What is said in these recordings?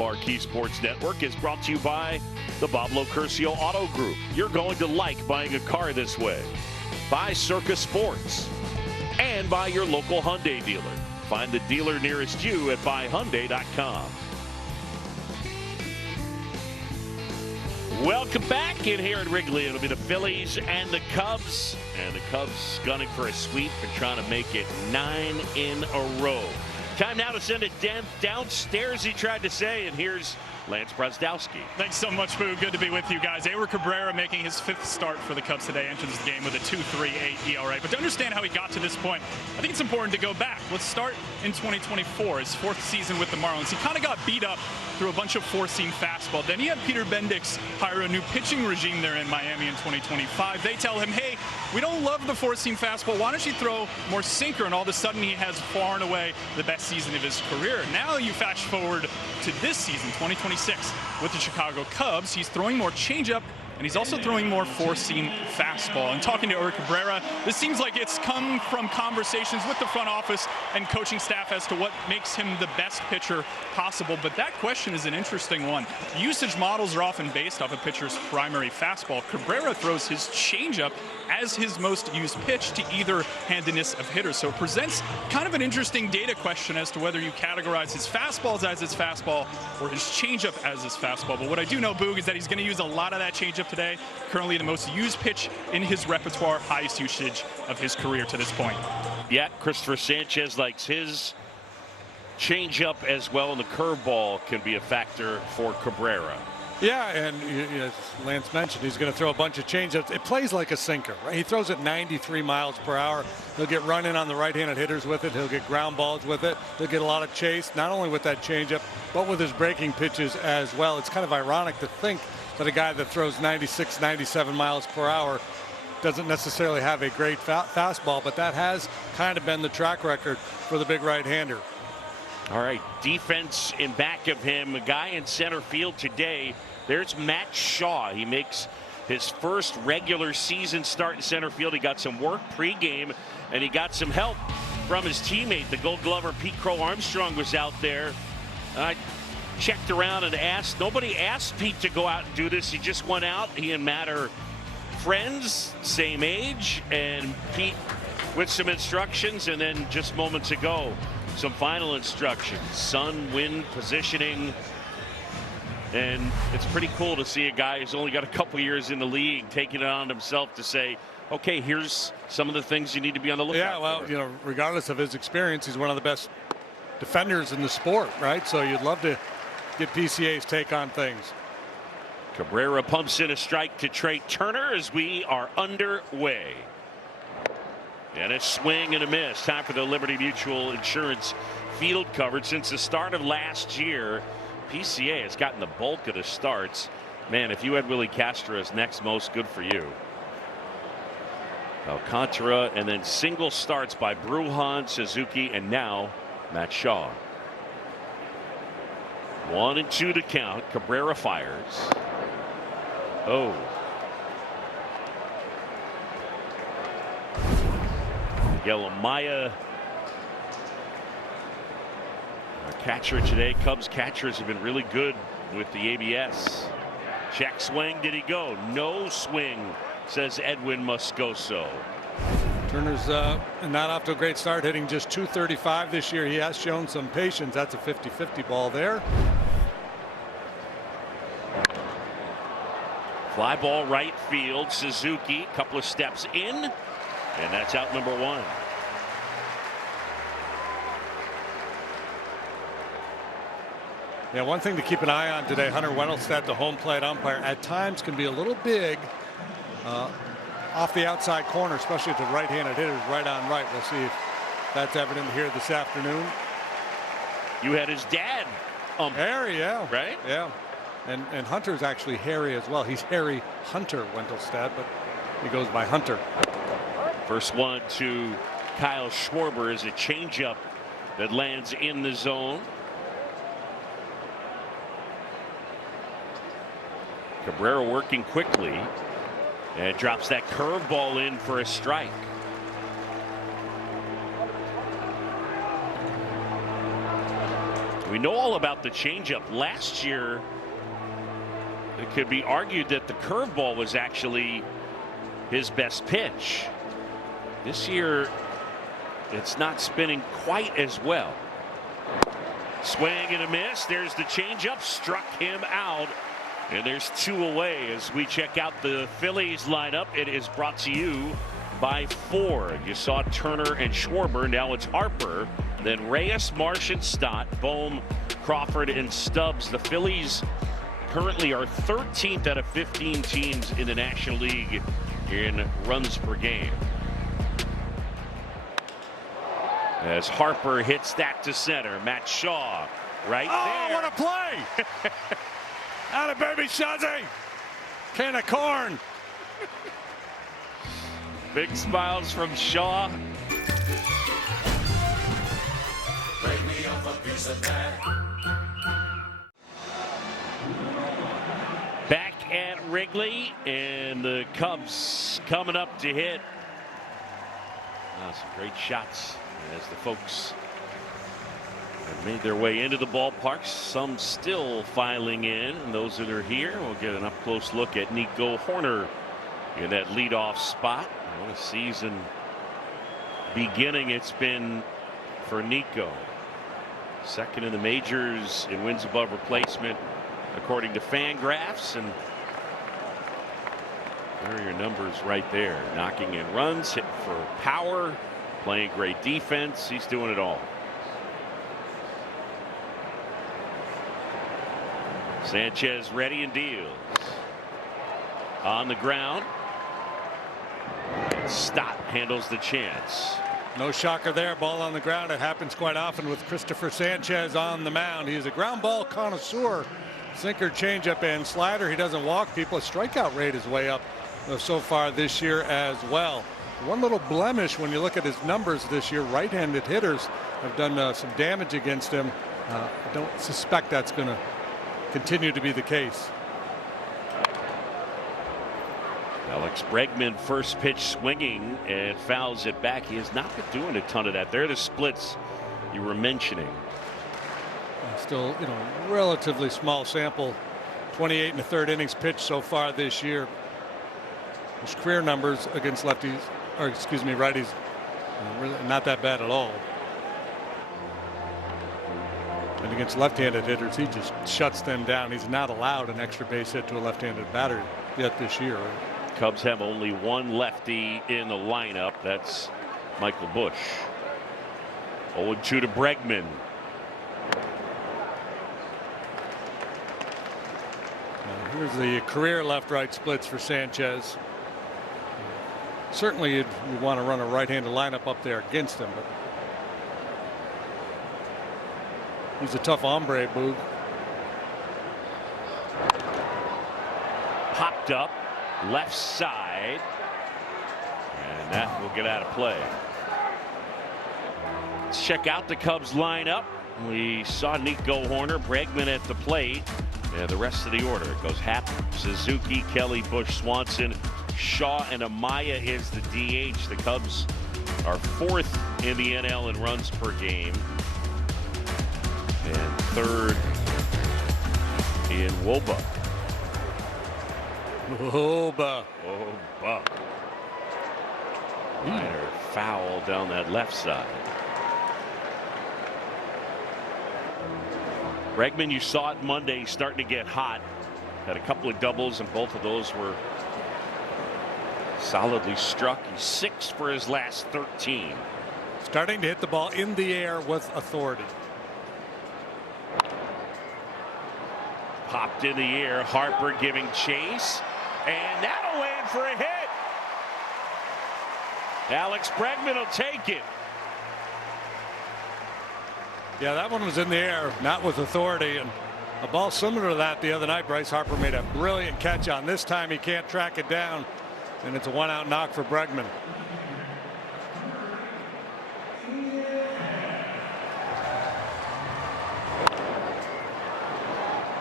Marquee Sports Network is brought to you by the Bob Locurcio Auto Group. You're going to like buying a car this way. By Circus Sports. And by your local Hyundai dealer. Find the dealer nearest you at buyhyundai.com. Welcome back in here at Wrigley. It'll be the Phillies and the Cubs. And the Cubs gunning for a sweep and trying to make it 9 in a row. Time now to send it downstairs, he tried to say, and here's Lance Brzdowski. Thanks so much, Boo. Good to be with you guys. Ewer Cabrera making his 5th start for the Cubs today, enters the game with a 2.38 ERA. But to understand how he got to this point, I think it's important to go back. Let's start in 2024, his 4th season with the Marlins. He kind of got beat up through a bunch of four-seam fastball. Then he had Peter Bendix hire a new pitching regime there in Miami in 2025. They tell him, hey, we don't love the four-seam fastball. Why don't you throw more sinker? And all of a sudden he has far and away the best season of his career. Now you fast forward to this season, 2026, with the Chicago Cubs. He's throwing more changeup, and he's also throwing more four-seam fastball. And talking to Ewer Cabrera, this seems like it's come from conversations with the front office and coaching staff as to what makes him the best pitcher possible. But that question is an interesting one. Usage models are often based off a pitcher's primary fastball. Cabrera throws his changeup as his most used pitch to either handedness of hitters. So it presents kind of an interesting data question as to whether you categorize his fastballs as his fastball or his changeup as his fastball. But what I do know, Boog, is that he's going to use a lot of that changeup today. Currently the most used pitch in his repertoire, highest usage of his career to this point. Yeah, Christopher Sanchez likes his changeup as well, and the curveball can be a factor for Cabrera. Yeah, and as Lance mentioned, he's going to throw a bunch of changeups. It plays like a sinker, right? He throws at 93 miles per hour. He'll get run-in on the right-handed hitters with it. He'll get ground balls with it. He'll get a lot of chase, not only with that changeup, but with his breaking pitches as well. It's kind of ironic to think that a guy that throws 96, 97 miles per hour doesn't necessarily have a great fastball, but that has kind of been the track record for the big right-hander. All right, defense in back of him, a guy in center field today. There's Matt Shaw. He makes his first regular season start in center field. He got some work pregame, and he got some help from his teammate, the Gold Glover Pete Crow Armstrong, was out there. I checked around and asked. Nobody asked Pete to go out and do this. He just went out. He and Matt are friends, same age, and Pete with some instructions, and then just moments ago, some final instructions. Sun, wind, positioning. And it's pretty cool to see a guy who's only got a couple years in the league taking it on himself to say, okay, here's some of the things you need to be on the lookout for. Yeah, well, for. you know, regardless of his experience, he's one of the best defenders in the sport, right? So you'd love to get PCA's take on things. Cabrera pumps in a strike to Trey Turner as we are underway. And a swing and a miss. Time for the Liberty Mutual Insurance field coverage. Since the start of last year, PCA has gotten the bulk of the starts. Man, if you had Willie Castro as next most, good for you. Alcantara, and then single starts by Brujan, Suzuki, and now Matt Shaw. 1-2 to count. Cabrera fires. Oh. Miguel Amaya, our catcher today. Cubs catchers have been really good with the ABS. Check swing. Did he go? No swing, says Edwin Moscoso. Turner's not off to a great start, hitting just .235 this year. He has shown some patience. That's a 50-50 ball there. Fly ball right field. Suzuki, couple of steps in. And that's out number 1. Yeah, one thing to keep an eye on today, Hunter Wendelstedt, the home plate umpire, at times can be a little big off the outside corner, especially to right-handed hitters right on right. We'll see if that's evident here this afternoon. You had his dad Harry, yeah. Right? Yeah. And Hunter's actually Harry as well. He's Harry Hunter Wendelstedt, but he goes by Hunter. First one to Kyle Schwarber is a changeup that lands in the zone. Cabrera working quickly and drops that curveball in for a strike. We know all about the changeup. Last year, it could be argued that the curveball was actually his best pitch. This year, it's not spinning quite as well. Swing and a miss. There's the changeup, struck him out. And there's 2 away as we check out the Phillies lineup. It is brought to you by Ford. You saw Turner and Schwarber. Now it's Harper. Then Reyes, Marsh, and Stott. Bohm, Crawford, and Stubbs. The Phillies currently are 13th out of 15 teams in the National League in runs per game. As Harper hits that to center. Matt Shaw right there. Oh, what a play! Out of baby Shazzy. Can of corn. Big smiles from Shaw. Break me off a piece of that. Back at Wrigley, and the Cubs coming up to hit. Some great shots as the folks have made their way into the ballpark. Some still filing in, and those that are here, we'll get an up-close look at Nico Hoerner in that leadoff spot. What a season beginning it's been for Nico. Second in the majors in wins above replacement, according to Fangraphs, and there are your numbers right there. Knocking in runs, hitting for power, playing great defense. He's doing it all. Sanchez ready and deals. On the ground. Stott handles the chance. No shocker there. Ball on the ground. It happens quite often with Christopher Sanchez on the mound. He's a ground ball connoisseur. Sinker, changeup, and slider. He doesn't walk people. His strikeout rate is way up so far this year as well. One little blemish when you look at his numbers this year, right-handed hitters have done some damage against him. I don't suspect that's going to continue to be the case. Alex Bregman, first pitch swinging and fouls it back. He has not been doing a ton of that. They're the splits you were mentioning. Still, relatively small sample. 28 1/3 innings pitched so far this year. His career numbers against lefties, or excuse me, righties, really not that bad at all. And against left-handed hitters, he just shuts them down. He's not allowed an extra base hit to a left-handed batter yet this year. Cubs have only one lefty in the lineup. That's Michael Busch. 0-2 to Bregman. Here's the career left-right splits for Sanchez. Certainly you'd want to run a right-handed lineup up there against him, but he's a tough hombre, Boog. Popped up left side, and that will get out of play. Let's check out the Cubs lineup. We saw Nico Hoerner, Bregman at the plate. Yeah, the rest of the order. It goes Happ, Suzuki, Kelly, Busch, Swanson, Shaw, and Amaya is the DH. The Cubs are 4th in the NL in runs per game and 3rd in WOBA. WOBA. Minor foul down that left side. Bregman, you saw it Monday, starting to get hot. Had a couple of doubles, and both of those were solidly struck. He's 6 for his last 13. Starting to hit the ball in the air with authority. Popped in the air. Harper giving chase, and that'll land for a hit. Alex Bregman will take it. Yeah, that one was in the air, not with authority, and a ball similar to that the other night. Bryce Harper made a brilliant catch on. This time he can't track it down, and it's a 1-out knock for Bregman.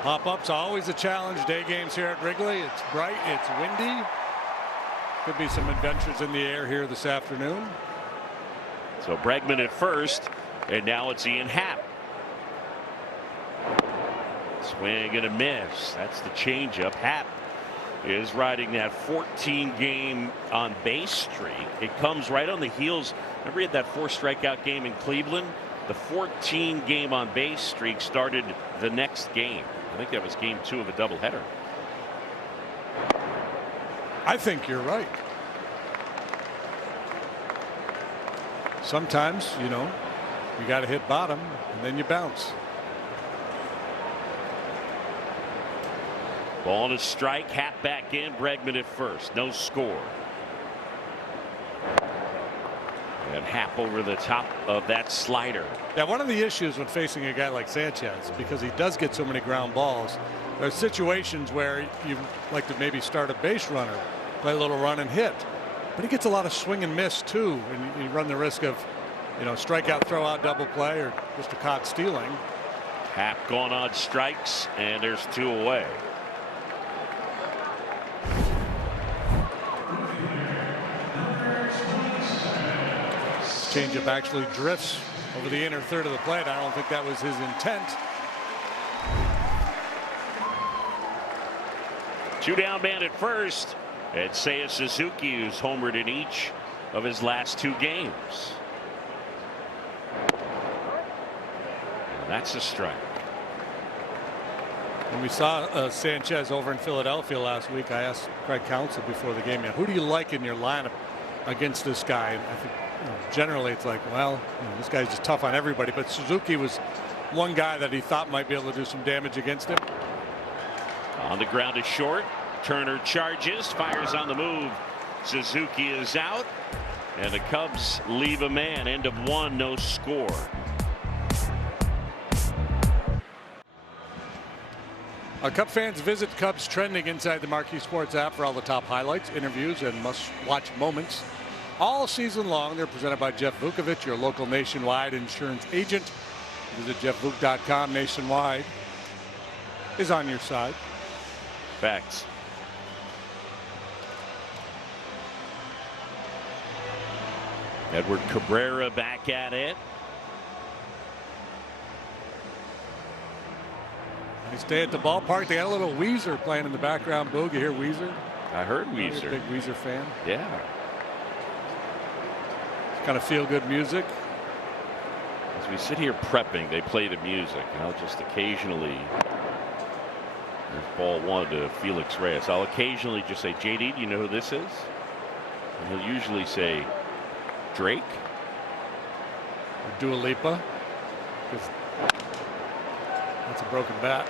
Pop-ups always a challenge. Day games here at Wrigley. It's bright, it's windy. Could be some adventures in the air here this afternoon. So Bregman at first, and now it's Ian Happ. Swing and a miss. That's the changeup. Happ is riding that 14-game on base streak. It comes right on the heels. Remember, he had that 4 strikeout game in Cleveland. The 14-game on base streak started the next game. I think that was game 2 of a doubleheader. I think you're right. Sometimes, you got to hit bottom and then you bounce. Ball and a strike. Happ back in. Bregman at first. No score. And Happ over the top of that slider. Now, one of the issues when facing a guy like Sanchez, because he does get so many ground balls, there's situations where you like to maybe start a base runner, play a little run and hit. But he gets a lot of swing and miss too, and you run the risk of, strikeout, throw out, double play, or just a caught stealing. Happ gone on strikes, and there's 2 away. Changeup actually drifts over the inner third of the plate. I don't think that was his intent. 2 down, man at first. And Seiya Suzuki, who's homered in each of his last 2 games. That's a strike. When we saw Sanchez over in Philadelphia last week, I asked Craig Counsell before the game, who do you like in your lineup against this guy? And I think generally it's like, well, this guy's just tough on everybody. But Suzuki was one guy that he thought might be able to do some damage against him. On the ground is short. Turner charges, fires on the move. Suzuki is out, and the Cubs leave a man. End of 1, no score. Cub fans, visit Cubs Trending inside the Marquee Sports app for all the top highlights, interviews, and must-watch moments. All season long, they're presented by Jeff Vukovich, your local nationwide insurance agent. Visit jeffvuk.com. Nationwide is on your side. Facts. Edward Cabrera back at it. They stay at the ballpark. They got a little Weezer playing in the background. Boog, you hear Weezer? I heard Weezer. You're a big Weezer fan. Yeah. It's kind of feel-good music. As we sit here prepping, they play the music, and I'll just occasionally. There's ball 1 to Felix Reyes. I'll occasionally just say, JD, do you know who this is? And he'll usually say, Drake. Or Dua Lipa. That's a broken bat.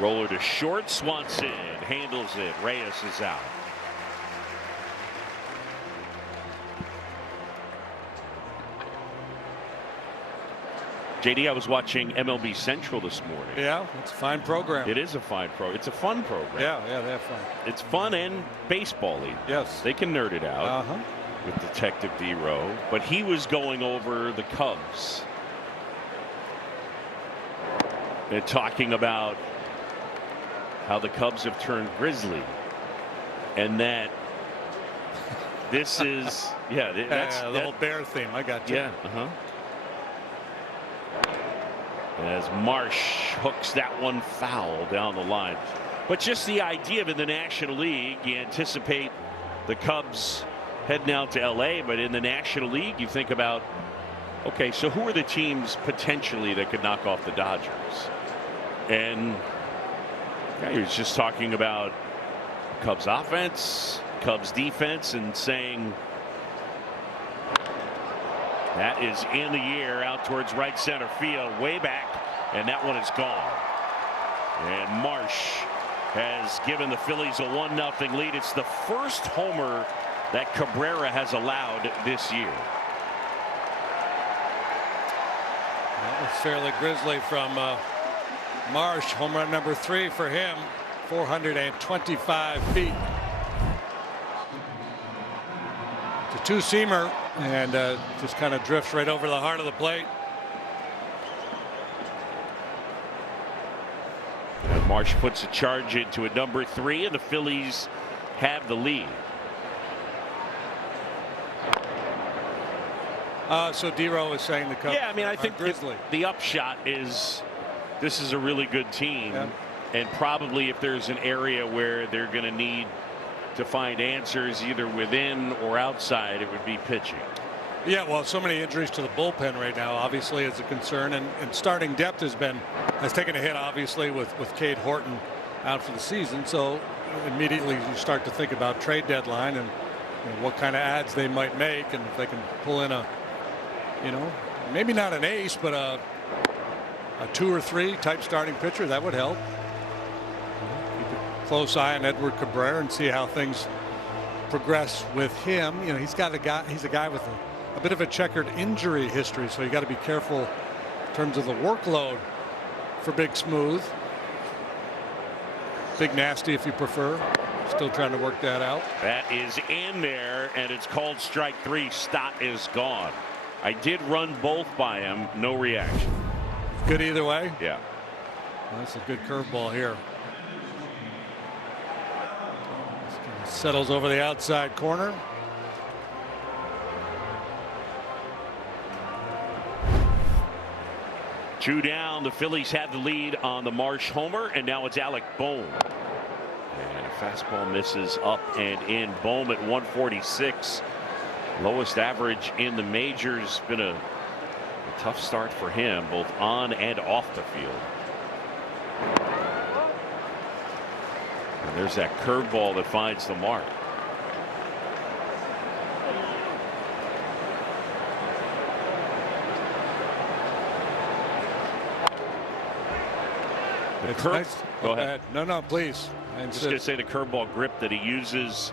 Roller to short. Swanson handles it. Reyes is out. JD, I was watching MLB Central this morning. Yeah, it's a fine program. It is a fine program. It's a fun program. Yeah, they have fun. It's fun and baseball-y. Yes. They can nerd it out with Detective D-Row. But he was going over the Cubs and talking about how the Cubs have turned grizzly, and that this is that's a little bear theme. I got you. Yeah. As Marsh hooks that one foul down the line. But just the idea of in the National League, you anticipate the Cubs heading out to LA, but in the National League you think about, okay, so who are the teams potentially that could knock off the Dodgers? And he was just talking about Cubs offense, Cubs defense, and saying that is in the air out towards right center field, way back, and that one is gone. And Marsh has given the Phillies a 1-0 lead. It's the first homer that Cabrera has allowed this year. That was fairly grisly from Marsh. Home run number 3 for him. 425 feet. It's a 2-seamer and just kind of drifts right over the heart of the plate. And Marsh puts a charge into a number 3, and the Phillies have the lead. So D-Row is saying the Cubs. Yeah, I mean, I think grizzly. the upshot is this is a really good team. Yeah. And probably if there's an area where they're going to need to find answers either within or outside, it would be pitching. Yeah, well, so many injuries to the bullpen right now obviously is a concern, and starting depth has taken a hit obviously with Cade Horton out for the season. So immediately you start to think about trade deadline and what kind of adds they might make, and if they can pull in a, maybe not an ace, but a 2 or 3 type starting pitcher, that would help. Keep a close eye on Edward Cabrera and see how things progress with him. He's a guy with a bit of a checkered injury history, so you got to be careful in terms of the workload for Big Smooth. Big Nasty, if you prefer. Still trying to work that out. That is in there, and it's called strike 3. Stott is gone. I did run both by him. No reaction. Good either way? Yeah. Well, that's a good curveball here. Settles over the outside corner. Two down. The Phillies had the lead on the Marsh homer, and now it's Alec Bohm. And a fastball misses up and in. Bohm at 146. Lowest average in the majors. Been a tough start for him, both on and off the field. And there's that curveball that finds the mark. It's nice. Go ahead. No, please. I'm just going to say the curveball grip that he uses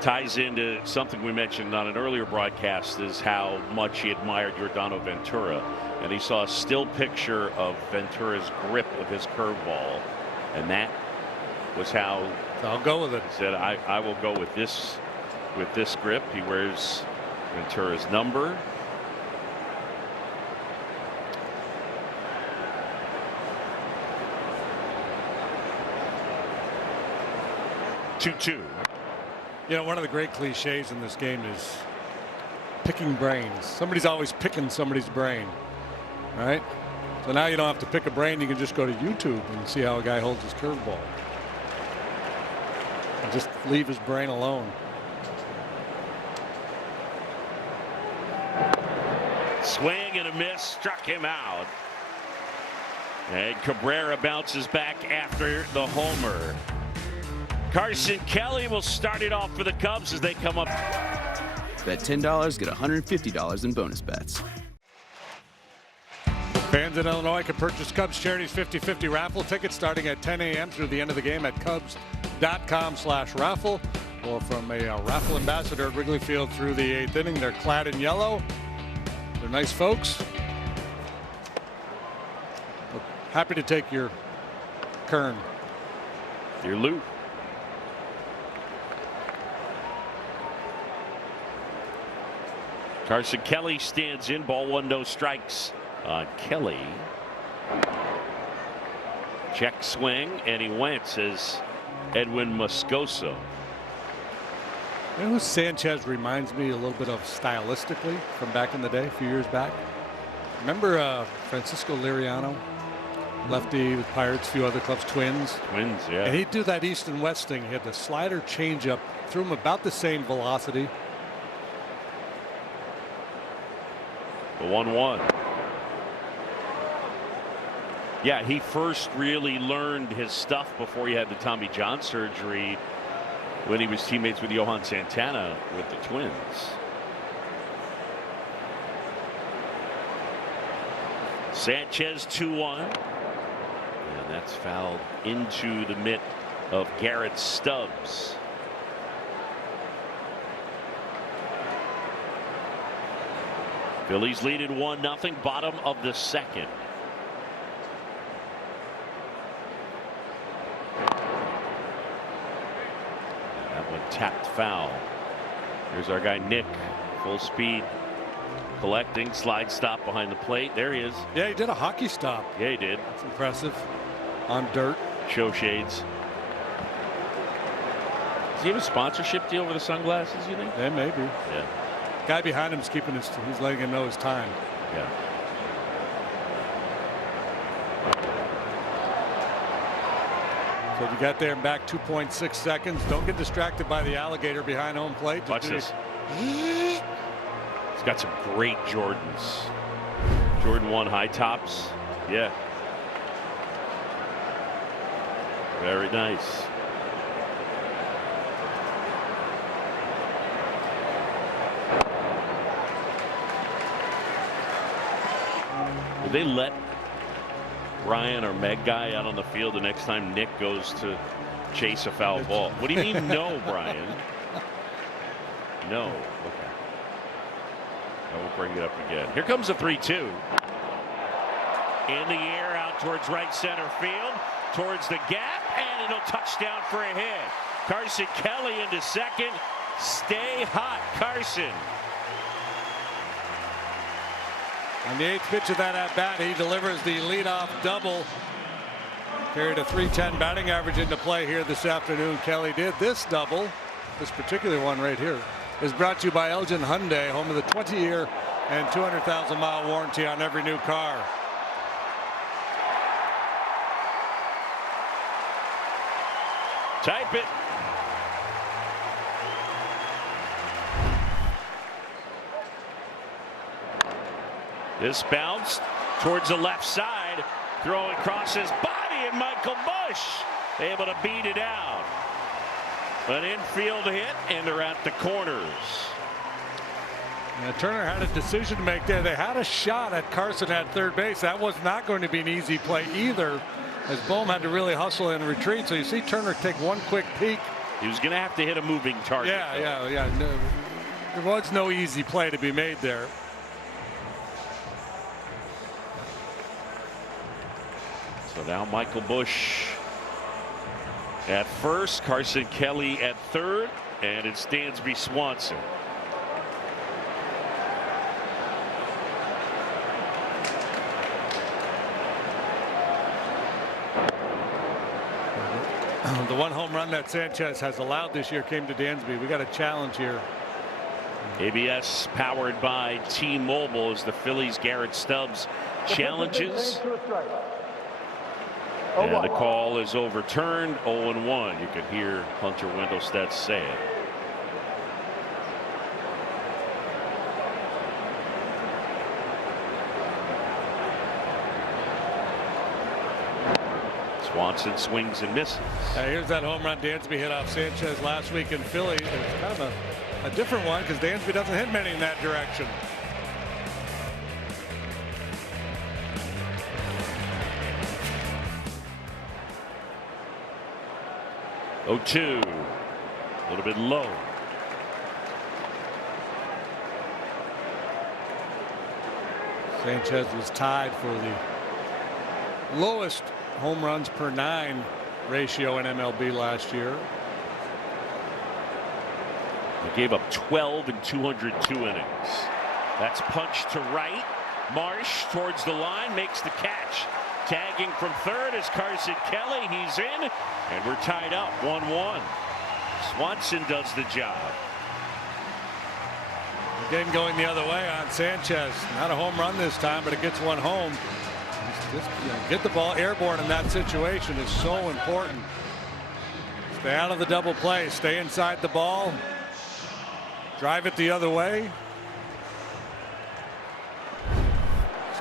ties into something we mentioned on an earlier broadcast, is how much he admired Yordano Ventura. And he saw a still picture of Ventura's grip of his curveball. And that was how I'll go with it. He said, I will go with this grip. He wears Ventura's number. One of the great cliches in this game is picking brains. Somebody's always picking somebody's brain, right? So now you don't have to pick a brain. You can just go to YouTube and see how a guy holds his curveball. And just leave his brain alone. Swing and a miss, struck him out. And Cabrera bounces back after the homer. Carson Kelly will start it off for the Cubs as they come up. Bet $10, get $150 in bonus bets. Fans in Illinois can purchase Cubs Charities 50-50 raffle tickets starting at 10 a.m. through the end of the game at Cubs.com/raffle, or from a raffle ambassador at Wrigley Field through the 8th inning. They're clad in yellow. They're nice folks. Happy to take your Kern. Your loot. Carson Kelly stands in. Ball 1, no strikes on Kelly. Check swing, and he went, says Edwin Moscoso. You know who Sanchez reminds me a little bit of stylistically from back in the day, a few years back? Remember Francisco Liriano? Lefty with Pirates, a few other clubs, Twins. Twins, yeah. And he'd do that east and west thing. He had the slider changeup, threw him about the same velocity. The 1-1. Yeah, he first really learned his stuff before he had the Tommy John surgery when he was teammates with Johan Santana with the Twins. Sanchez 2-1. And that's fouled into the mitt of Garrett Stubbs. Phillies lead at 1-0, bottom of the second. That one tapped foul. Here's our guy Nick, full speed, collecting, slide stop behind the plate. There he is. Yeah, he did a hockey stop. Yeah, he did. That's impressive. On dirt. Show shades. Does he have a sponsorship deal with the sunglasses, you think? Yeah, maybe. Yeah. Guy behind him is he's letting him know his time. Yeah. So you got there and back 2.6 seconds. Don't get distracted by the alligator behind home plate. Watch this. He's got some great Jordans. Jordan 1 high tops. Yeah. Very nice. Will they let Brian or Meg guy out on the field the next time Nick goes to chase a foul ball? What do you mean no, Brian? No. Okay. I will bring it up again. Here comes a 3-2. In the air out towards right center field, towards the gap, and it'll touchdown for a hit. Carson Kelly into second. Stay hot, Carson. On the 8th pitch of that at bat, he delivers the leadoff double. Carried a .310 batting average into play here this afternoon. Kelly did. This double, this particular one right here, is brought to you by Elgin Hyundai, home of the 20-year and 200,000-mile warranty on every new car. Type it. This bounce towards the left side, throwing across his body, and Michael Bush able to beat it out. An infield hit, and they're at the corners. Yeah, Turner had a decision to make there. They had a shot at Carson at third base. That was not going to be an easy play either, as Bohm had to really hustle and retreat. So you see Turner take one quick peek. He was going to have to hit a moving target. Yeah. No, there was no easy play to be made there. So now Michael Bush at first, Carson Kelly at third, and it's Dansby Swanson. The one home run that Sanchez has allowed this year came to Dansby. We got a challenge here. ABS powered by T-Mobile as the Phillies Garrett Stubbs challenges. And the call is overturned. 0-1. You could hear Hunter Wendelstedt say it. Swanson swings and misses. Here's that home run Dansby hit off Sanchez last week in Philly. It's kind of a different one because Dansby doesn't hit many in that direction. Oh, 2. A little bit low. Sanchez was tied for the lowest home runs per 9 ratio in MLB last year. They gave up 12 in 202 innings. That's punched to right. Marsh towards the line, makes the catch. Tagging from third is Carson Kelly. He's in, and we're tied up 1-1. Swanson does the job. The game going the other way on Sanchez. Not a home run this time, but it gets one home. Just, get the ball airborne in that situation is so important. Stay out of the double play. Stay inside the ball. Drive it the other way.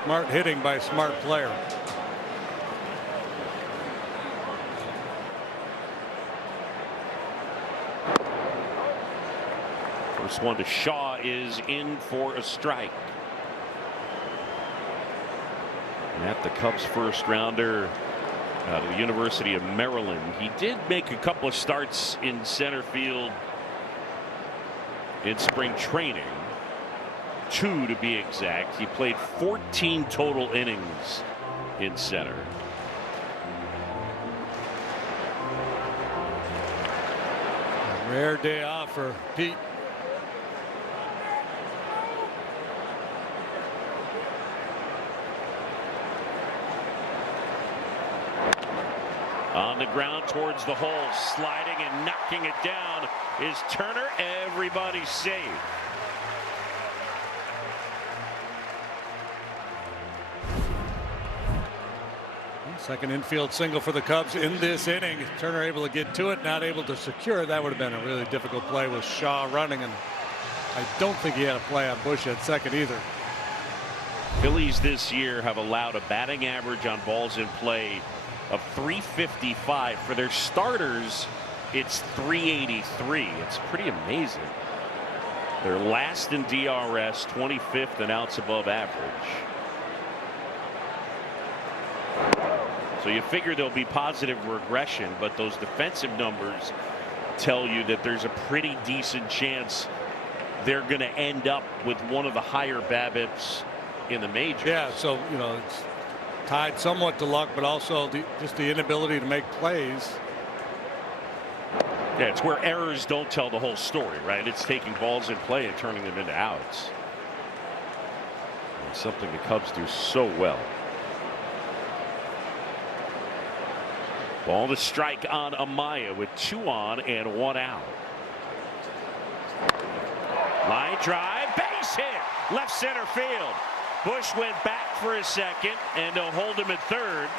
Smart hitting by a smart player. First one to Shaw is in for a strike. And at the Cubs first rounder out of the University of Maryland. He did make a couple of starts in center field in spring training. 2 to be exact. He played 14 total innings in center. A rare day off for Pete. On the ground towards the hole, sliding and knocking it down is Turner. Everybody's safe. Second infield single for the Cubs in this inning. Turner able to get to it, not able to secure it. That would have been a really difficult play with Shaw running, and I don't think he had a play on Bush at second either. Phillies this year have allowed a batting average on balls in play of .355. For their starters, it's .383. It's pretty amazing. They're last in DRS, 25th in outs above average. So you figure there'll be positive regression, but those defensive numbers tell you that there's a pretty decent chance they're going to end up with one of the higher BABIPs in the majors. Yeah, so you know, it's tied somewhat to luck, but also just the inability to make plays. Yeah, it's where errors don't tell the whole story, right? It's taking balls in play and turning them into outs. And something the Cubs do so well. Ball to strike on Amaya with 2 on and 1 out. Line drive, base hit, left center field. Bush went back for a second, and they'll hold him at third.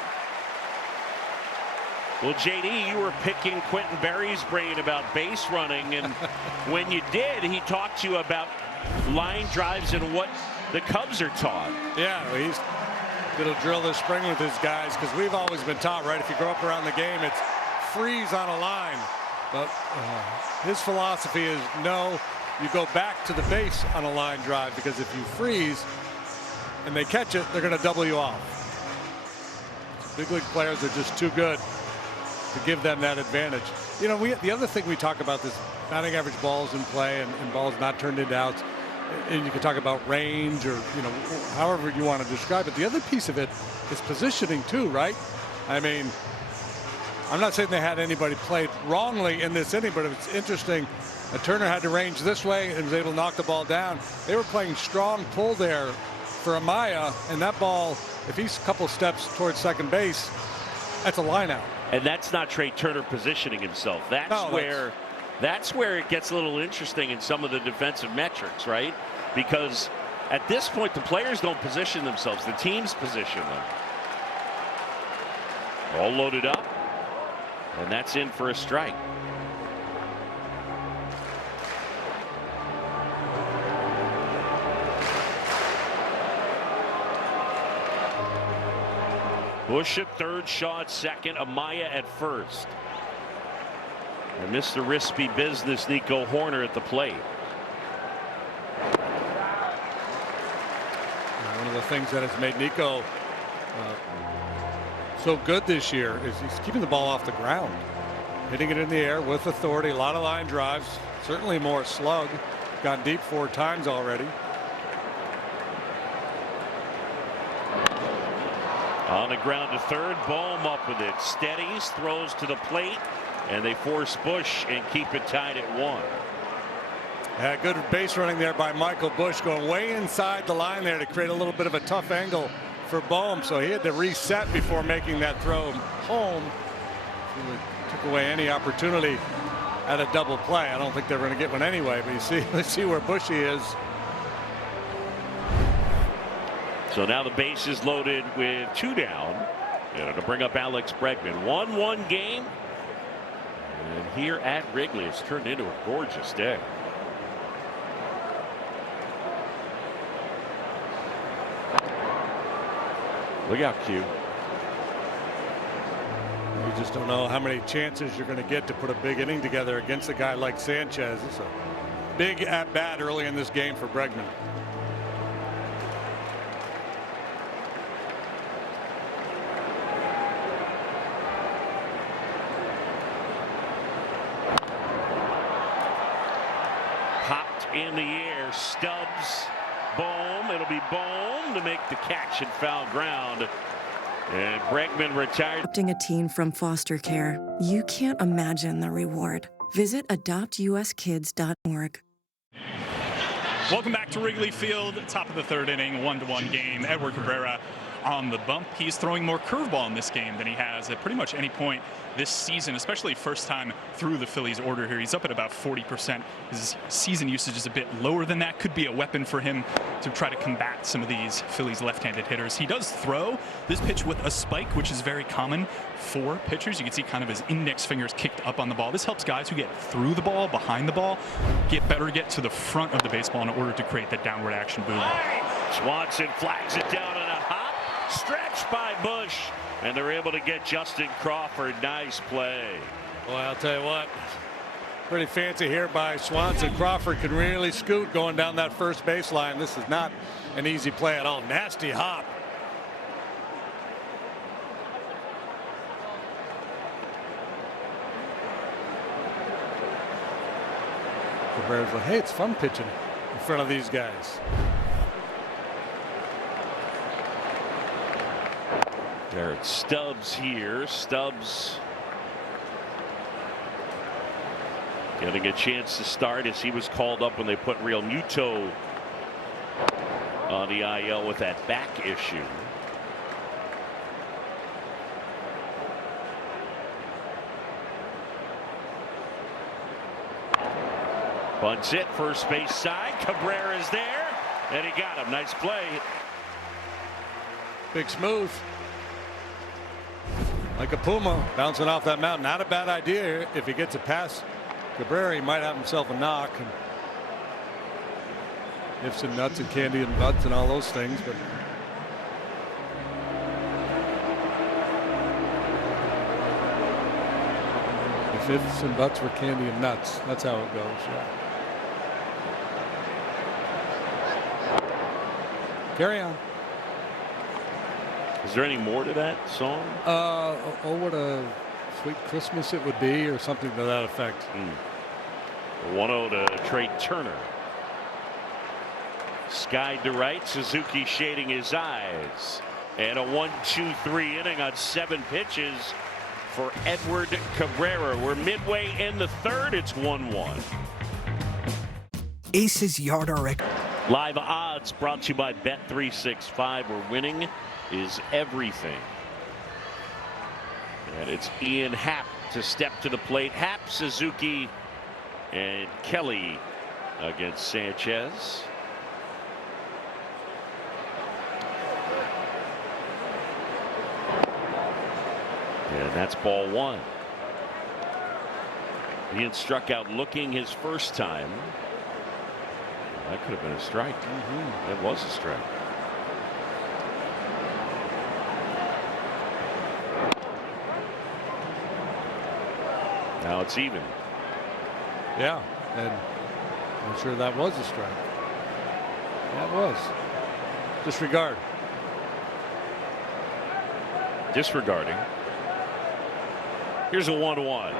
Well, JD, you were picking Quentin Berry's brain about base running, and when you did, he talked to you about line drives and what the Cubs are taught. Yeah, he's going to drill this spring with his guys, because we've always been taught, right, if you grow up around the game, it's freeze on a line. But his philosophy is no, you go back to the base on a line drive, because if you freeze and they catch it, they're going to double you off. Big league players are just too good to give them that advantage. You know, the other thing we talk about, this batting average balls in play and balls not turned into outs, and you can talk about range, or you know, however you want to describe it. The other piece of it is positioning too, right? I mean, I'm not saying they had anybody played wrongly in this inning, but it's interesting. Turner had to range this way and was able to knock the ball down. They were playing strong pull there for Amaya, and that ball, if he's a couple steps towards second base, that's a line out. And that's not Trey Turner positioning himself. That's where it gets a little interesting in some of the defensive metrics, right? Because at this point, the players don't position themselves, the teams position them. All loaded up, and that's in for a strike. Bush at third, Shaw at second, Amaya at first. And Mr. Rispy Business, Nico Horner at the plate. One of the things that has made Nico so good this year is he's keeping the ball off the ground, hitting it in the air with authority. A lot of line drives, certainly more slug. Gone deep 4 times already. On the ground to third, Bohm up with it, steadies, throws to the plate, and they force Bush and keep it tied at 1. Yeah, good base running there by Michael Bush, going way inside the line there to create a little bit of a tough angle for Bohm. So he had to reset before making that throw home. Really took away any opportunity at a double play. I don't think they're going to get one anyway, but you see, let's see where Bushy is. So now the base is loaded with 2 down. And to bring up Alex Bregman. 1-1 game. And here at Wrigley, it's turned into a gorgeous day. Look out, Q. You just don't know how many chances you're going to get to put a big inning together against a guy like Sanchez. It's a big at bat early in this game for Bregman. Popped in the air, Stubbs, Bohm. It'll be Bohm to make the catch and foul ground. And Bregman retired. Adopting a teen from foster care, you can't imagine the reward. Visit adoptuskids.org. Welcome back to Wrigley Field. Top of the 3rd inning, 1-1 game. Edward Cabrera on the bump. He's throwing more curveball in this game than he has at pretty much any point this season, especially first time through the Phillies order here. He's up at about 40%. His season usage is a bit lower than that. Could be a weapon for him to try to combat some of these Phillies left-handed hitters. He does throw this pitch with a spike, which is very common for pitchers. You can see kind of his index fingers kicked up on the ball. This helps guys who get through the ball, behind the ball, get to the front of the baseball in order to create that downward action boom. Swanson flags it down in a hop. Stretched by Bush. And they're able to get Justin Crawford. Nice play. Well, I'll tell you what. Pretty fancy here by Swanson. Crawford can really scoot going down that first baseline. This is not an easy play at all. Nasty hop. Cabrera's like, hey, it's fun pitching in front of these guys. Garrett Stubbs here. Stubbs getting a chance to start as he was called up when they put Real Muto on the IL with that back issue. Bunts it first base side. Cabrera's there and he got him. Nice play. Big smooth. Like a puma bouncing off that mountain. Not a bad idea. If he gets it past Cabrera, he might have himself a knock. And ifs and nuts and candy and butts and all those things. But if ifs and buts were candy and nuts, that's how it goes. Yeah. Carry on. Is there any more to that song? Oh, what a sweet Christmas it would be, or something to that effect. 1-0 to Trey Turner. Skied to right. Suzuki shading his eyes. And a 1-2-3 inning on 7 pitches for Edward Cabrera. We're midway in the third. It's 1-1. Ace's Yard Record. Live odds brought to you by Bet365, where winning is everything. And it's Ian Happ to step to the plate. Happ, Suzuki, and Kelly against Sanchez. And that's ball 1. Ian struck out looking his first time. That could have been a strike. That was a strike. Now it's even. Yeah, and I'm sure that was a strike. That was. Disregard. Disregarding. Here's a 1-1.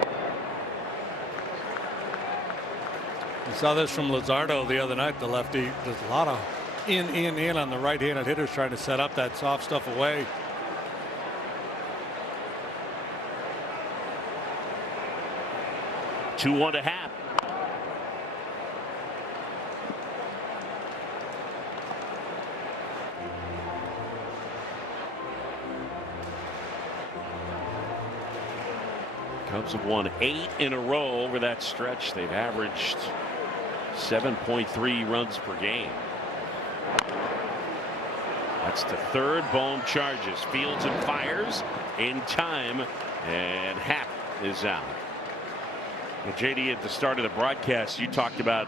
You saw this from Luzardo the other night, the lefty. There's a lot of in on the right-handed hitters trying to set up that soft stuff away. Two 2-1 to Happ. Cubs have won 8 in a row over that stretch. They've averaged 7.3 runs per game. That's the third. Bohm charges, fields and fires in time, and Happ is out. Well, JD, at the start of the broadcast, you talked about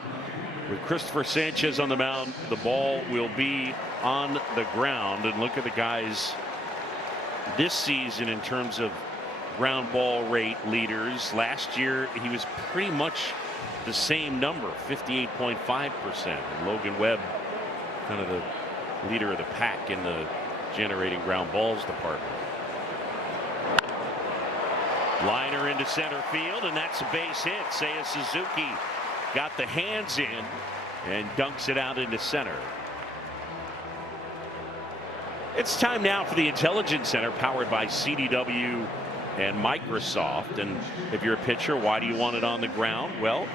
with Christopher Sanchez on the mound, the ball will be on the ground. And look at the guys this season in terms of ground ball rate leaders. Last year, he was pretty much the same number, 58.5%. Logan Webb, kind of the leader of the pack in the generating ground balls department. Liner into center field, and that's a base hit. Seiya Suzuki got the hands in and dunks it out into center. It's time now for the Intelligence Center, powered by CDW and Microsoft. And if you're a pitcher, why do you want it on the ground? Well,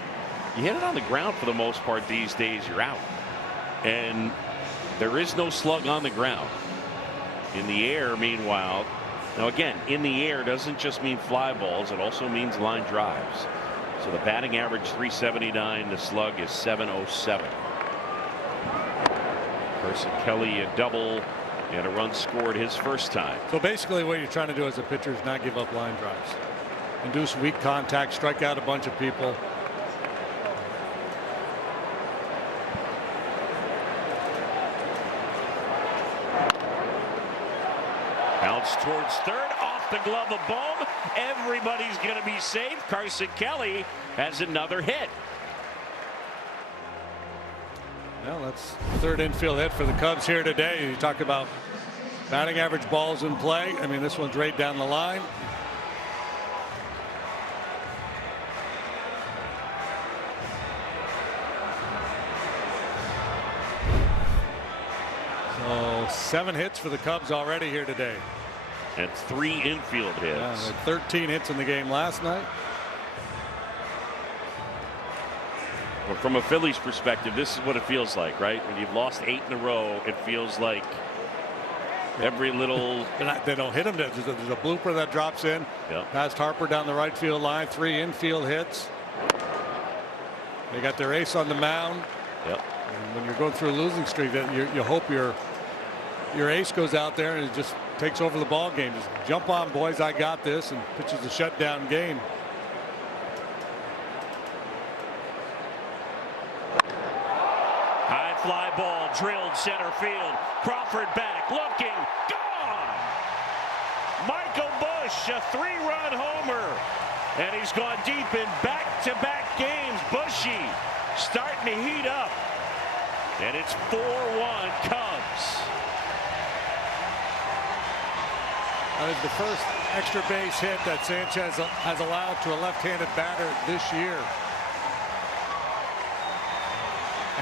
you hit it on the ground for the most part these days, you're out. And there is no slug on the ground. In the air, meanwhile, now again, in the air doesn't just mean fly balls, it also means line drives. So the batting average 379, the slug is 707. Carson Kelly a double and a run scored his first time. So basically what you're trying to do as a pitcher is not give up line drives. Induce weak contact, strike out a bunch of people. Bounce towards third, off the glove of Bohm. Everybody's going to be safe. Carson Kelly has another hit. Well, that's third infield hit for the Cubs here today. You talk about batting average balls in play. I mean, this one's right down the line. So 7 hits for the Cubs already here today. And 3 infield hits. Yeah, 13 hits in the game last night. Well, from a Phillies perspective, this is what it feels like, right? When you've lost 8 in a row, it feels like every little. They don't hit him. There's a blooper that drops in. Yep. Past Harper down the right field line. 3 infield hits. They got their ace on the mound. Yep. And when you're going through a losing streak, that you hope your ace goes out there and it just takes over the ball game. Just jump on, boys, I got this, and pitches a shutdown game. High fly ball drilled center field. Crawford back, looking, gone. Michael Busch, a 3-run homer, and he's gone deep in back-to-back games. Bushy starting to heat up, and it's 4-1 Cubs. That is the first extra base hit that Sanchez has allowed to a left-handed batter this year.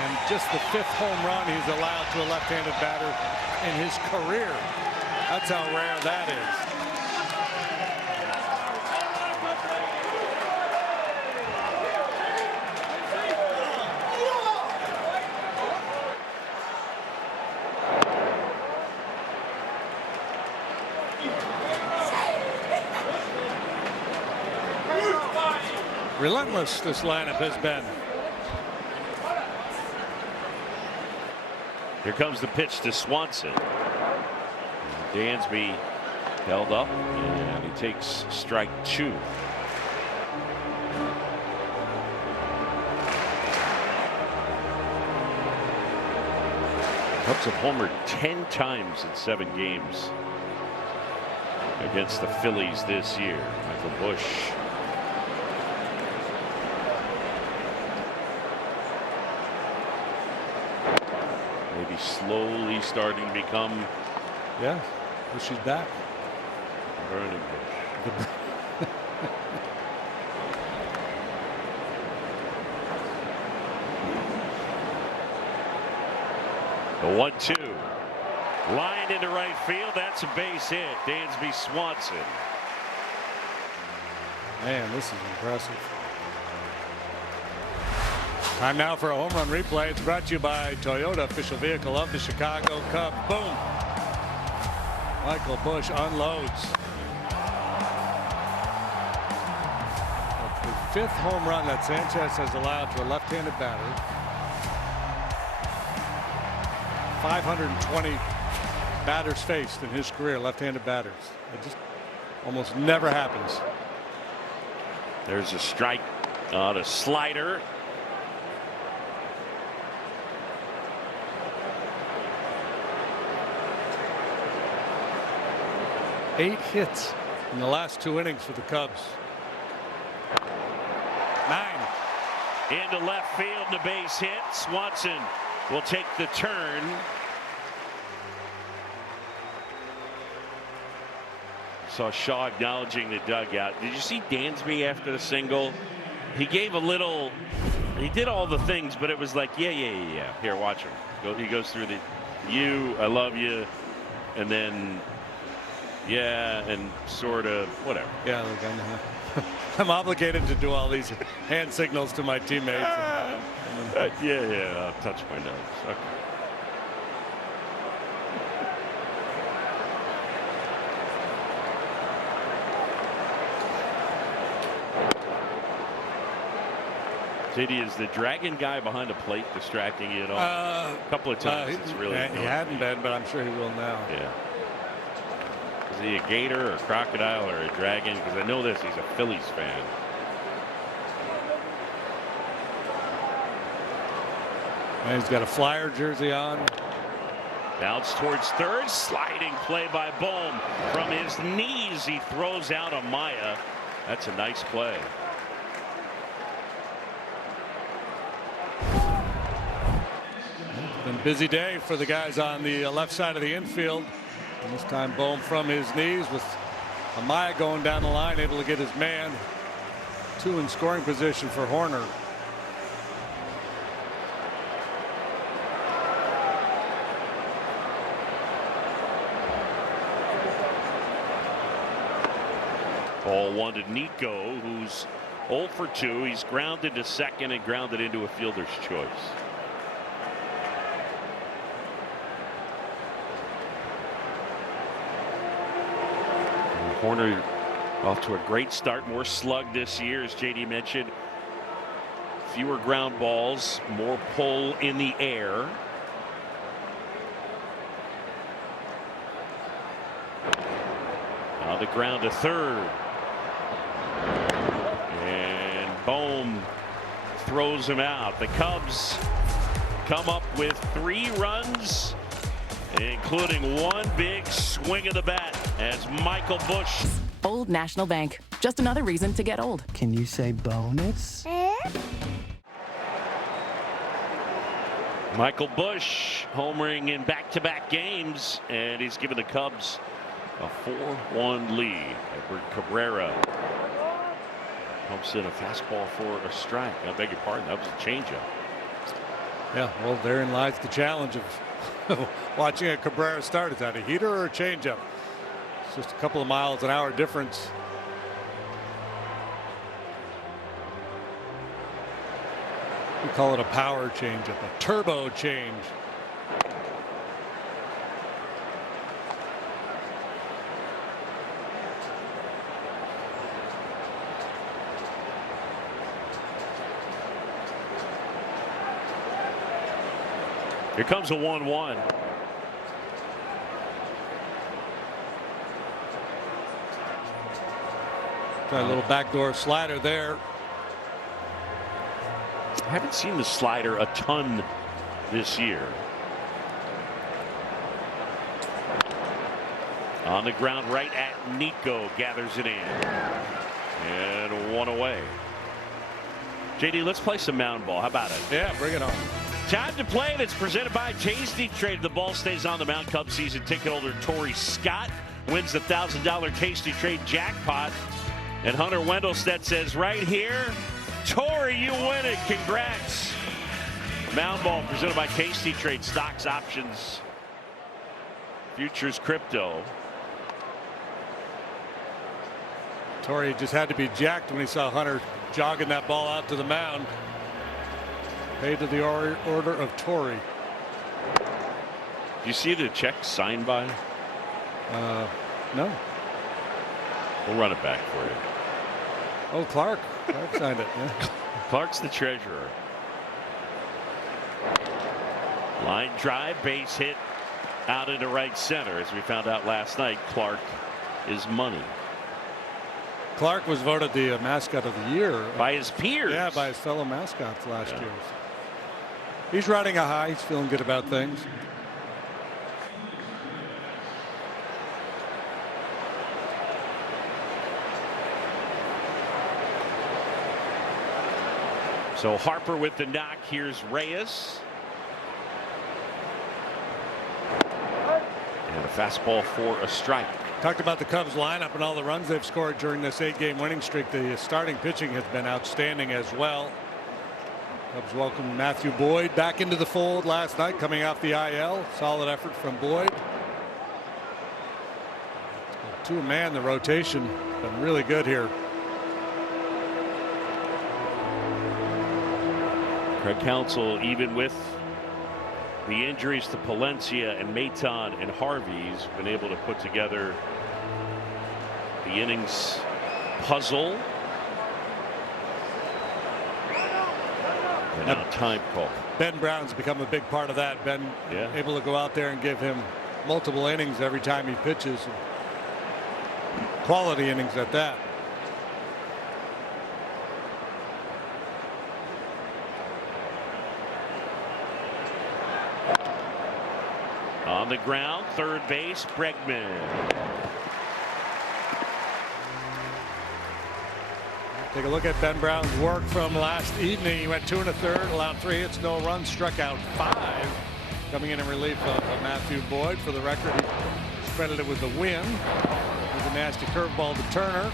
And just the 5th home run he's allowed to a left-handed batter in his career. That's how rare that is. Relentless this lineup has been. Here comes the pitch to Swanson. Dansby held up, and he takes strike 2. Cubs have homered 10 times in 7 games against the Phillies this year. Michael Busch. Maybe slowly starting to become. Yeah, well, she's back. Burning Bush. The 1-2. Line into right field. That's a base hit. Dansby Swanson. Man, this is impressive. Time now for a home run replay. It's brought to you by Toyota, official vehicle of the Chicago Cubs. Boom. Michael Busch unloads. That's the 5th home run that Sanchez has allowed to a left-handed batter. 520 batters faced in his career, left-handed batters. It just almost never happens. There's a strike on a slider. Eight hits in the last 2 innings for the Cubs. 9. Into left field, the base hit. Swanson will take the turn. Saw Shaw acknowledging the dugout. Did you see Dansby after the single? He gave a little. He did all the things, but it was like, yeah. Here, watch him. He goes through the, I love you, and then, yeah, and sort of, whatever. Yeah, look, I'm obligated to do all these hand signals to my teammates. Yeah, I'll touch my nose. Okay. JD, is the dragon guy behind the plate distracting you at all? A couple of times. It's really he hadn't been, but I'm sure he will now. Yeah. Is he a gator or a crocodile or a dragon? Because I know this. He's a Phillies fan. And he's got a Flyer jersey on. Bounce towards third. Sliding play by Bohm. From his knees, he throws out Amaya. That's a nice play. Been a busy day for the guys on the left side of the infield. And this time Bohm from his knees with Amaya going down the line, able to get his man. 2 in scoring position for Horner. Ball 1 to Nico, who's 0 for 2. He's grounded to second and grounded into a fielder's choice. Horner off to a great start. More slug this year, as JD mentioned. Fewer ground balls, more pull in the air. Now the ground to third. And Bohm throws him out. The Cubs come up with 3 runs, including 1 big swing of the bat as Michael Busch. Old National Bank. Just another reason to get old. Can you say bonus? Michael Busch homering in back-to-back games, and he's given the Cubs a 4-1 lead. Edward Cabrera pumps in a fastball for a strike. I beg your pardon, that was a changeup. Yeah, well, therein lies the challenge of watching a Cabrera start. Is that a heater or a changeup? It's just a couple of miles an hour difference. We call it a power changeup, a turbo change. Here comes a 1-1. Got a little backdoor slider there. I haven't seen the slider a ton this year. On the ground right at Nico, gathers it in. And 1 away. JD, let's play some mound ball. How about it? Yeah, bring it on. Time to play. That's presented by Tasty Trade. The ball stays on the mound. Cubs season ticket holder Torrey Scott wins the $1,000 Tasty Trade jackpot. And Hunter Wendelstedt says right here, Torrey, you win it. Congrats. Mound ball presented by Tasty Trade. Stocks, options, futures, crypto. Torrey just had to be jacked when he saw Hunter jogging that ball out to the mound. Paid to the order of Torrey. Do you see the check signed by? No. We'll run it back for you. Oh, Clark signed it. Yeah. Clark's the treasurer. Line drive, base hit out into right center. As we found out last night, Clark is money. Clark was voted the mascot of the year by his peers. Yeah, by his fellow mascots last year. He's riding a high. He's feeling good about things. So Harper with the knock. Here's Reyes. And a fastball for a strike. Talked about the Cubs lineup and all the runs they've scored during this 8-game winning streak. The starting pitching has been outstanding as well. Cubs welcomed Matthew Boyd back into the fold last night, coming off the IL. Solid effort from Boyd. To a man, the rotation been really good here. Craig Counsell, even with the injuries to Palencia and Maton and Harvey's, been able to put together the innings puzzle. And now time call. Ben Brown's become a big part of that. Ben able to go out there and give him multiple innings every time he pitches. Quality innings at that. On the ground, third base, Bregman. Take a look at Ben Brown's work from last evening. He went 2 1/3, allowed 3 hits, no runs, struck out 5. Coming in relief of Matthew Boyd. For the record, he's credited with the win. With a nasty curveball to Turner.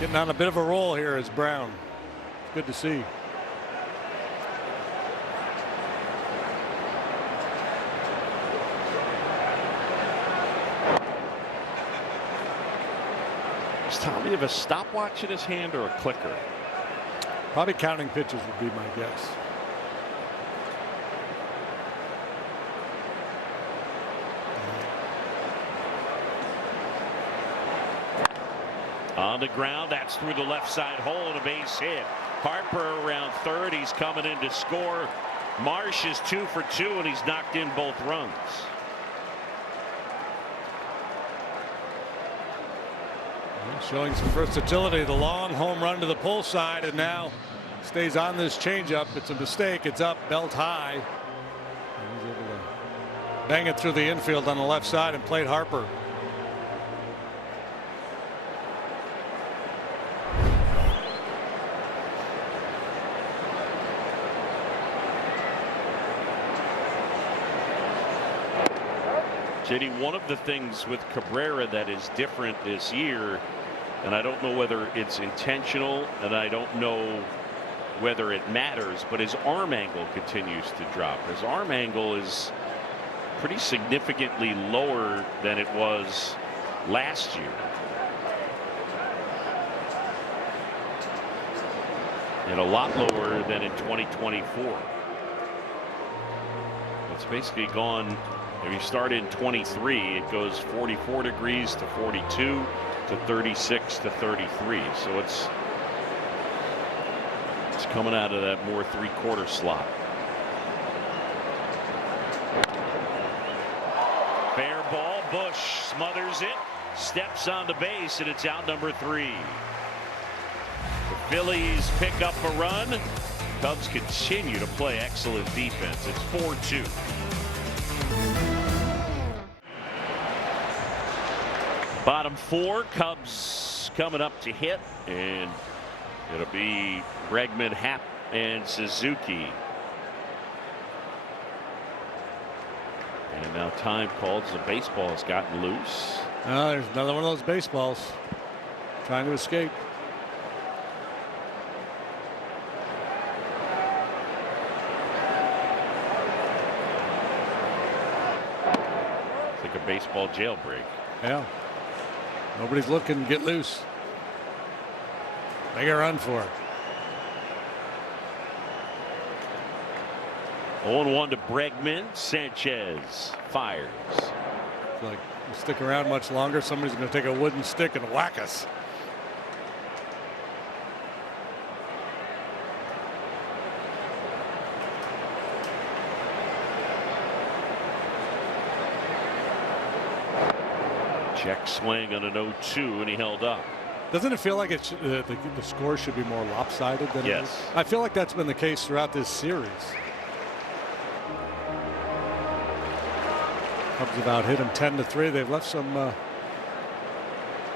Getting on a bit of a roll here is Brown. It's good to see. Does Tommy have a stopwatch in his hand or a clicker? Probably counting pitches would be my guess. On the ground, that's through the left side hole and a base hit. Harper around third. He's coming in to score. Marsh is 2 for 2 and he's knocked in both runs. Showing some versatility. The long home run to the pull side, and now stays on this changeup. It's a mistake. It's up, belt high. And he's able to bang it through the infield on the left side and played Harper. JD, one of the things with Cabrera that is different this year, and I don't know whether it's intentional and I don't know whether it matters, but his arm angle continues to drop. His arm angle is pretty significantly lower than it was last year. And a lot lower than in 2024. It's basically gone. If you start in 23, it goes 44 degrees to 42 to 36 to 33. So it's coming out of that more three-quarter slot. Fair ball. Bush smothers it, steps on the base, and it's out number 3. The Phillies pick up a run. Cubs continue to play excellent defense. It's 4-2. Bottom 4, Cubs coming up to hit, and it'll be Bregman, Happ, and Suzuki. And now time called. The baseball has gotten loose. There's another one of those baseballs trying to escape. It's like a baseball jailbreak. Yeah. Nobody's looking to get loose. Make a run for it. 0-1 to Bregman. Sanchez fires. It's like we stick around much longer, somebody's going to take a wooden stick and whack us. Check swing on an 0-2, and he held up. Doesn't it feel like it the score should be more lopsided than it is? I feel like that's been the case throughout this series. Cubs about hit him 10-3. They've left some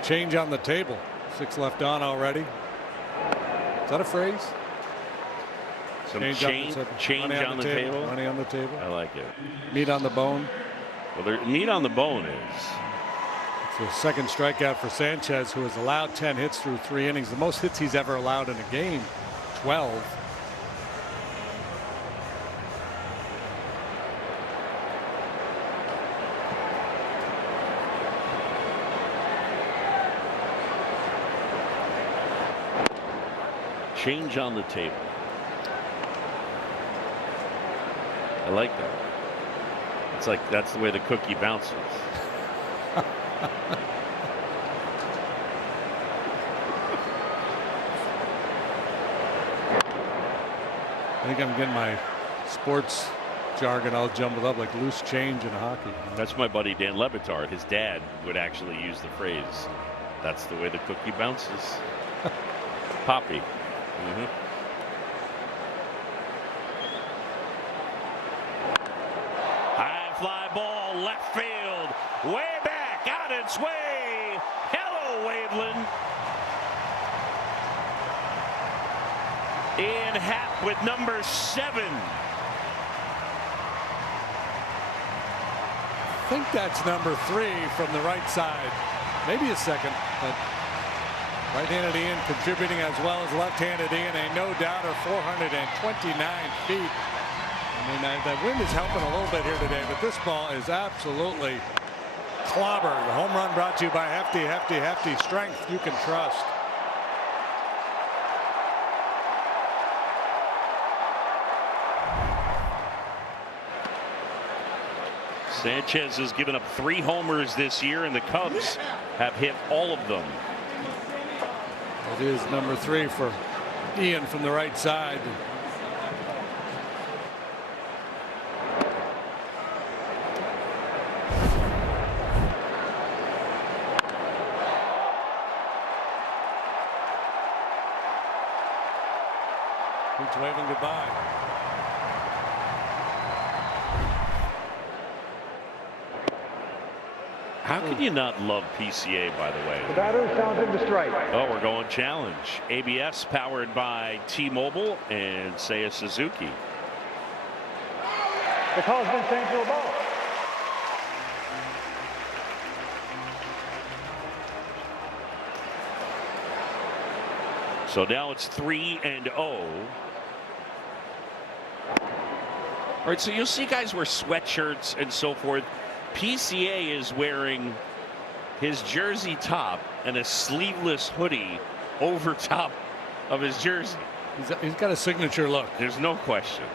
change on the table. 6 left on already. Is that a phrase? Some change on the table. Money on the table. I like it. Meat on the bone. Well, meat on the bone is. It's the second strikeout for Sanchez, who has allowed 10 hits through 3 innings. The most hits he's ever allowed in a game, 12. Change on the table. I like that. It's like that's the way the cookie bounces. I think I'm getting my sports jargon all jumbled up like loose change in hockey. That's my buddy Dan Lebitard. His dad would actually use the phrase, "That's the way the cookie bounces." Poppy. High fly ball, left field, way back, on its way. Hello, Waveland. Ian Happ with number 7. I think that's number 3 from the right side. Maybe a second, but right-handed Ian contributing as well as left-handed Ian. A no-doubter, 429 feet. I mean, the wind is helping a little bit here today, but this ball is absolutely clobbered. The home run brought to you by Hefty strength you can trust. Sanchez has given up 3 homers this year, and the Cubs have hit all of them. It is number 3 for Ian from the right side. He's waving goodbye. How can you not love PCA, by the way? The batter sounds him to strike. Oh, we're going challenge. ABS powered by T-Mobile and Seiya Suzuki. The call's been changed to a ball. So now it's 3-0. All right, so you'll see guys wear sweatshirts and so forth. PCA is wearing his jersey top and a sleeveless hoodie over top of his jersey. He's got a signature look. There's no question.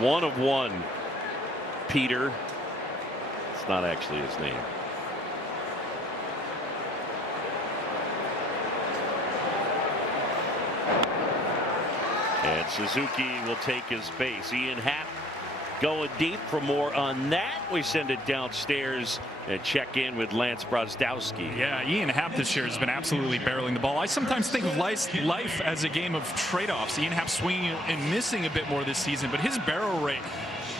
One of one, Peter. It's not actually his name. And Suzuki will take his base. Ian Happ going deep. For more on that, we send it downstairs and check in with Lance Brozdowski. Yeah, Ian Happ this year has been absolutely barreling the ball. I sometimes think of life as a game of trade-offs. Ian Happ swinging and missing a bit more this season, but his barrel rate,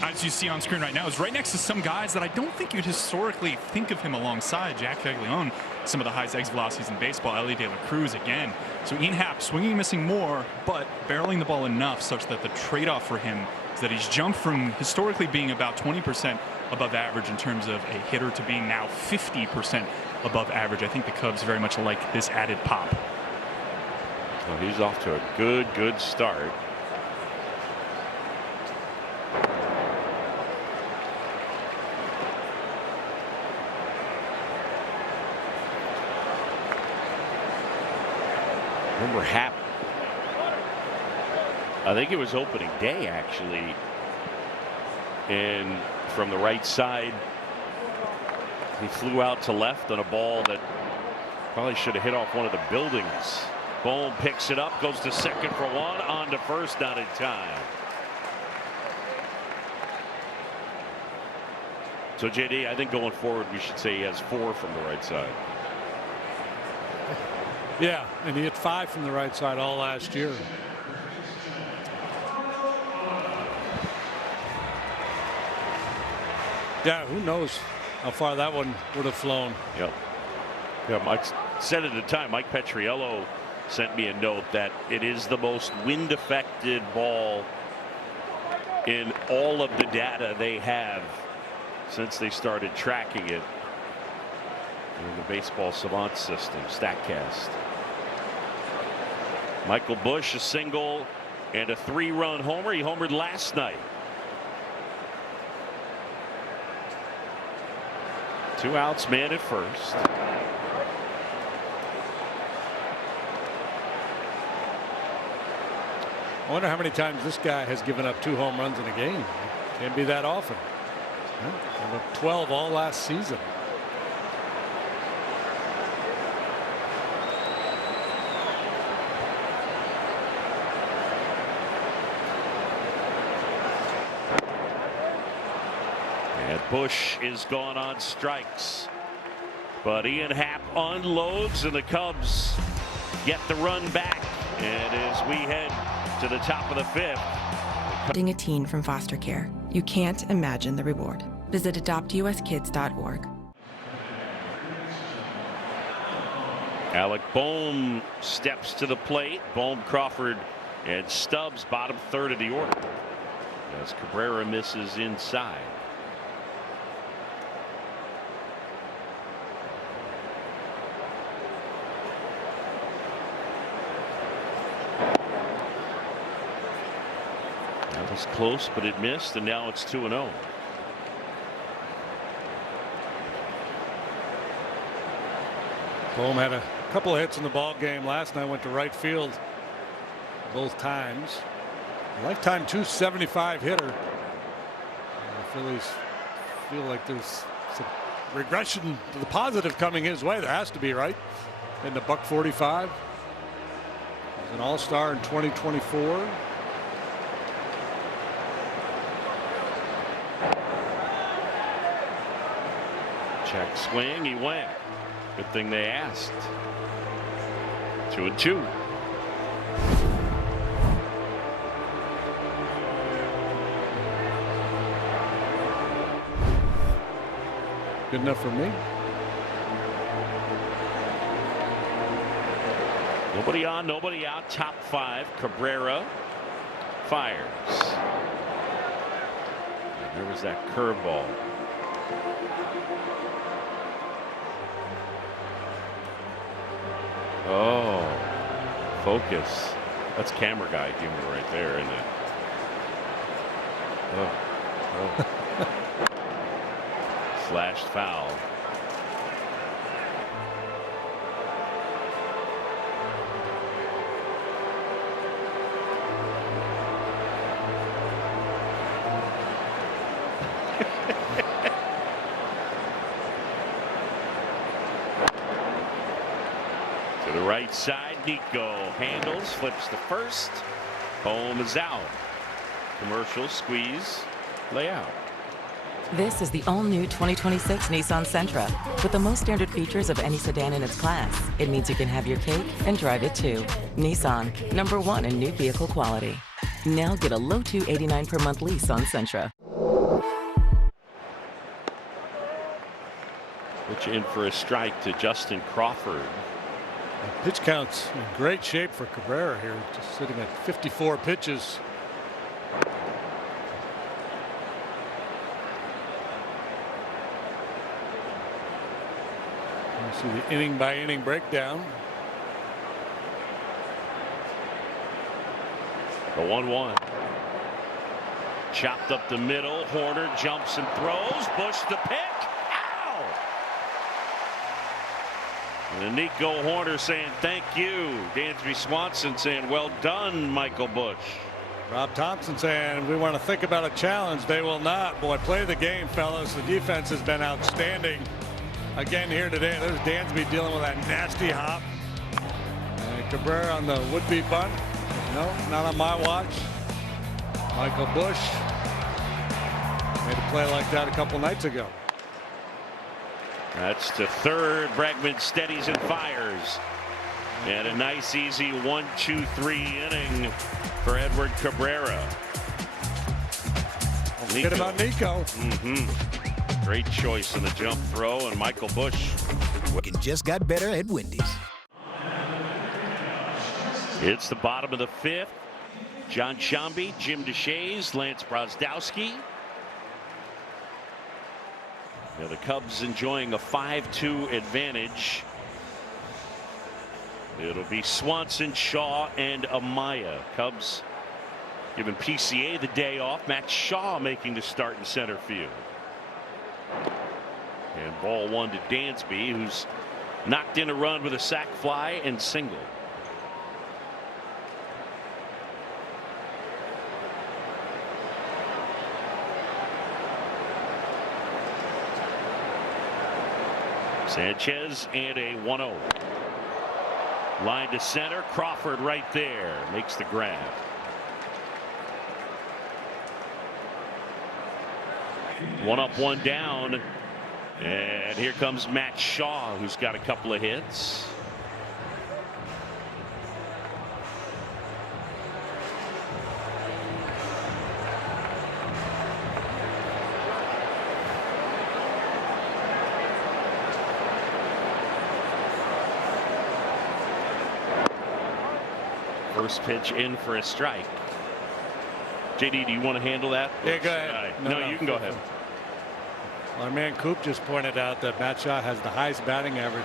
as you see on screen right now, is right next to some guys that I don't think you'd historically think of him alongside. Jack Caglione, some of the highest exit velocities in baseball. Ellie De La Cruz again. So Ian Happ swinging and missing more, but barreling the ball enough such that the trade-off for him is that he's jumped from historically being about 20% above average in terms of a hitter to being now 50% above average. I think the Cubs very much like this added pop. Well, he's off to a good start. Remember Happ, I think it was opening day actually, and from the right side he flew out to left on a ball that probably should have hit off one of the buildings. Bohm picks it up, goes to second for 1, on to first, not in time. So JD, I think going forward we should say he has 4 from the right side. Yeah, and he hit 5 from the right side all last year. Yeah, who knows how far that one would have flown. Yep. Yeah, Mike said at the time, Mike Petriello sent me a note that it is the most wind affected ball in all of the data they have since they started tracking it in the baseball savant system, StatCast. Michael Busch, a single and a 3-run homer. He homered last night. 2 outs, man at first. I wonder how many times this guy has given up 2 home runs in a game. Can't be that often. 12 all last season. Bush is gone on strikes. But Ian Happ unloads and the Cubs get the run back. And as we head to the top of the 5th. Adopting a teen from foster care. You can't imagine the reward. Visit adoptuskids.org. Alec Bohm steps to the plate. Bohm, Crawford, and Stubbs bottom third of the order. As Cabrera misses inside. That was close, but it missed, and now it's 2-0. Bohm had a couple of hits in the ball game last night. Went to right field both times. Lifetime .275 hitter. The Phillies feel like there's some regression to the positive coming his way. There has to be, right? In the $145. He's an all-star in 2024. Check swing, he went. Good thing they asked. 2-2. Good enough for me. Nobody on, nobody out. Top 5. Cabrera fires. And there was that curveball. Oh, focus. That's camera guy humor right there, isn't it? Oh. Flashed foul. To the right side, Nico handles, flips to first. Bohm is out. Commercial squeeze, layout. This is the all-new 2026 Nissan Sentra. With the most standard features of any sedan in its class, it means you can have your cake and drive it too. Nissan, #1 in new vehicle quality. Now get a low $289 per month lease on Sentra. Pitch in for a strike to Justin Crawford. Pitch counts in great shape for Cabrera here, just sitting at 54 pitches. You see the inning by inning breakdown. The 1-1. Chopped up the middle. Horner jumps and throws. Bush the pick. Ow! And Nico Horner saying thank you. Dansby Swanson saying well done, Michael Bush. Rob Thompson saying we want to think about a challenge. They will not. Boy, play the game, fellas. The defense has been outstanding again here today. There's Dansby dealing with that nasty hop. And Cabrera on the would-be bunt. No, not on my watch. Michael Bush made a play like that a couple nights ago. That's to third. Bregman steadies and fires. And a nice easy 1-2-3 inning for Edward Cabrera. Don't forget about Nico. Great choice in the jump throw, and Michael Bush. It just got better at Wendy's. It's the bottom of the 5th. John Shambi, Jim DeShays, Lance Brozdowski. Now the Cubs enjoying a 5-2 advantage. It'll be Swanson, Shaw, and Amaya. Cubs giving PCA the day off. Matt Shaw making the start in center field. And ball 1 to Dansby, who's knocked in a run with a sac fly and single. Sanchez and a 1-0. Line to center. Crawford right there makes the grab. One up, one down. And here comes Matt Shaw, who's got a couple of hits. First pitch in for a strike. JD, do you want to handle that? Yeah, go ahead. Right. No, you can go ahead. My man Coop just pointed out that Matt Shaw has the highest batting average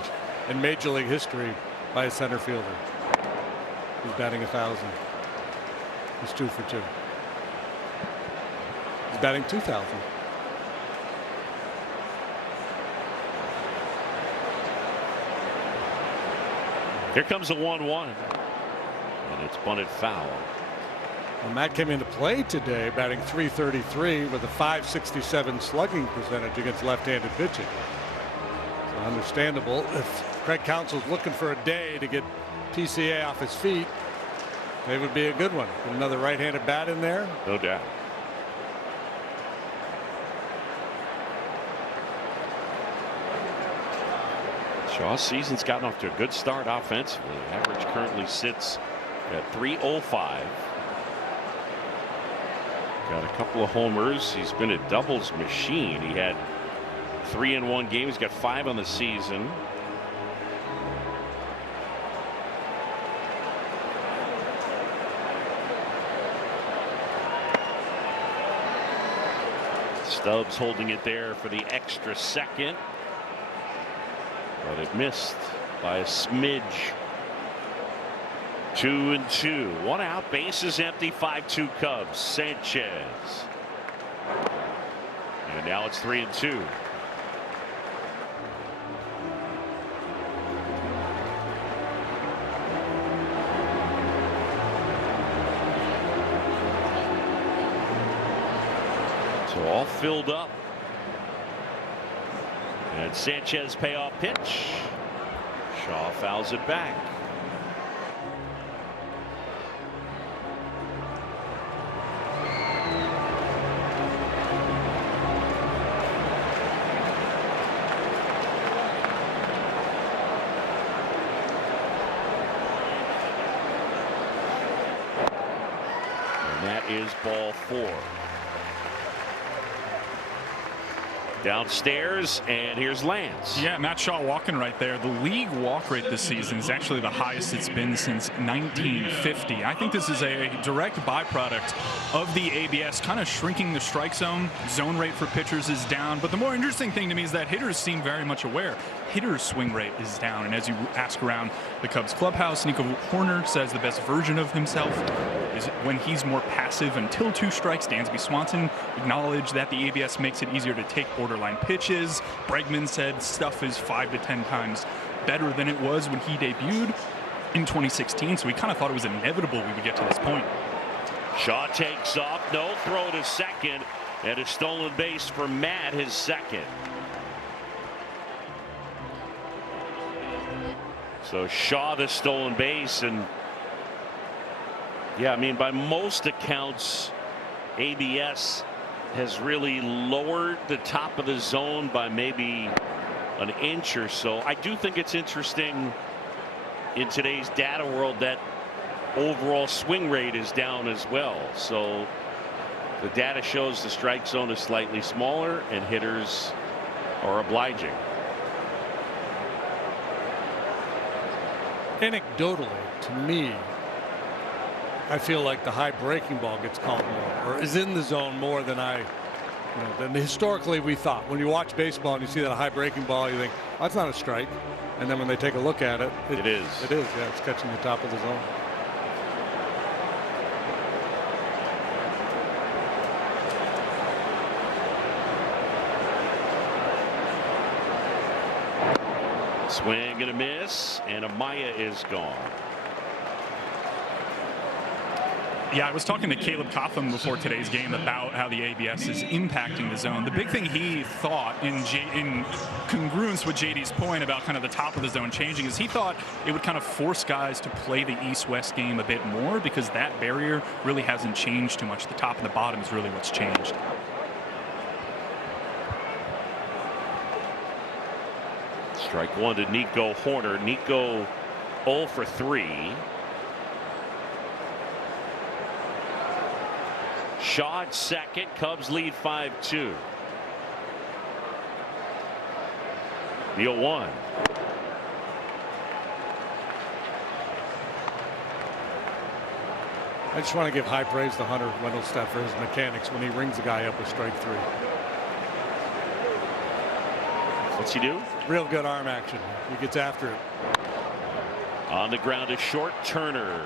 in Major League history by a center fielder. He's batting 1,000. He's 2 for 2. He's batting 2,000. Here comes a 1-1. And it's bunted foul. Well, Matt came into play today batting .333 with a .567 slugging percentage against left-handed pitching. So understandable. If Craig Counsell's looking for a day to get PCA off his feet, they would be a good one. Get another right-handed bat in there. No doubt. Shaw's season's gotten off to a good start offensively. Average currently sits at .305. Got a couple of homers. He's been a doubles machine. He had 3 in one game. He's got 5 on the season. Stubbs holding it there for the extra second. But it missed by a smidge. 2-2. 1 out. Bases empty. 5-2 Cubs. Sanchez. And now it's 3-2. So all filled up. And Sanchez payoff pitch. Shaw fouls it back. Is ball 4. Downstairs, and here's Lance. Yeah, Matt Shaw walking right there. The league walk rate this season is actually the highest it's been since 1950. I think this is a direct byproduct of the ABS kind of shrinking the strike zone. Zone rate for pitchers is down, but the more interesting thing to me is that hitters seem very much aware. Hitters' swing rate is down, and as you ask around the Cubs clubhouse, Nico Horner says the best version of himself is when he's more passive until 2 strikes. Dansby Swanson acknowledged that the ABS makes it easier to take borderline pitches. Bregman said stuff is 5 to 10 times better than it was when he debuted in 2016, so we kind of thought it was inevitable we would get to this point. Shaw takes off, no throw to second, and a stolen base for Matt, his second. So Shaw the stolen base, and yeah, I mean, by most accounts, ABS has really lowered the top of the zone by maybe an inch or so. I do think it's interesting in today's data world that overall swing rate is down as well. So the data shows the strike zone is slightly smaller and hitters are obliging. Anecdotally, to me, I feel like the high breaking ball gets called more, or is in the zone more than than historically we thought. When you watch baseball and you see that high breaking ball, you think, oh, that's not a strike. And then when they take a look at it, it is. It is. Yeah, it's catching the top of the zone. Swing and a miss, and Amaya is gone. Yeah, I was talking to Caleb Cotham before today's game about how the ABS is impacting the zone. The big thing he thought in congruence with JD's point about kind of the top of the zone changing is he thought it would kind of force guys to play the east-west game a bit more because that barrier really hasn't changed too much. The top and the bottom is really what's changed. Strike one to Nico Horner. Nico 0 for 3. Shaw at second. Cubs lead 5-2. The 0-1. I just want to give high praise to Hunter Wendelstedt for his mechanics when he rings a guy up with strike 3. What's he do? Real good arm action. He gets after it. On the ground is short. Turner.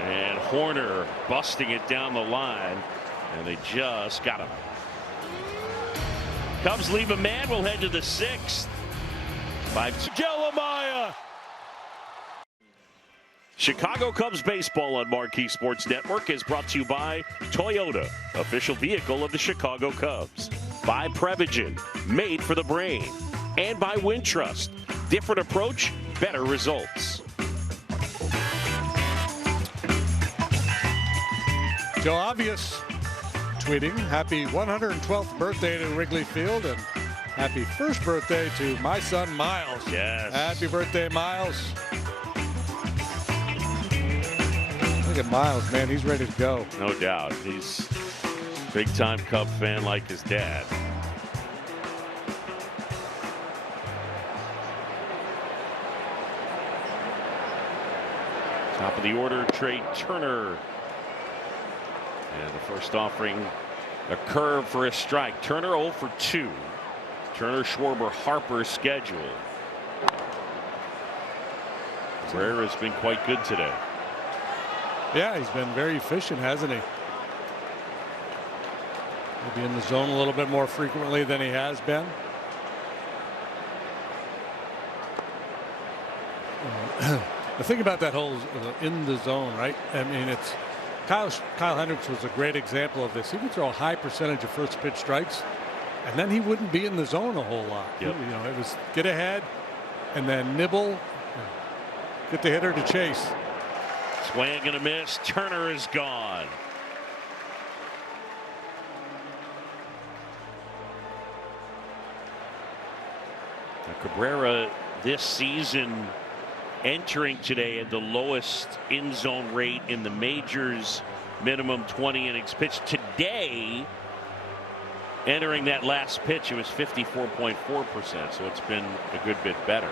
And Horner busting it down the line. And they just got him. Cubs leave a man. We'll head to the 6th. 5-2. Jeremiah. Chicago Cubs baseball on Marquee Sports Network is brought to you by Toyota, official vehicle of the Chicago Cubs. By Prevagen, made for the brain. And by Wintrust, different approach, better results. Joe Obvious tweeting, happy 112th birthday to Wrigley Field and happy first birthday to my son Miles. Yes. Happy birthday, Miles. Look at Miles, man. He's ready to go. No doubt. He's a big-time Cub fan like his dad. Top of the order, Trey Turner. And the first offering, a curve for a strike. Turner 0 for 2. Turner, Schwarber, Harper schedule. Cabrera's been quite good today. Yeah, he's been very efficient, hasn't he? Maybe in the zone a little bit more frequently than he has been. The thing about that whole in the zone, right? I mean, it's Kyle Hendricks was a great example of this. He would throw a high percentage of first pitch strikes, and then he wouldn't be in the zone a whole lot. Yep. You know, it was get ahead and then nibble, get the hitter to chase. Swing and a miss. Turner is gone. Now Cabrera this season entering today at the lowest in zone rate in the majors, minimum 20 innings pitched. Today, entering that last pitch, it was 54.4%, so it's been a good bit better.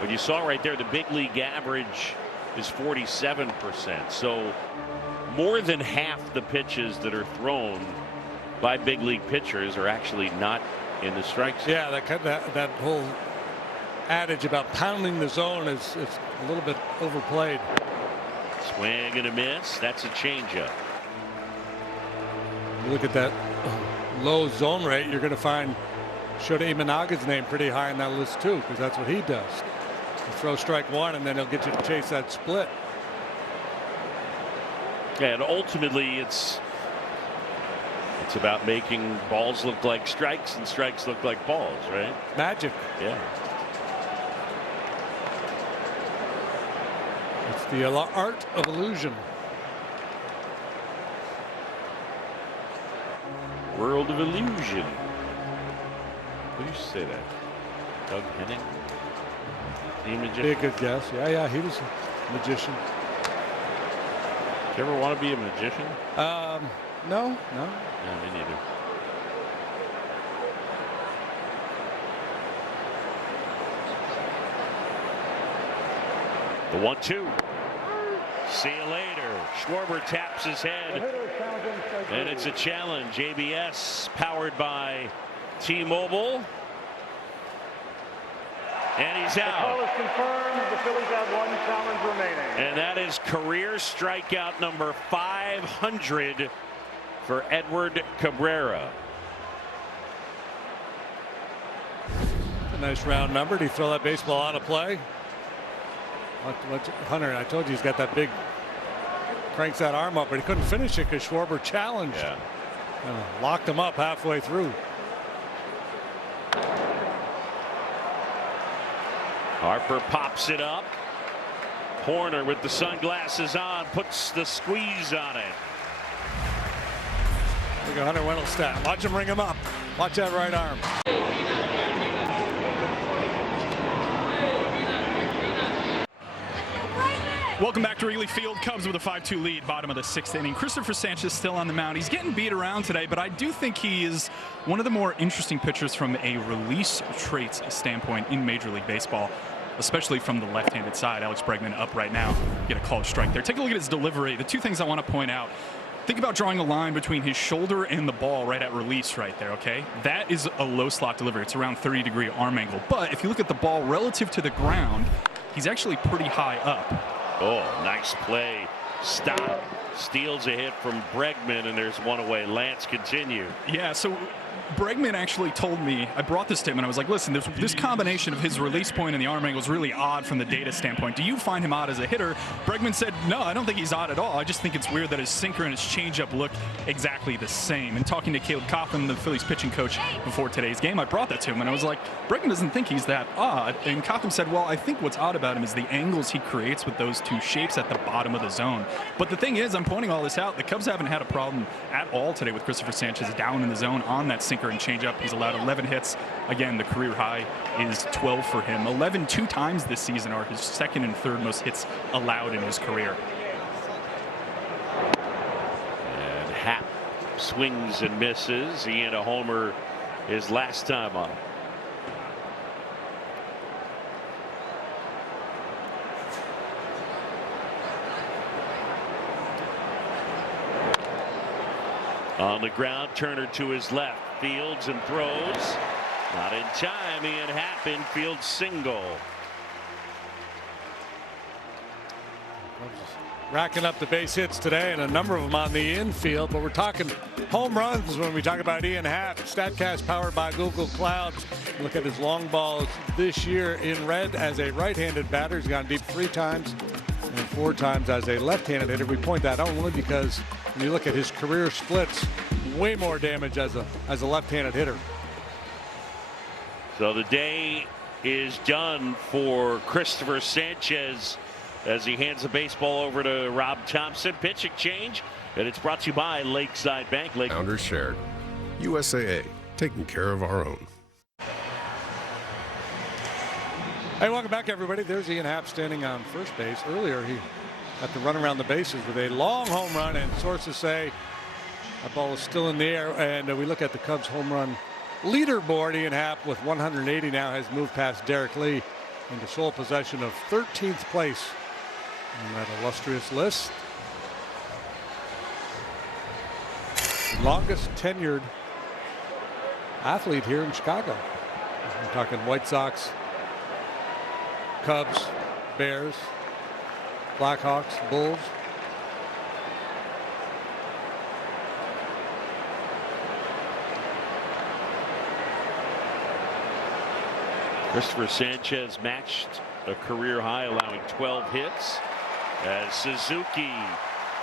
But you saw right there, the big league average is 47%. So more than half the pitches that are thrown by big league pitchers are actually not in the strike zone. Yeah, that whole adage about pounding the zone is a little bit overplayed. Swing and a miss. That's a changeup. Look at that low zone rate. You're going to find Shota Imanaga's name pretty high on that list too, because that's what he does. You throw strike one and then he'll get you to chase that split. Yeah, and ultimately it's about making balls look like strikes and strikes look like balls, right? Magic. Yeah. It's the art of illusion. World of illusion. Who do you say that? Doug Henning? The magician? Be a good guess. Yeah, he was a magician. Did you ever want to be a magician? No. No, me neither. The 1-2. See you later. Schwarber taps his head. And it's a challenge. ABS powered by T-Mobile. And he's out. The call is confirmed. The Phillies have one challenge remaining. And that is career strikeout number 500 for Edward Cabrera. A nice round number. Did he throw that baseball out of play? Hunter, I told you he's got that big, cranks that arm up, but he couldn't finish it because Schwarber challenged. Yeah. Locked him up halfway through. Harper pops it up. Horner with the sunglasses on puts the squeeze on it. Look at Hunter Wendelstedt. Watch him ring him up. Watch that right arm. Welcome back to Wrigley Field. Cubs with a 5-2 lead, bottom of the 6th inning. Christopher Sanchez still on the mound. He's getting beat around today, but I do think he is one of the more interesting pitchers from a release traits standpoint in Major League Baseball, especially from the left-handed side. Alex Bregman up right now. Get a called strike there. Take a look at his delivery. The two things I want to point out. Think about drawing a line between his shoulder and the ball right at release right there, okay? That is a low slot delivery. It's around 30-degree arm angle. But if you look at the ball relative to the ground, he's actually pretty high up. Oh, nice play. Stop. Steals a hit from Bregman, and there's one away. Lance, continue. Yeah, so Bregman actually told me, I brought this to him, and I was like, listen, this combination of his release point and the arm angle is really odd from the data standpoint. Do you find him odd as a hitter? Bregman said, no, I don't think he's odd at all. I just think it's weird that his sinker and his changeup look exactly the same. And talking to Caleb Cotham, the Phillies pitching coach, before today's game, I brought that to him, and I was like, Bregman doesn't think he's that odd. And Cotham said, well, I think what's odd about him is the angles he creates with those two shapes at the bottom of the zone. But the thing is, I'm pointing all this out, the Cubs haven't had a problem at all today with Christopher Sanchez down in the zone on that sinker and changeup. He's allowed 11 hits. Again, the career high is 12 for him. 11 two times this season are his second and third most hits allowed in his career. And Happ swings and misses. He had a homer his last time up. On the ground, Turner to his left, fields and throws. Not in time. Ian Happ infield single. Racking up the base hits today, and a number of them on the infield. But we're talking home runs when we talk about Ian Happ. StatCast powered by Google Cloud. Look at his long balls this year in red as a right-handed batter. He's gone deep 3 times and 4 times as a left-handed hitter. We point that out only because when you look at his career splits, way more damage as a left-handed hitter. So the day is done for Christopher Sanchez as he hands the baseball over to Rob Thompson. Pitching change, and it's brought to you by Lakeside Bank. Founders shared. USAA, taking care of our own. Hey, welcome back, everybody. There's Ian Happ standing on first base. Earlier, he had to run around the bases with a long home run, and sources say that ball is still in the air. And we look at the Cubs home run leaderboard. Ian Happ with 180 now has moved past Derek Lee into sole possession of 13th place on that illustrious list. The longest tenured athlete here in Chicago. We're talking White Sox, Cubs, Bears, Blackhawks, Bulls. Christopher Sanchez matched a career high, allowing 12 hits as Suzuki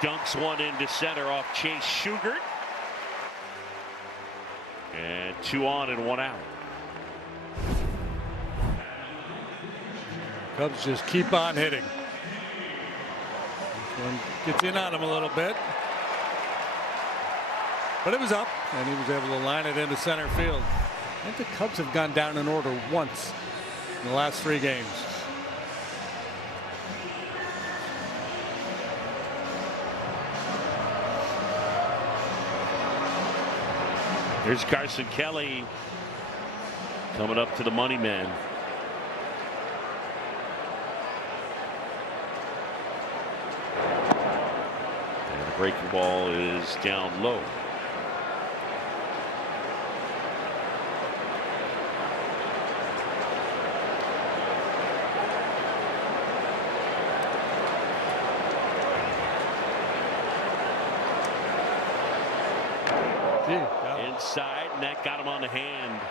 dunks one into center off Chase Shugart. And 2 on and 1 out. Cubs just keep on hitting. This one gets in on him a little bit. But it was up, and he was able to line it into center field. I think the Cubs have gone down in order once in the last 3 games. Here's Carson Kelly coming up to the money man. And the breaking ball is down low. Inside, and that got him on the hand.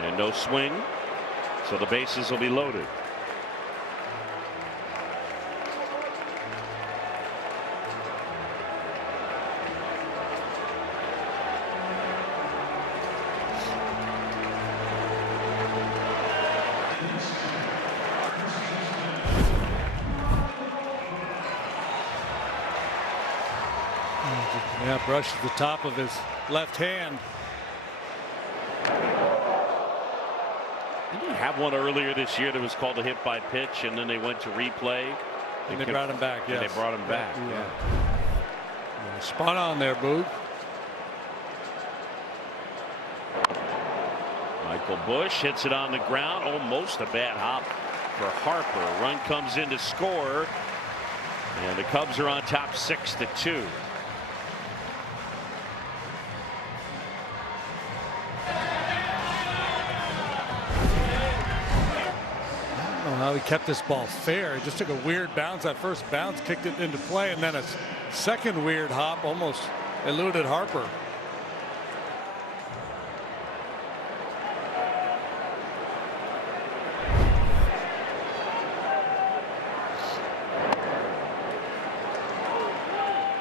And no swing, so the bases will be loaded. Yeah, brushes the top of his left hand. Didn't you have one earlier this year that was called a hit by pitch, and then they went to replay? And they brought him back, yes. They brought him back, yeah. Spot on there, Boog. Michael Bush hits it on the ground. Almost a bad hop for Harper. Run comes in to score. And the Cubs are on top 6-2. I don't know how he kept this ball fair. He just took a weird bounce. That first bounce kicked it into play, and then a second weird hop almost eluded Harper.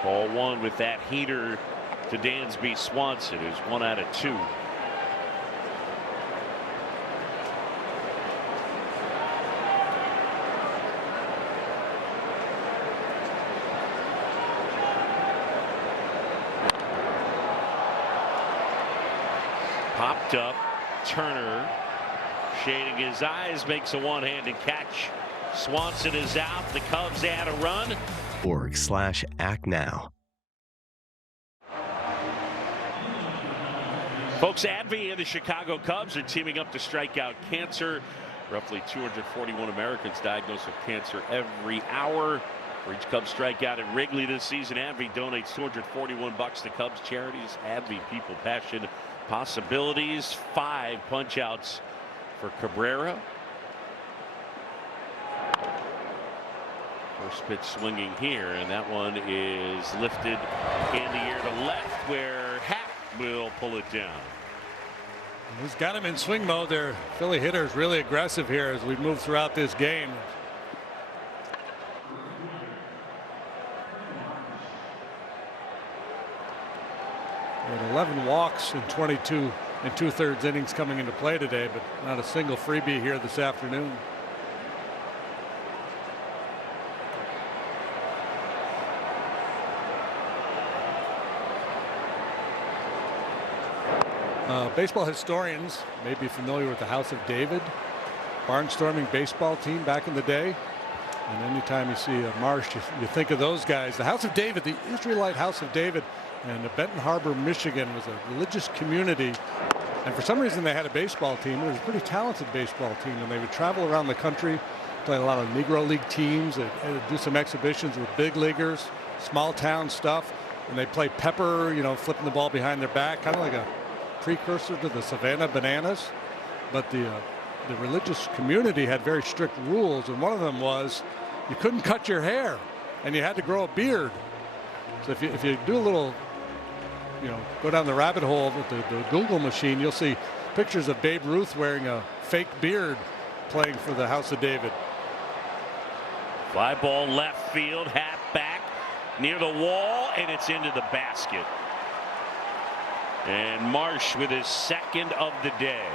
Ball one with that heater to Dansby Swanson, who's 1 out of 2. Popped up. Turner shading his eyes, makes a one-handed catch. Swanson is out. The Cubs add a run. .org/act now. Folks, AbbVie and the Chicago Cubs are teaming up to strike out cancer. Roughly 241 Americans diagnosed with cancer every hour. For each Cubs strikeout at Wrigley this season, AbbVie donates $241 to Cubs charities. AbbVie, people, passion, possibilities. 5 punch-outs for Cabrera. First pitch swinging here, and that one is lifted in the air to left, where Happ will pull it down. He's got him in swing mode there. Philly hitters really aggressive here as we move throughout this game. He had 11 walks in 22 and 2/3 innings coming into play today, but not a single freebie here this afternoon. Baseball historians may be familiar with the House of David, barnstorming baseball team back in the day. And anytime you see Marsh, you think of those guys. The House of David, the Israelite House of David, and Benton Harbor, Michigan, was a religious community. And for some reason, they had a baseball team. It was a pretty talented baseball team, and they would travel around the country, play a lot of Negro League teams, and do some exhibitions with big leaguers, small town stuff. And they play pepper, you know, flipping the ball behind their back, kind of like a precursor to the Savannah Bananas. But the religious community had very strict rules, and one of them was you couldn't cut your hair and you had to grow a beard. So if you do a little, you know, go down the rabbit hole with the Google machine, you'll see pictures of Babe Ruth wearing a fake beard playing for the House of David. Fly ball left field, Happ back near the wall, and it's into the basket. And Marsh with his second of the day.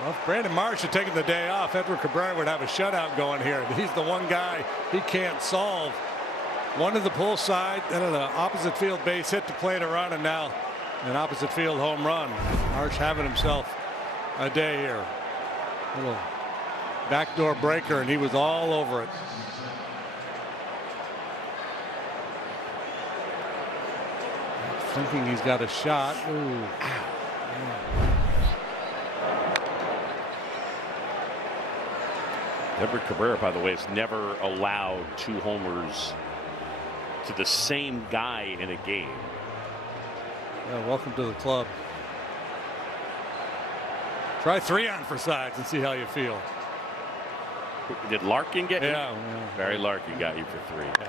Well, if Brandon Marsh had taken the day off, Edward Cabrera would have a shutout going here. He's the one guy he can't solve. One to the pull side, then an opposite field base hit to play to run, and now an opposite field home run. Marsh having himself a day here. Little backdoor breaker, and he was all over it. Thinking he's got a shot. Ooh. Edward Cabrera, by the way, has never allowed 2 homers to the same guy in a game. Yeah, welcome to the club. Try 3 on for sides and see how you feel. Did Larkin get you? Yeah. Barry Larkin got you for 3. Yeah.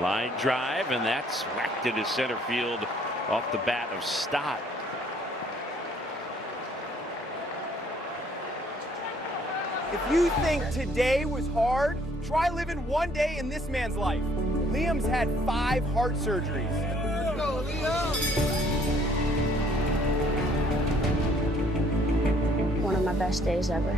Line drive, and that's whacked into center field off the bat of Stott. If you think today was hard, try living one day in this man's life. Liam's had 5 heart surgeries. Let's go, Liam! One of my best days ever.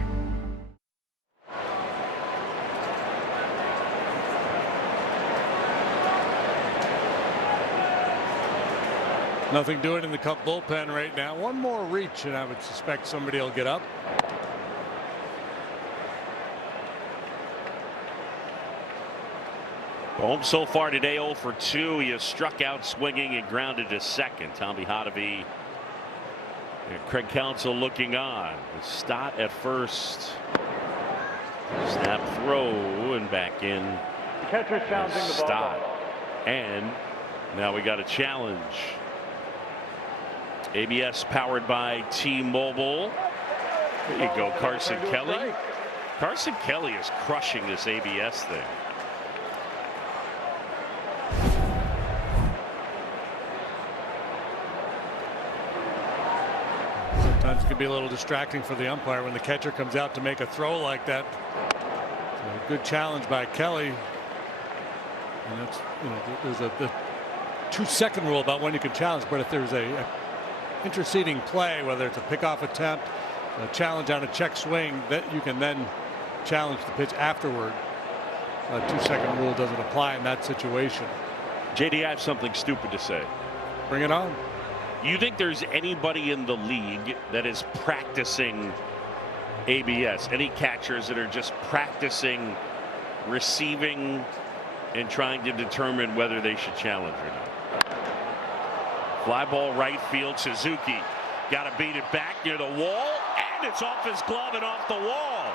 Nothing doing in the Cub bullpen right now. One more reach, and I would suspect somebody will get up. Bohm so far today 0 for 2. He has struck out swinging and grounded to second. Tommy Hotovy and Craig Counsell looking on. Stott at first. Snap throw and back in. The catcher challenging the ball. Stott. And now we got a challenge. ABS powered by T-Mobile. There you go, Carson Kelly. Carson Kelly is crushing this ABS thing. Sometimes it can be a little distracting for the umpire when the catcher comes out to make a throw like that. So a good challenge by Kelly. And that's, there's the 2-second rule about when you can challenge, but if there's a interceding play, whether it's a pickoff attempt, a challenge on a check swing, that you can then challenge the pitch afterward. A 2-second rule doesn't apply in that situation. JD, I have something stupid to say. Bring it on. You think there's anybody in the league that is practicing ABS? Any catchers that are just practicing receiving and trying to determine whether they should challenge or not? Fly ball right field. Suzuki got to beat it back near the wall, and it's off his glove and off the wall.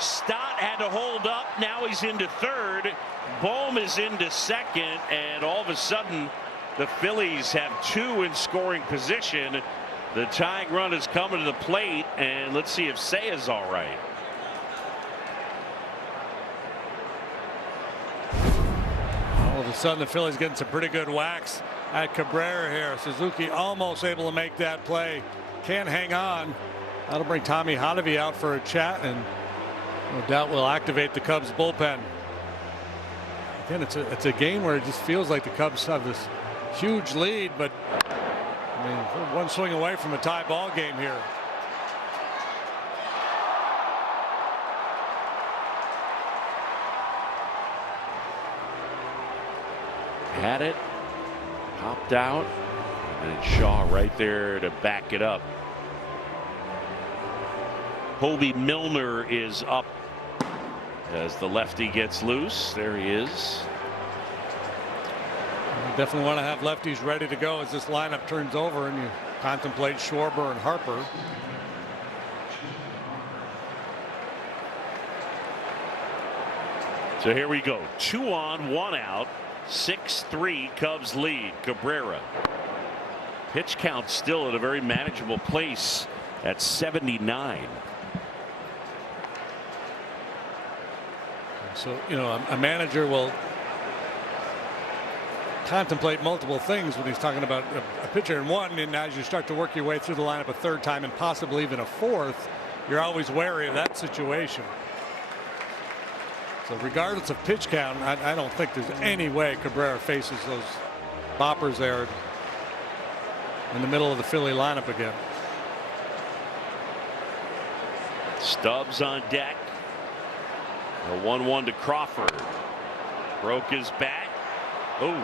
Stott had to hold up. Now he's into third. Bohm is into second, and all of a sudden the Phillies have 2 in scoring position. The tying run is coming to the plate, and let's see if Seiya's all right. All of a sudden the Phillies getting some pretty good whacks at Cabrera here. Suzuki almost able to make that play. Can't hang on. That'll bring Tommy Hotovy out for a chat, and no doubt will activate the Cubs bullpen. Again, it's a game where it just feels like the Cubs have this huge lead, but I mean, we're one swing away from a tie ball game here. Had it, popped out, and Shaw right there to back it up. Hobie Milner is up as the lefty gets loose. There he is. You definitely want to have lefties ready to go as this lineup turns over and you contemplate Schwarber and Harper. So here we go. 2 on, 1 out. 6-3 Cubs lead. Cabrera. Pitch count still at a very manageable place at 79. So, a manager will contemplate multiple things when he's talking about a pitcher in one, and as you start to work your way through the lineup a third time and possibly even a fourth, you're always wary of that situation. So regardless of pitch count, I don't think there's any way Cabrera faces those boppers there in the middle of the Philly lineup again. Stubbs on deck. A 1-1 to Crawford. Broke his bat. Oh.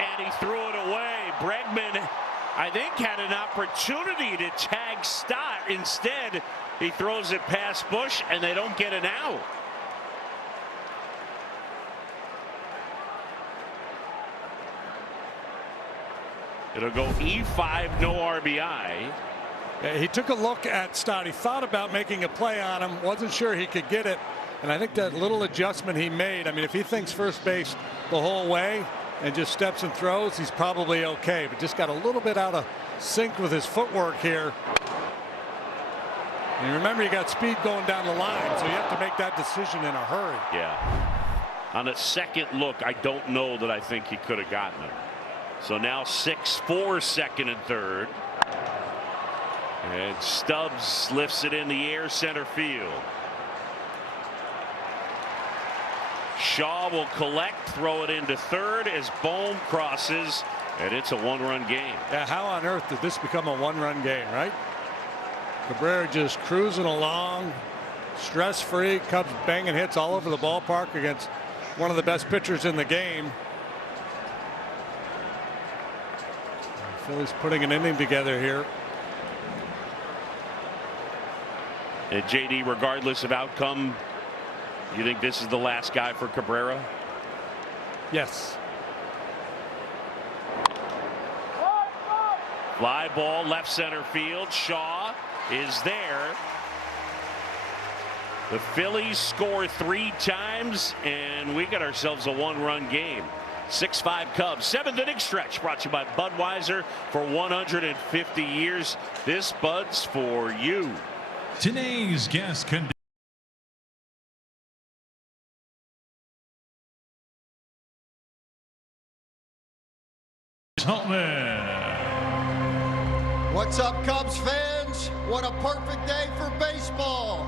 And he threw it away. Bregman, I think, had an opportunity to tag Stott. Instead, he throws it past Bush, and they don't get an out. It'll go E5, no RBI. Yeah, he took a look at Stott. He thought about making a play on him, wasn't sure he could get it, and I think that little adjustment he made, I mean, if he thinks first base the whole way and just steps and throws, he's probably okay, but just got a little bit out of sync with his footwork here. And remember, you got speed going down the line, so you have to make that decision in a hurry. Yeah. On a second look, I don't know that I think he could have gotten it. So now 6-4 second and third. And Stubbs lifts it in the air center field. Shaw will collect, throw it into third as Bohm crosses, and it's a 1-run game. Yeah, how on earth did this become a 1-run game, right? Cabrera just cruising along, stress-free. Cubs banging hits all over the ballpark against one of the best pitchers in the game. Phillies putting an inning together here. And JD, regardless of outcome, you think this is the last guy for Cabrera? Yes. Fly ball left center field. Shaw is there. The Phillies score 3 times, and we got ourselves a 1-run game. 6-5 Cubs. 7th inning stretch brought to you by Budweiser for 150 years. This Bud's for you. Today's guest can What's up, Cubs fans? What a perfect day for baseball.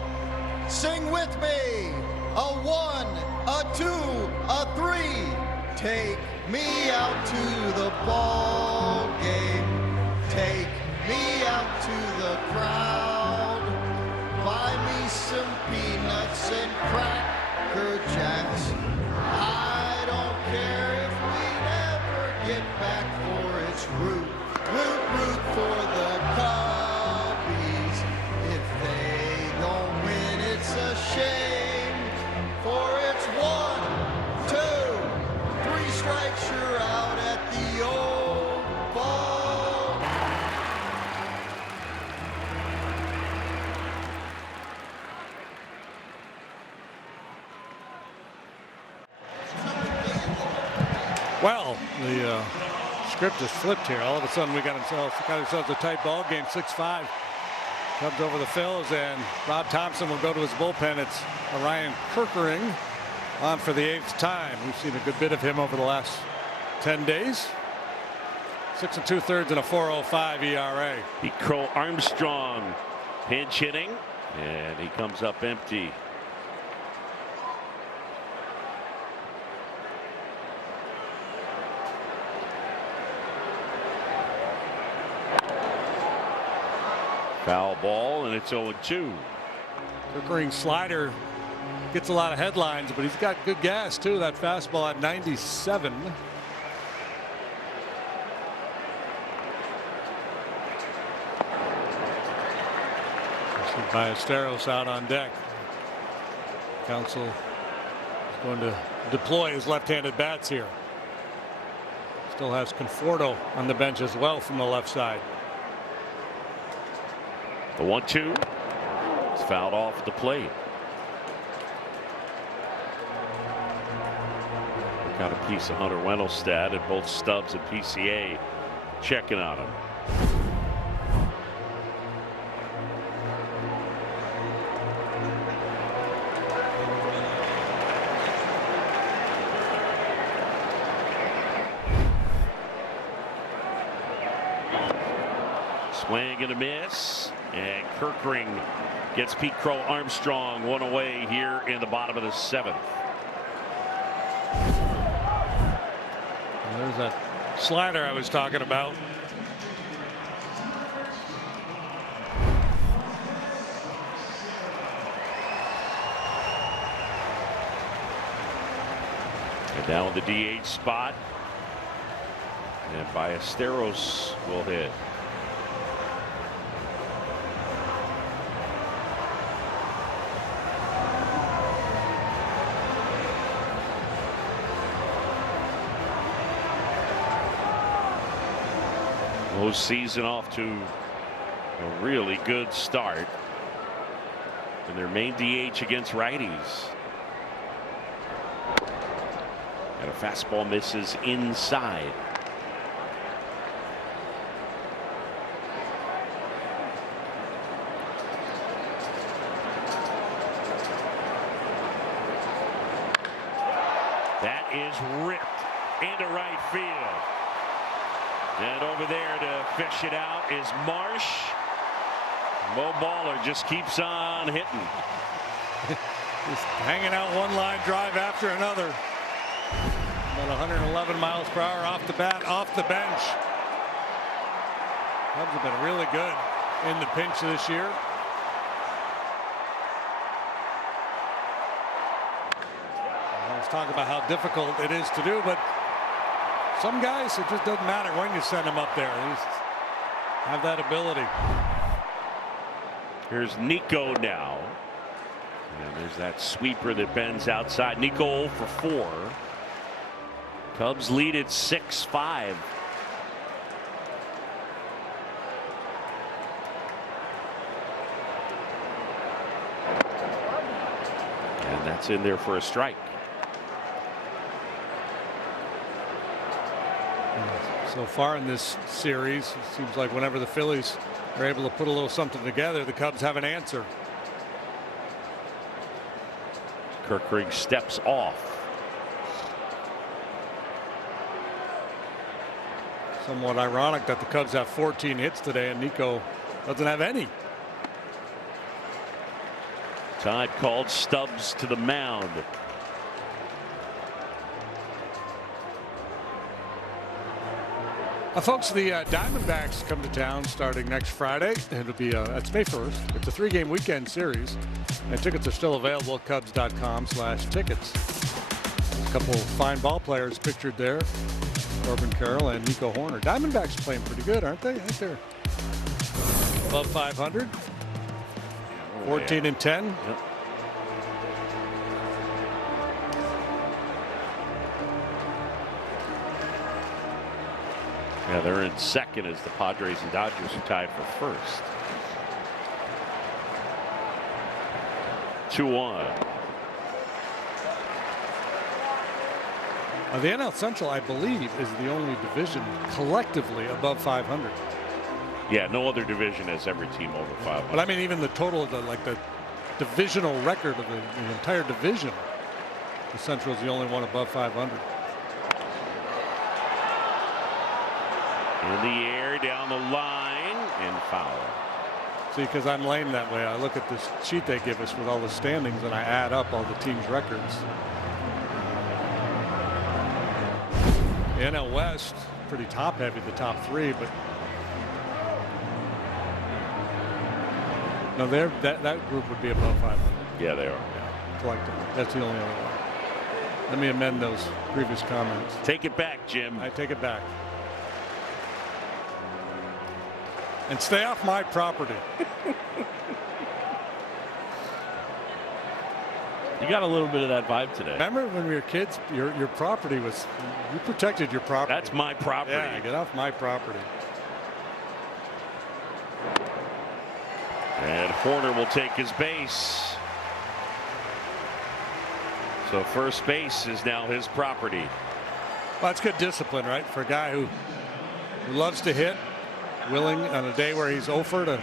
Sing with me. A 1, a 2, a 3. Take me out to the ball game. Take me out to the crowd. Buy me some peanuts and Cracker Jacks. I don't care if we never get back for its root. Root for the Cubbies. If they don't win, it's a shame. For it's 1, 2, 3 strikes, you're out at the old ball. Well, the script is flipped here. All of a sudden we got ourselves a tight ball game. 6-5 comes over the Phils, and Rob Thompson will go to his bullpen. It's Orion Kirkering on for the 8th time. We've seen a good bit of him over the last 10 days. 6 2/3 and a 4.05 ERA. Pete Crow Armstrong pinch hitting, and he comes up empty. Foul ball, and it's 0-2. Kirkering slider gets a lot of headlines, but he's got good gas too. That fastball at 97. Ballesteros out on deck. Council is going to deploy his left-handed bats here. Still has Conforto on the bench as well from the left side. The 1-2 is fouled off at the plate. Got a piece of Hunter Wendelstedt, and both Stubbs and PCA checking on him. Swing and a miss, and Kirkering gets Pete Crow Armstrong one away here in the bottom of the 7th. There's that slider I was talking about. And down the DH spot, and Ballesteros will hit. Season off to a really good start, and their main DH against righties. And a fastball misses inside. That is ripped into right field. And over there to fish it out is Marsh. Mo Baller just keeps on hitting. Just hanging out one line drive after another. About 111 miles per hour off the bat, off the bench. Cubs have been really good in the pinch this year. Let's talk about how difficult it is to do, but Some guys, it just doesn't matter when you send them up there. They just have that ability. Here's Nico now. And there's that sweeper that bends outside. Nico 0 for 4. Cubs lead at 6-5. And that's in there for a strike. So far in this series, it seems like whenever the Phillies are able to put a little something together, the Cubs have an answer. Kirkring steps off. Somewhat ironic that the Cubs have 14 hits today and Nico doesn't have any. Todd called Stubbs to the mound. Folks, the Diamondbacks come to town starting next Friday. It'll be that's May 1st. It's a 3-game weekend series, and tickets are still available at Cubs.com/tickets. A couple fine ball players pictured there: Corbin Carroll and Nico Horner. Diamondbacks playing pretty good, aren't they? I think they're above 500, 14-10. Yep. Yeah, they're in second as the Padres and Dodgers are tied for first. 2-1. The NL Central, I believe, is the only division collectively above 500. Yeah, no other division has every team over 500. But I mean, even the total of the divisional record of the entire division, the Central is the only one above 500. In the air, down the line, and foul. See, because I'm lame that way, I look at this sheet they give us with all the standings and I add up all the teams' records. The NL West, pretty top heavy, the top 3, but no, that group would be above 500. Yeah, they are. Yeah. Collectively, that's the only other one. Let me amend those previous comments. Take it back, Jim. I take it back. And stay off my property. You got a little bit of that vibe today. Remember when we were kids, your property was, you protected your property. That's my property. Yeah, get off my property. And Horner will take his base. So first base is now his property. Well, that's good discipline, right? For a guy who loves to hit, willing on a day where he's over to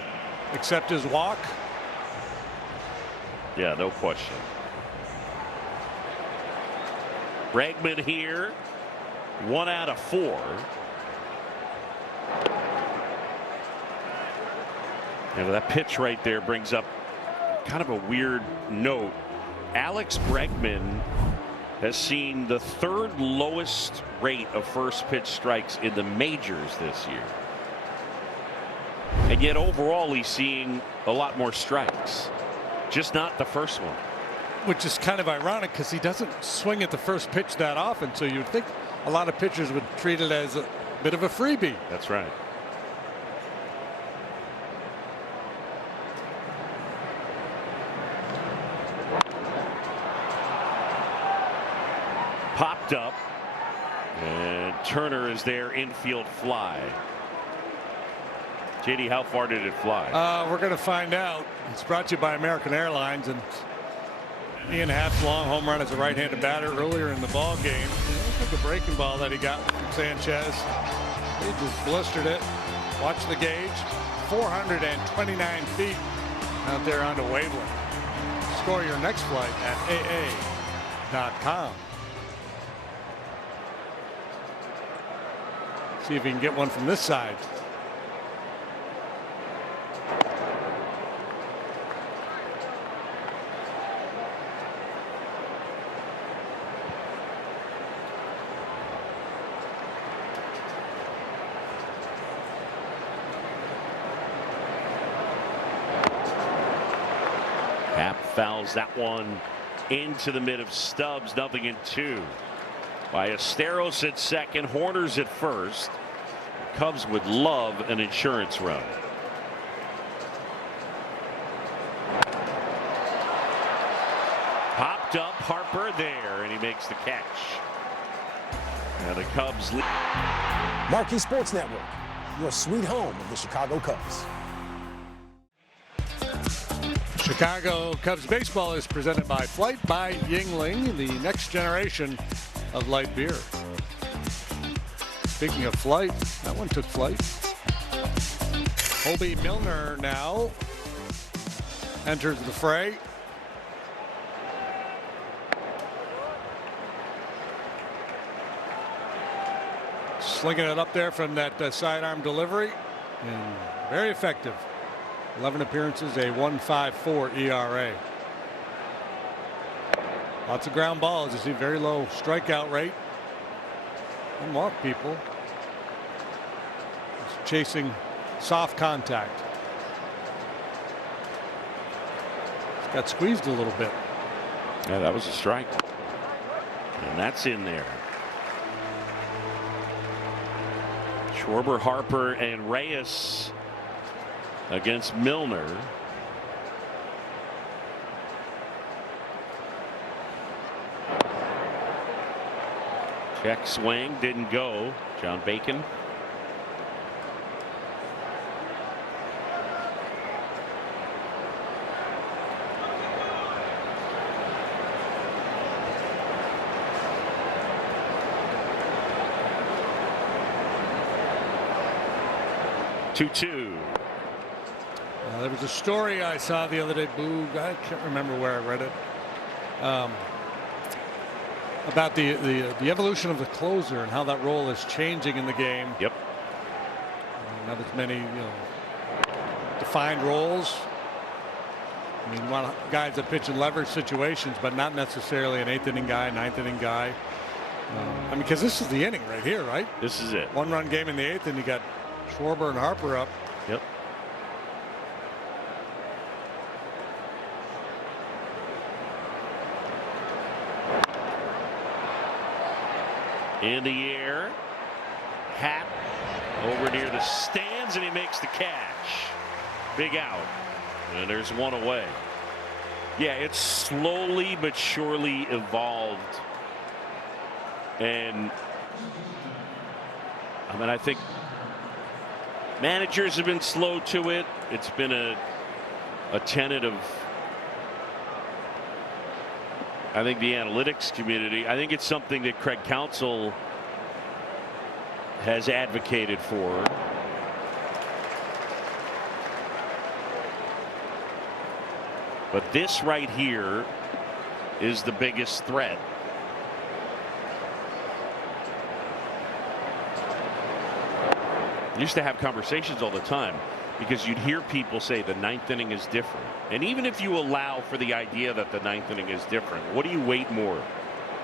accept his walk. Yeah, no question. Bregman here, 1 out of 4. And that pitch right there brings up kind of a weird note. Alex Bregman has seen the 3rd lowest rate of first pitch strikes in the majors this year. And yet overall he's seeing a lot more strikes, just not the first one. Which is kind of ironic because he doesn't swing at the first pitch that often, so you'd think a lot of pitchers would treat it as a bit of a freebie. That's right. Popped up, and Turner is there, infield fly. JD, how far did it fly? We're going to find out. It's brought to you by American Airlines, and Ian Happ's long home run as a right-handed batter earlier in the ball game. Look at the breaking ball that he got from Sanchez. He just blistered it. Watch the gauge. 429 feet out there onto Waveland. Score your next flight at AA.com. See if he can get one from this side. Happ fouls that one into the mid of Stubbs. 0-2. Ballesteros at second, Horner's at first. Cubs would love an insurance run. Popped up, Harper there, and he makes the catch. Now the Cubs lead. Marquee Sports Network, your sweet home of the Chicago Cubs. Chicago Cubs baseball is presented by Flight by Yingling, the next generation of light beer. Speaking of flight, that one took flight. Colby Milner now enters the fray. Slinging it up there from that sidearm delivery, and very effective. 11 appearances, a 1.54 ERA. Lots of ground balls. You see very low strikeout rate. And walk people. Just chasing soft contact. Just got squeezed a little bit. Yeah, that was a strike. And that's in there. Schwarber, Harper, and Reyes against Milner. Check swing, didn't go. John Bacon. There was a story I saw the other day, Boog, I can't remember where I read it, about the evolution of the closer and how that role is changing in the game. Yep. Not as many defined roles. I mean, you want guys that pitch in leverage situations, but not necessarily an 8th inning guy, 9th inning guy. I mean, because this is the inning right here, right? This is it. 1-run game in the 8th, and you got Schwarber and Harper up. Yep. In the air, Happ over near the stands, and he makes the catch. Big out, and there's one away. Yeah, it's slowly but surely evolved, and I mean, I think managers have been slow to it. It's been a tenet of, I think, the analytics community. I think it's something that Craig Counsell has advocated for. But this right here is the biggest threat. Used to have conversations all the time because you'd hear people say the 9th inning is different. And even if you allow for the idea that the 9th inning is different, what do you weight more?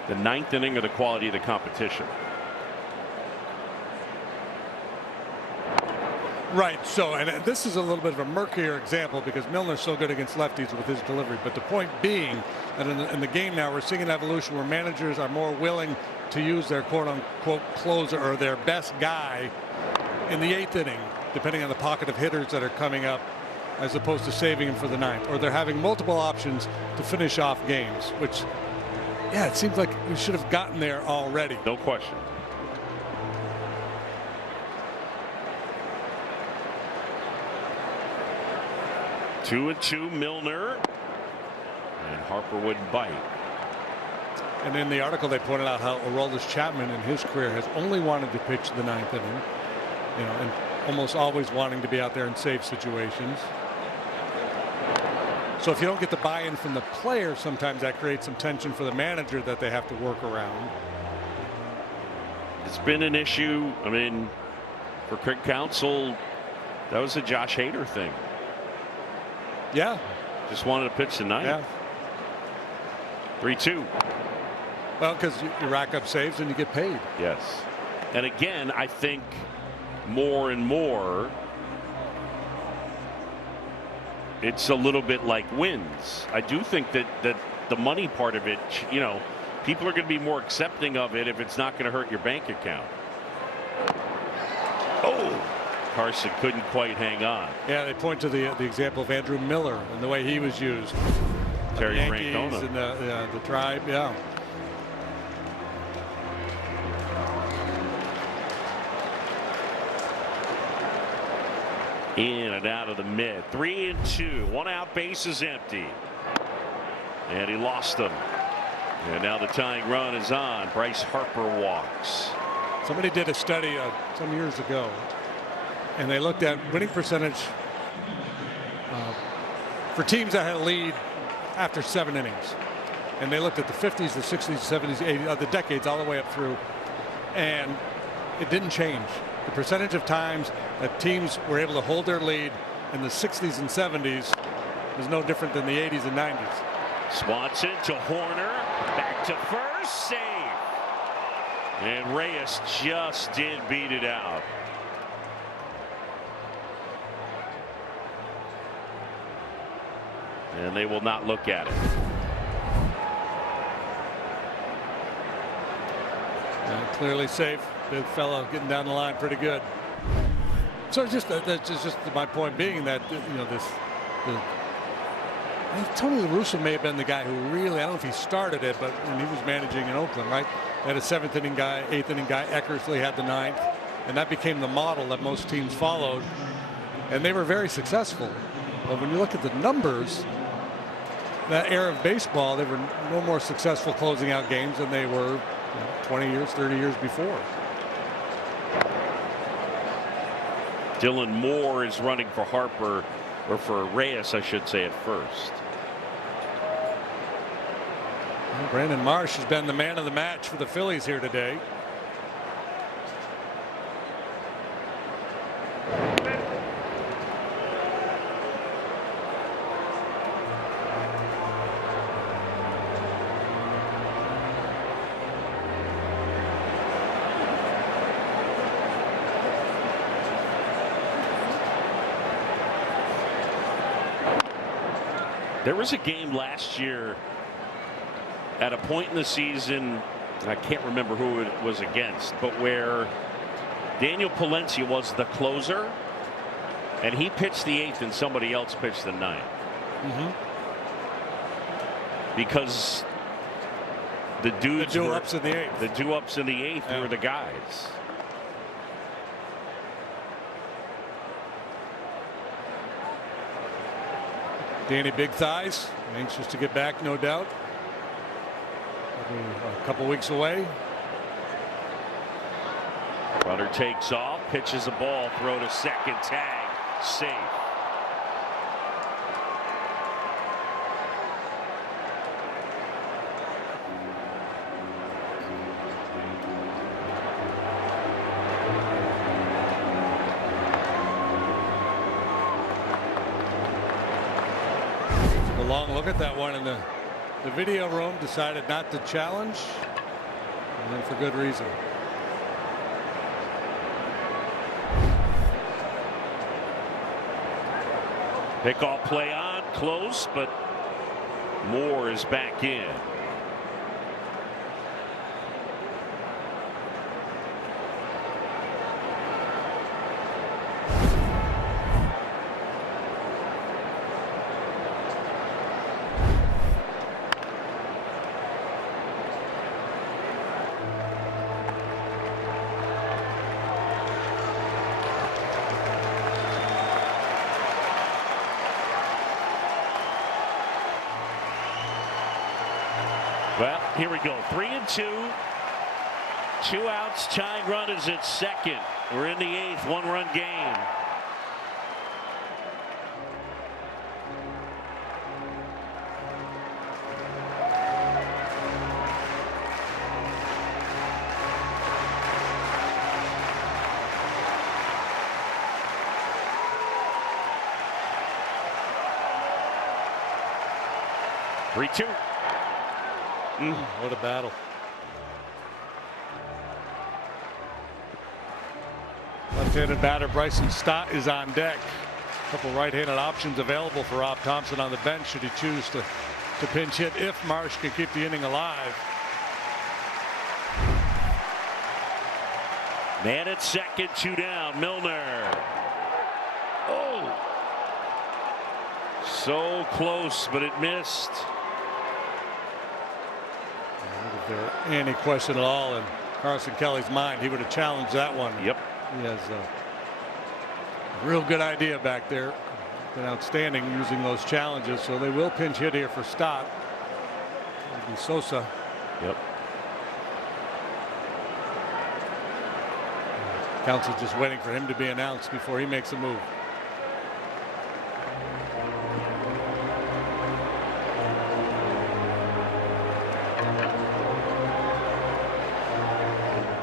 The 9th inning or the quality of the competition? Right. So, and this is a little bit of a murkier example because Milner's so good against lefties with his delivery. But the point being that in the game now, we're seeing an evolution where managers are more willing to use their quote unquote closer or their best guy in the 8th inning, depending on the pocket of hitters that are coming up, as opposed to saving him for the 9th. Or they're having multiple options to finish off games, which, yeah, it seems like we should have gotten there already. No question. Two and two, Milner, and Harper wouldn't bite. And in the article, they pointed out how Aroldis Chapman in his career has only wanted to pitch the 9th inning, you know, and almost always wanting to be out there in safe situations. So if you don't get the buy-in from the player, sometimes that creates some tension for the manager that they have to work around. It's been an issue. I mean, for Craig Counsell, that was a Josh Hader thing. Yeah. Just wanted to pitch the 9th. Yeah. 3-2. Well, because you rack up saves and you get paid. Yes. And again, I think more and more it's a little bit like wins. I do think that the money part of it, you know, people are going to be more accepting of it if it's not going to hurt your bank account. Oh, Carson couldn't quite hang on. Yeah, they point to the example of Andrew Miller and the way he was used. Terry Francona Francona. And the Tribe, yeah. In and out of the mid. 3-2. 1 out, base is empty. And he lost them. And now the tying run is on. Bryce Harper walks. Somebody did a study some years ago, and they looked at winning percentage for teams that had a lead after 7 innings. And they looked at the 50s, the 60s, 70s, 80s, the decades all the way up through, and it didn't change. The percentage of times that teams were able to hold their lead in the 60s and 70s was no different than the 80s and 90s. Swanson to Horner, back to first, save. And Reyes just did beat it out. And they will not look at it. Clearly safe. Big fellow getting down the line pretty good. So that's just my point being that I think Tony La Russa may have been the guy who really, I don't know if he started it, but when he was managing in Oakland, right? They had a 7th inning guy, 8th inning guy. Eckersley had the 9th, and that became the model that most teams followed, and they were very successful. But when you look at the numbers, that era of baseball, they were no more successful closing out games than they were 20 years, 30 years before. Dylan Moore is running for Harper, or for Reyes, I should say, at first. Well, Brandon Marsh has been the man of the match for the Phillies here today. There was a game last year at a point in the season, I can't remember who it was against, but where Daniel Palencia was the closer and he pitched the 8th and somebody else pitched the 9th. Because the dudes the do-ups in the 8th. The do-ups in the 8th were the guys. Danny Big Thighs, anxious to get back, no doubt. A couple weeks away. Runner takes off, pitches a ball, throw to second, tag, safe. A long look at that one in the video room, decided not to challenge, and for good reason. Pickoff play on, close, but Moore is back in. Well, here we go. 3-2. 2 outs. Tying run is at second. We're in the 8th. 1-run game. Three-two. What a battle. Left-handed batter Bryson Stott is on deck. A couple right-handed options available for Rob Thompson on the bench should he choose to pinch hit if Marsh can keep the inning alive. Man at second, 2 down. Milner. Oh. So close, but it missed. If there any question at all in Carson Kelly's mind, he would have challenged that one. Yep. He has a real good idea back there. Been outstanding using those challenges, so they will pinch hit here for Stott. It'll be Sosa. Yep. Council's just waiting for him to be announced before he makes a move.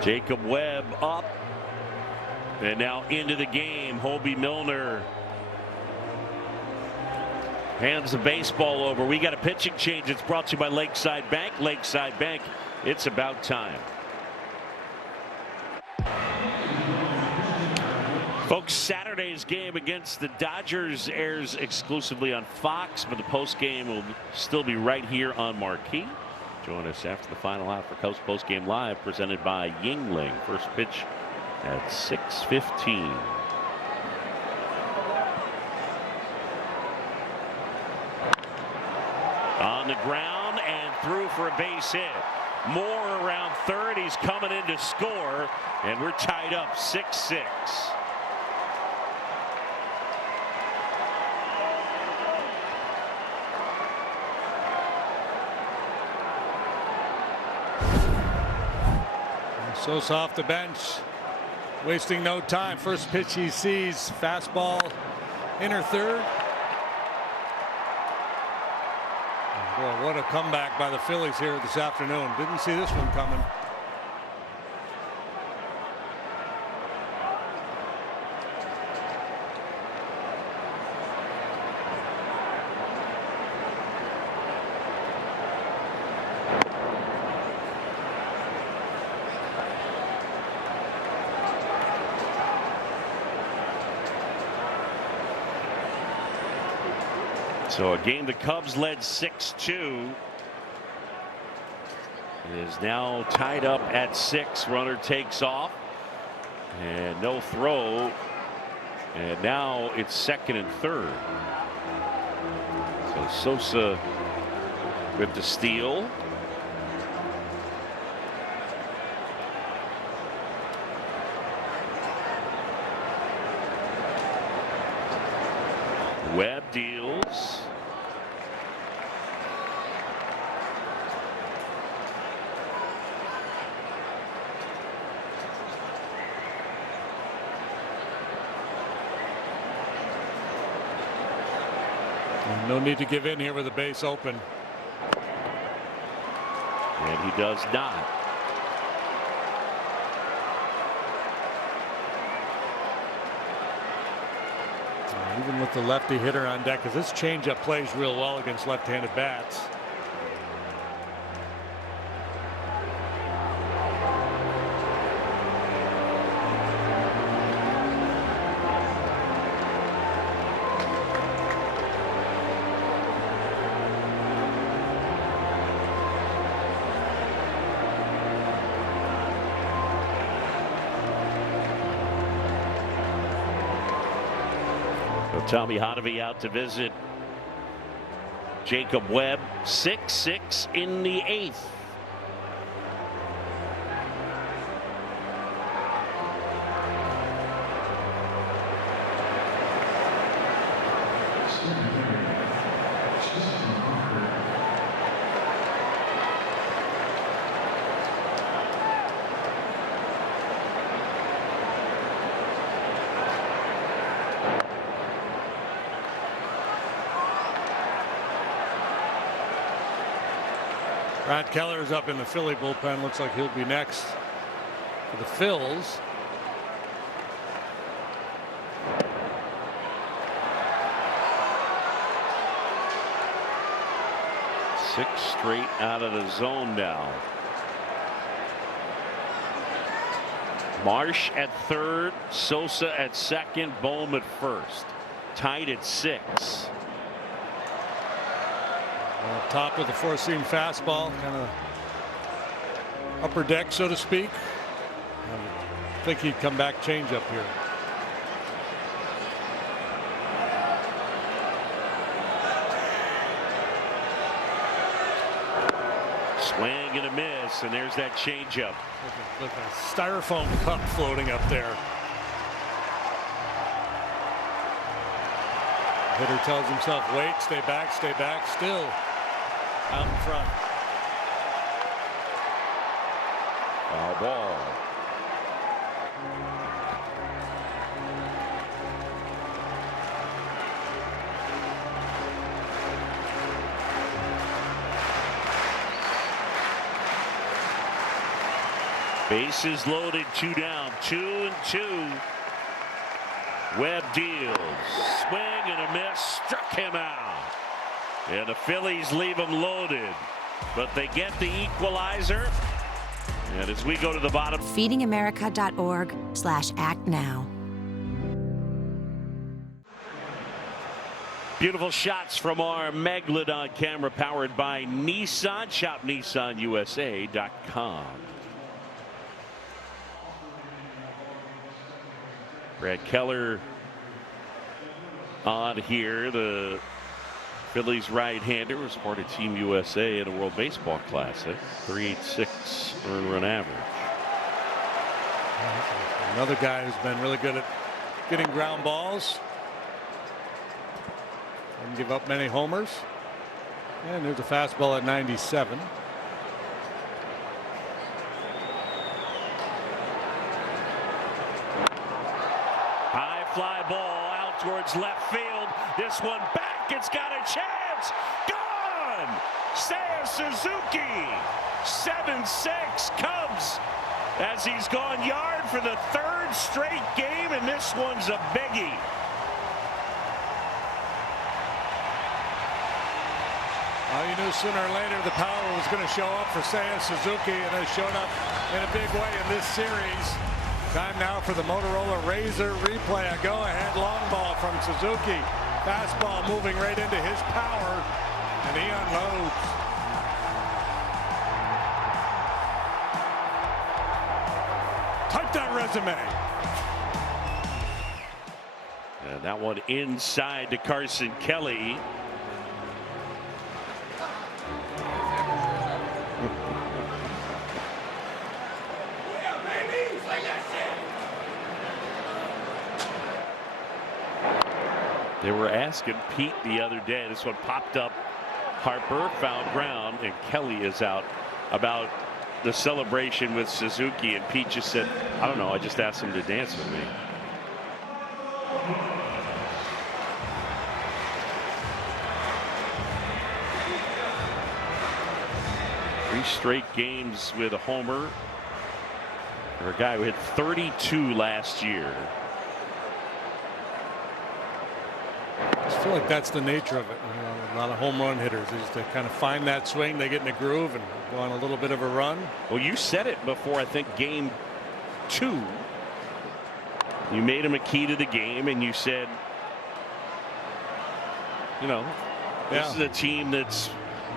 Jacob Webb up and now into the game. Hobie Milner hands the baseball over. We got a pitching change. It's brought to you by Lakeside Bank. Lakeside Bank, it's about time. Folks, Saturday's game against the Dodgers airs exclusively on Fox, but the post game will still be right here on Marquee. Join us after the final out for Cubs Post Game Live, presented by Yingling. First pitch at 6:15. On the ground and through for a base hit. Moore around third. He's coming in to score, and we're tied up 6-6. Sosa off the bench, wasting no time. First pitch he sees, fastball, inner third. Boy, what a comeback by the Phillies here this afternoon. Didn't see this one coming. So a game the Cubs led 6-2 is now tied up at 6. Runner takes off and no throw, and now it's second and third. So Sosa with the steal. Webb deals. No need to give in here with the base open. And he does not. Even with the lefty hitter on deck, because this changeup plays real well against left-handed bats. Tommy Hotovy out to visit Jacob Webb. 6-6 in the 8th. Brad Keller's up in the Philly bullpen. Looks like he'll be next for the Phils. Six straight out of the zone now. Marsh at third, Sosa at second, Bohm at first. Tied at 6. Top with the four-seam fastball, kind of upper deck, so to speak. think he'd come back changeup here. Swing and a miss, and there's that changeup. Like a styrofoam cup floating up there. Hitter tells himself, wait, stay back, still out in front. Foul ball. Bases loaded, 2 down, 2-2. Webb deals. Swing and a miss. Struck him out. And the Phillies leave him loaded. But they get the equalizer. And as we go to the bottom. feedingamerica.org/actnow. Beautiful shots from our Megalodon camera powered by Nissan. Shop NissanUSA.com. Brad Keller on here. The Phillies right-hander was part of Team USA in a World Baseball Classic. 3.86 earned run average. Another guy who's been really good at getting ground balls. Didn't give up many homers. And there's a fastball at 97. High fly ball out towards left field. This one back. It's got a chance. Gone. Seiya Suzuki. 7-6 Cubs as he's gone yard for the 3rd straight game, and this one's a biggie. Well, you knew sooner or later the power was going to show up for Seiya Suzuki, and has shown up in a big way in this series. Time now for the Motorola Razr replay. A go-ahead long ball from Suzuki. Fastball moving right into his power, and he unloads. Type that resume. And that one inside to Carson Kelly. They were asking Pete the other day. This one popped up. Harper found ground, and Kelly is out about the celebration with Suzuki. And Pete just said, I don't know. I just asked him to dance with me. Three straight games with a homer for a guy who hit 32 last year. I feel like that's the nature of it. You know, a lot of home run hitters is to kind of find that swing. They get in a groove and go on a little bit of a run. Well, you said it before, I think, game 2. You made him a key to the game, and you said, you know, this is a team that's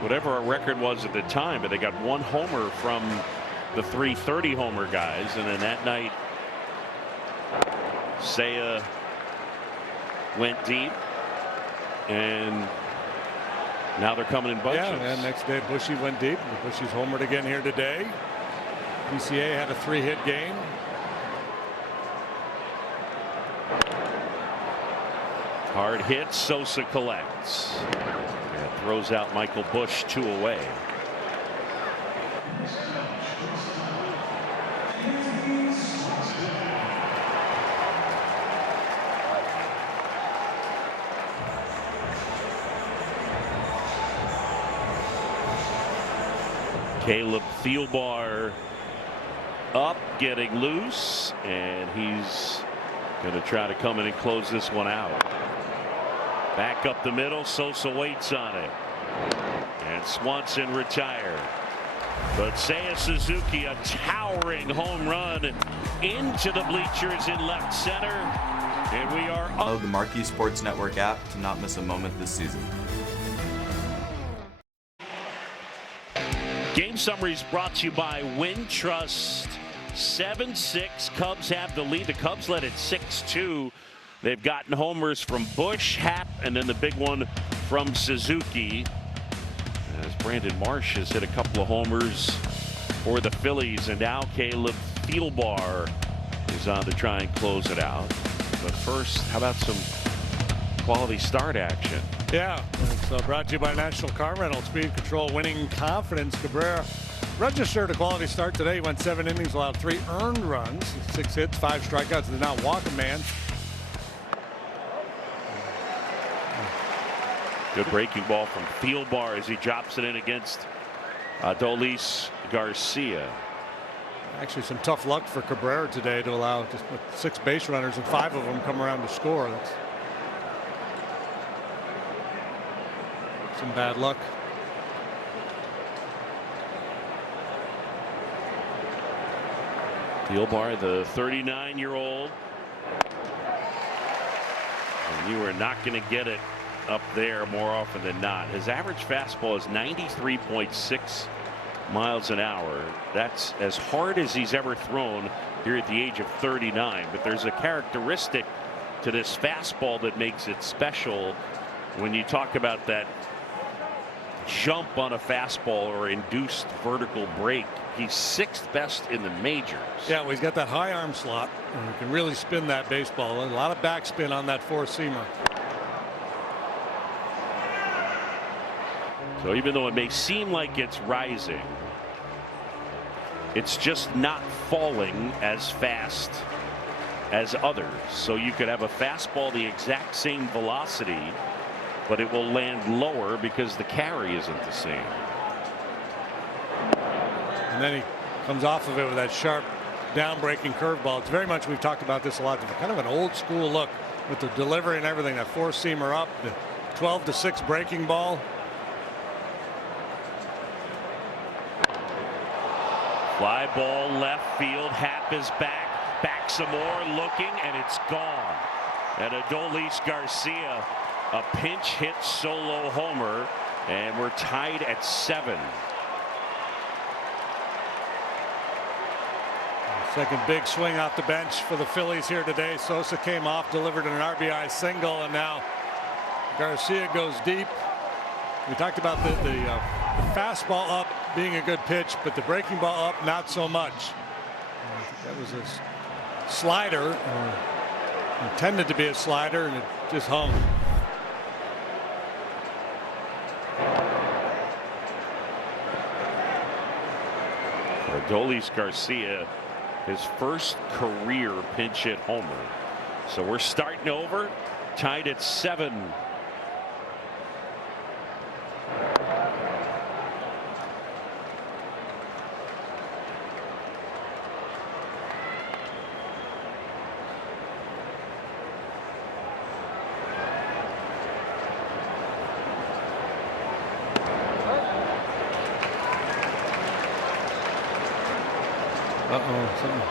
whatever our record was at the time, but they got 1 homer from the 330 homer guys, and then that night Seiya went deep, and now they're coming in bunches. Yeah, and next day Bushy went deep. Bushy's homered again here today. PCA had a 3-hit game. Hard hit. Sosa collects. And throws out Michael Bush 2 away. Caleb Thielbar up, getting loose, and he's going to try to come in and close this one out. Back up the middle. Sosa waits on it, and Swanson retired. But Seiya Suzuki, a towering home run into the bleachers in left center, and we are up. The Marquee Sports Network app to not miss a moment this season. Game summaries brought to you by Wintrust 7-6. Cubs have the lead. The Cubs led it 6-2. They've gotten homers from Bush, Happ, and then the big one from Suzuki. As Brandon Marsh has hit a couple of homers for the Phillies, and now Caleb Thielbar is on to try and close it out. But first, how about some quality start action? Yeah, it's brought to you by National Car Rental. Speed, control, winning confidence. Cabrera registered a quality start today. He went 7 innings, allowed 3 earned runs, 6 hits, 5 strikeouts. Did not walk a man. Good breaking ball from Thielbar as he drops it in against Adolis Garcia. Actually, some tough luck for Cabrera today to allow just 6 base runners and 5 of them come around to score. That's some bad luck. Thielbar, the 39-year-old. And you are not going to get it up there more often than not. His average fastball is 93.6 miles an hour. That's as hard as he's ever thrown here at the age of 39. But there's a characteristic to this fastball that makes it special. When you talk about that jump on a fastball or induced vertical break, he's 6th best in the majors. Yeah, well, he's got that high arm slot, and he can really spin that baseball. A lot of backspin on that 4-seamer. So even though it may seem like it's rising, it's just not falling as fast as others. So you could have a fastball the exact same velocity, but it will land lower because the carry isn't the same. And then he comes off of it with that sharp down-breaking curveball. It's very much, we've talked about this a lot, kind of an old school look with the delivery and everything. That 4-seamer up, the 12-6 breaking ball. Fly ball left field. Happ is back some more, looking, and it's gone. And Adolis Garcia, a pinch hit solo homer, and we're tied at 7. Second big swing off the bench for the Phillies here today. Sosa came off, delivered an RBI single, and now Garcia goes deep. We talked about the fastball up being a good pitch, but the breaking ball up not so much. That was a slider, intended to be a slider, and it just hung. Adolis Garcia, his first career pinch hit homer. So we're starting over, tied at 7.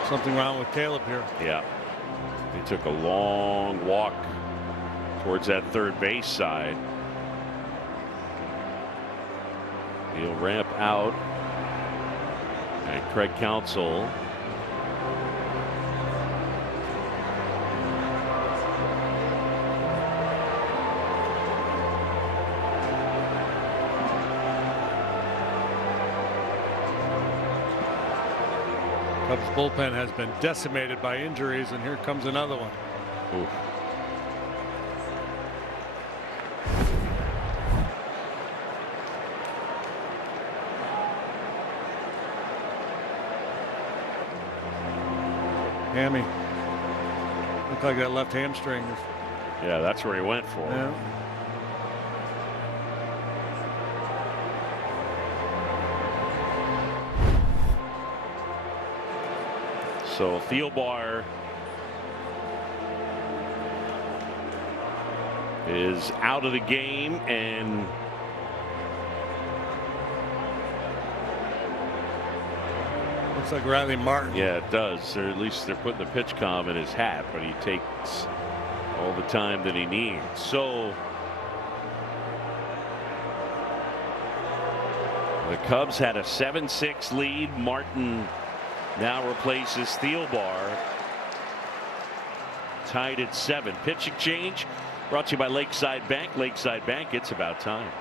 Something wrong with Caleb here. Yeah, he took a long walk towards that third base side. He'll ramp out, and Craig Counsell Cubs bullpen has been decimated by injuries, and here comes another one. Ooh. Hammy. Looked like that left hamstring. Yeah, that's where he went for. Yeah. So Thielbar is out of the game, and looks like Riley Martin. Yeah, it does. Or at least they're putting the pitch comm in his hat, but he takes all the time that he needs. So the Cubs had a 7-6 lead. Martin now replaces Thielbar. Tied at 7. Pitching change brought to you by Lakeside Bank. Lakeside Bank, it's about time.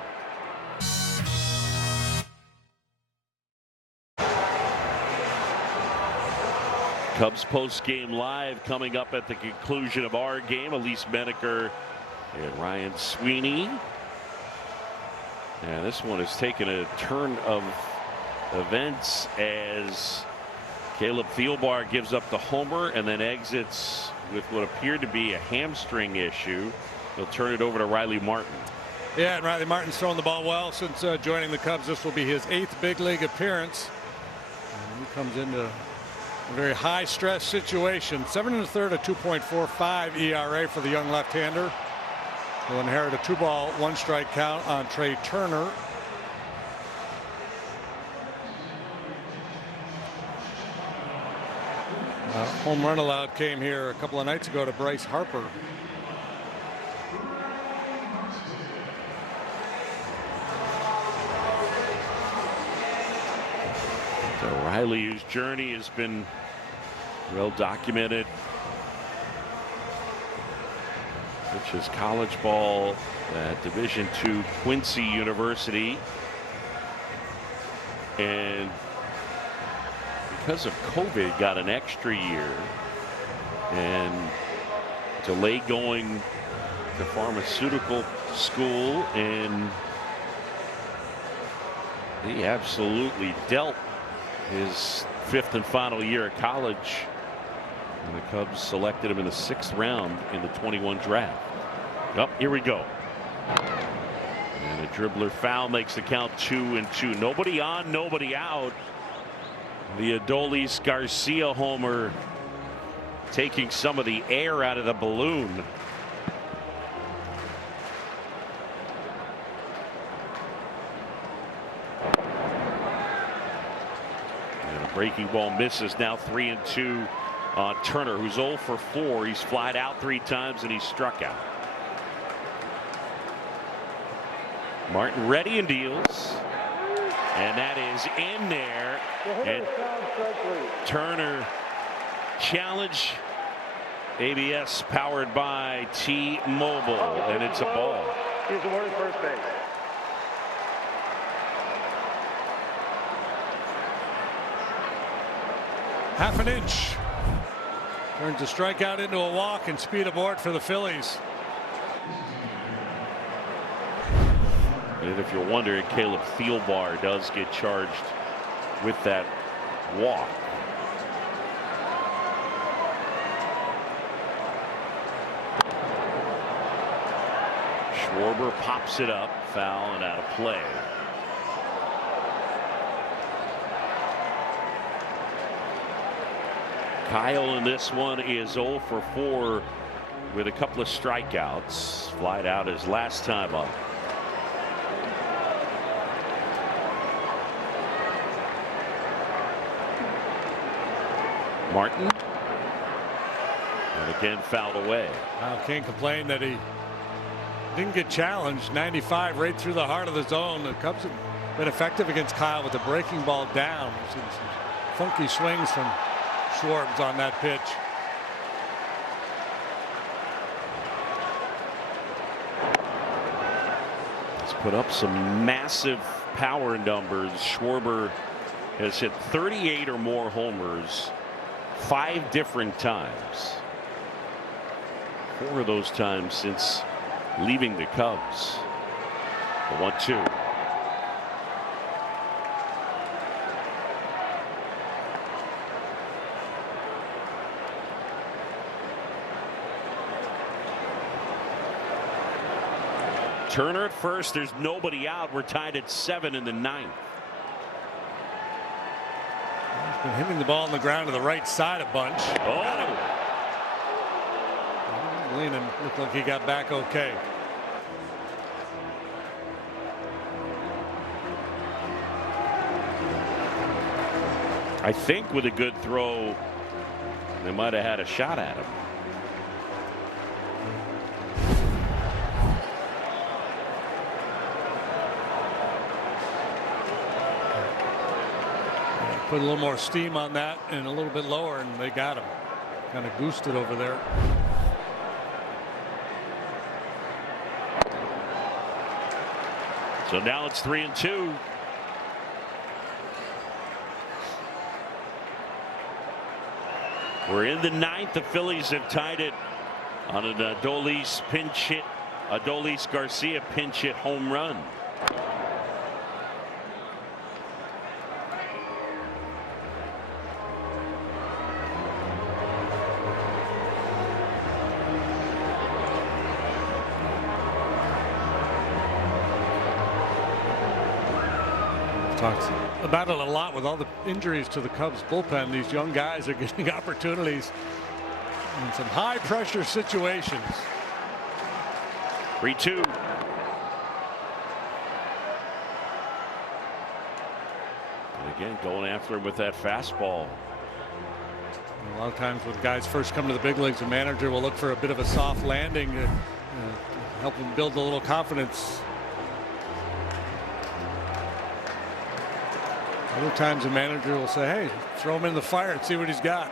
Cubs post-game live coming up at the conclusion of our game. Elise Menaker and Ryan Sweeney. And this one has taken a turn of events as Caleb Thielbar gives up the homer and then exits with what appeared to be a hamstring issue. He'll turn it over to Riley Martin. Yeah, and Riley Martin's thrown the ball well since joining the Cubs. This will be his 8th big league appearance. And he comes into a very high stress situation. 7 1/3, a 2.45 ERA for the young left-hander. He'll inherit a 2-ball, 1-strike count on Trey Turner. Home run allowed came here a couple of nights ago to Bryce Harper. So Riley, whose journey has been well documented, which is college ball at Division II Quincy University, and because of COVID got an extra year and delayed going to pharmaceutical school, and he absolutely dealt his 5th and final year at college, and the Cubs selected him in the 6th round in the 21 draft. Up, here we go. And a dribbler foul makes the count 2-2. Nobody on, nobody out. The Adolis Garcia homer taking some of the air out of the balloon. And a breaking ball misses. Now 3-2 on Turner, who's 0 for 4. He's flied out 3 times and he's struck out. Martin ready and deals. And that is in there. And Turner challenge. ABS powered by T-Mobile, and it's a ball. He's awarded first base. Half an inch. Turns a strikeout into a walk and speed aboard for the Phillies. And if you're wondering, Caleb Thielbar does get charged with that walk. Schwarber pops it up, foul and out of play. Kyle in this one is 0 for 4 with a couple of strikeouts. Flied out his last time up. Martin, and again fouled away. Well, can't complain that he didn't get challenged. 95 right through the heart of the zone. The Cubs have been effective against Kyle with the breaking ball down. We've seen some funky swings from Schwartz on that pitch. He's put up some massive power numbers. Schwarber has hit 38 or more homers 5 different times. 4 of those times since leaving the Cubs. The 1-2. Turner at first. There's nobody out. We're tied at 7 in the 9th. He's been hitting the ball on the ground to the right side a bunch. Oh. Leaning, looked like he got back okay. I think with a good throw, they might have had a shot at him. put a little more steam on that and a little bit lower, and they got him. Kind of goosed it over there. So now it's 3-2. We're in the ninth. The Phillies have tied it on an Adolis pinch hit, Adolis Garcia pinch hit home run. Talks about it a lot with all the injuries to the Cubs bullpen. These young guys are getting opportunities in some high pressure situations. 3-2. And again, going after him with that fastball. A lot of times when guys first come to the big leagues, a manager will look for a bit of a soft landing to help them build a little confidence. Other times the manager will say, hey, throw him in the fire and see what he's got.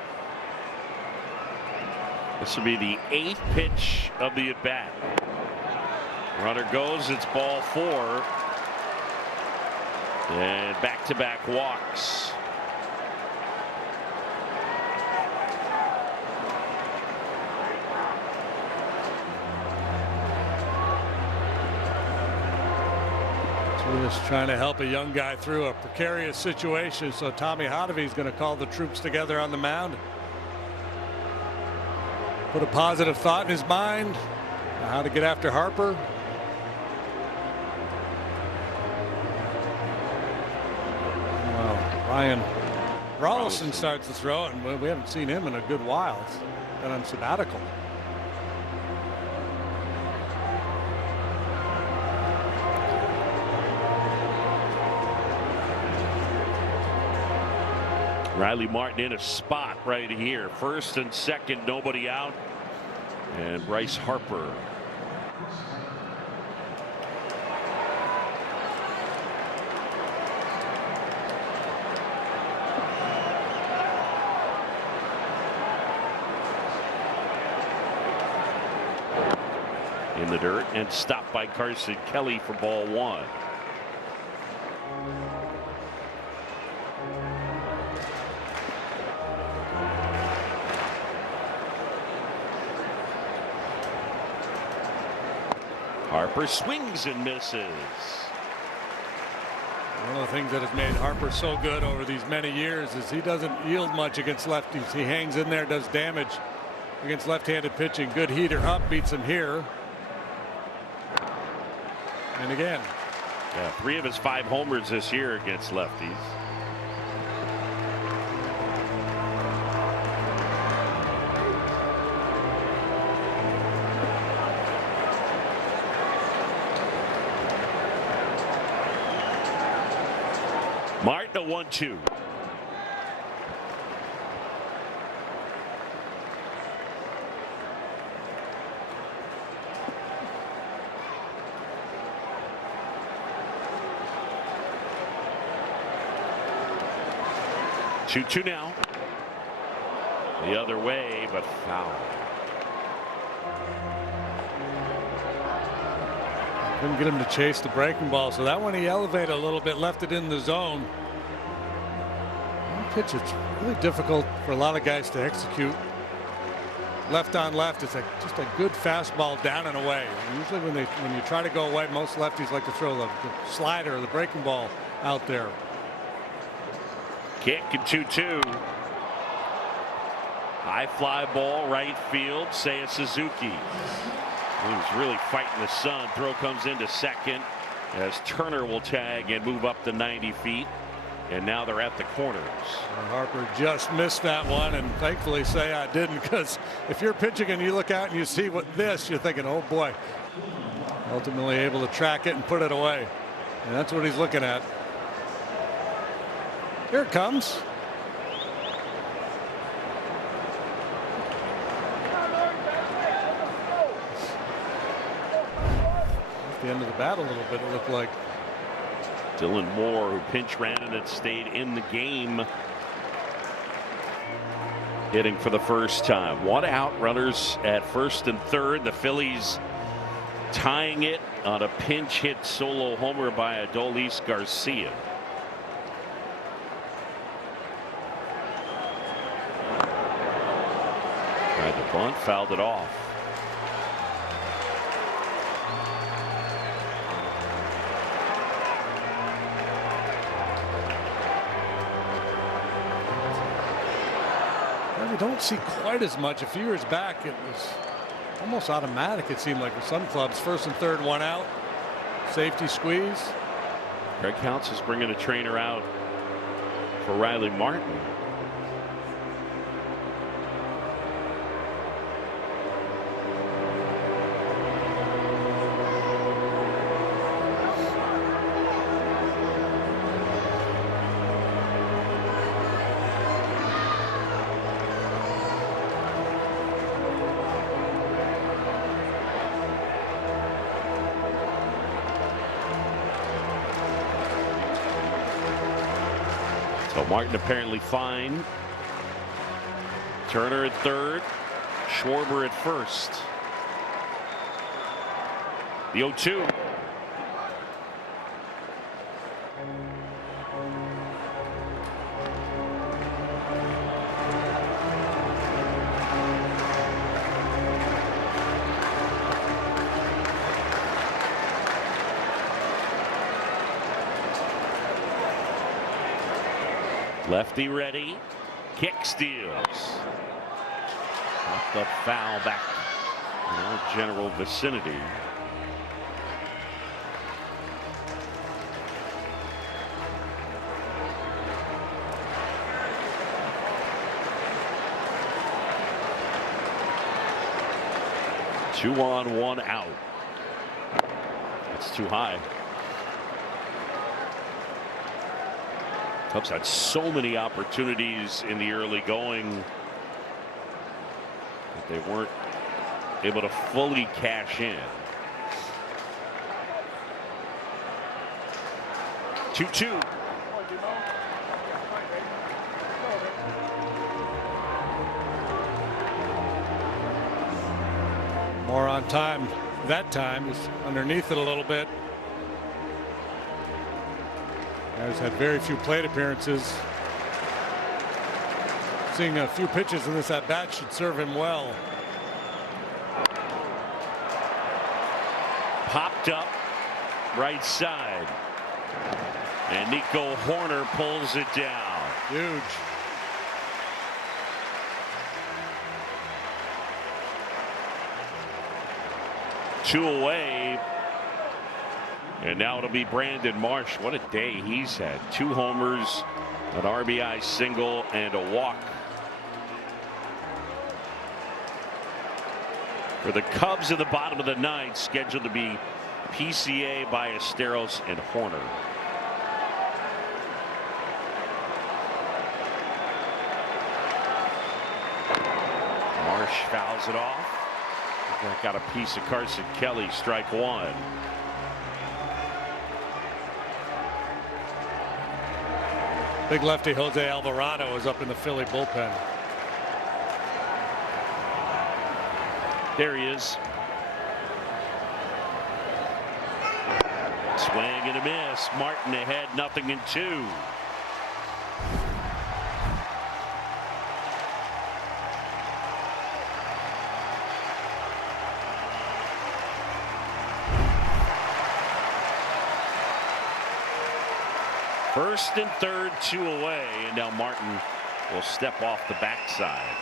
This will be the 8th pitch of the at bat. Runner goes, it's ball 4. And back-to-back walks. Just trying to help a young guy through a precarious situation. So Tommy Hotovy is going to call the troops together on the mound. Put a positive thought in his mind. How to get after Harper. Well, Ryan Rolison starts to throw, and we haven't seen him in a good while. He's been on sabbatical. Riley Martin in a spot right here. First and second, nobody out. And Bryce Harper. In the dirt and stopped by Carson Kelly for ball 1. Harper swings and misses. One of the things that has made Harper so good over these many years is he doesn't yield much against lefties. He hangs in there, does damage against left-handed pitching. Good heater up, beats him here. And again. Yeah, 3 of his 5 homers this year against lefties. Martin, a 1-2. Two now. The other way, but foul. Couldn't get him to chase the breaking ball, so that one he elevated a little bit, left it in the zone. That pitch is really difficult for a lot of guys to execute. Left on left, it's just a good fastball down and away. Usually when you try to go away, most lefties like to throw the slider or the breaking ball out there. Kick and 2-2. High fly ball right field. Seiya Suzuki. He was really fighting the sun. Throw comes into second as Turner will tag and move up to 90 feet. And now they're at the corners. Harper just missed that one, and thankfully Seiya didn't, because if you're pitching and you look out and you see this, you're thinking, oh boy. Ultimately able to track it and put it away. And that's what he's looking at. Here it comes. At the end of the bat a little bit, it looked like. Dylan Moore, who pinch ran and had stayed in the game hitting for the first time. 1 out, runners at first and third. The Phillies tying it on a pinch hit solo homer by Adolis Garcia. Tried to bunt, fouled it off. We don't see quite as much. A few years back, it was almost automatic, it seemed like, for some clubs. First and third, 1 out. Safety squeeze. Greg Counts is bringing a trainer out for Riley Martin. So Martin apparently fine. Turner at third. Schwarber at first. The 0-2. Lefty ready. Kick steals. Off the foul back in our general vicinity. Two on, 1 out. That's too high. Cubs had so many opportunities in the early going that they weren't able to fully cash in. 2-2. More on time. That time is underneath it a little bit. Has had very few plate appearances. Seeing a few pitches in this at bat should serve him well. Popped up right side. And Nico Horner pulls it down. Huge. Two away. And now it'll be Brandon Marsh. What a day he's had. 2 homers, an RBI single, and a walk. For the Cubs in the bottom of the 9th, scheduled to be PCA, Ballesteros, and Horner. Marsh fouls it off. That got a piece of Carson Kelly, strike 1. Big lefty Jose Alvarado is up in the Philly bullpen. There he is. Swing and a miss. Martin ahead, 0-2. First and third, 2 away, and now Martin will step off the backside.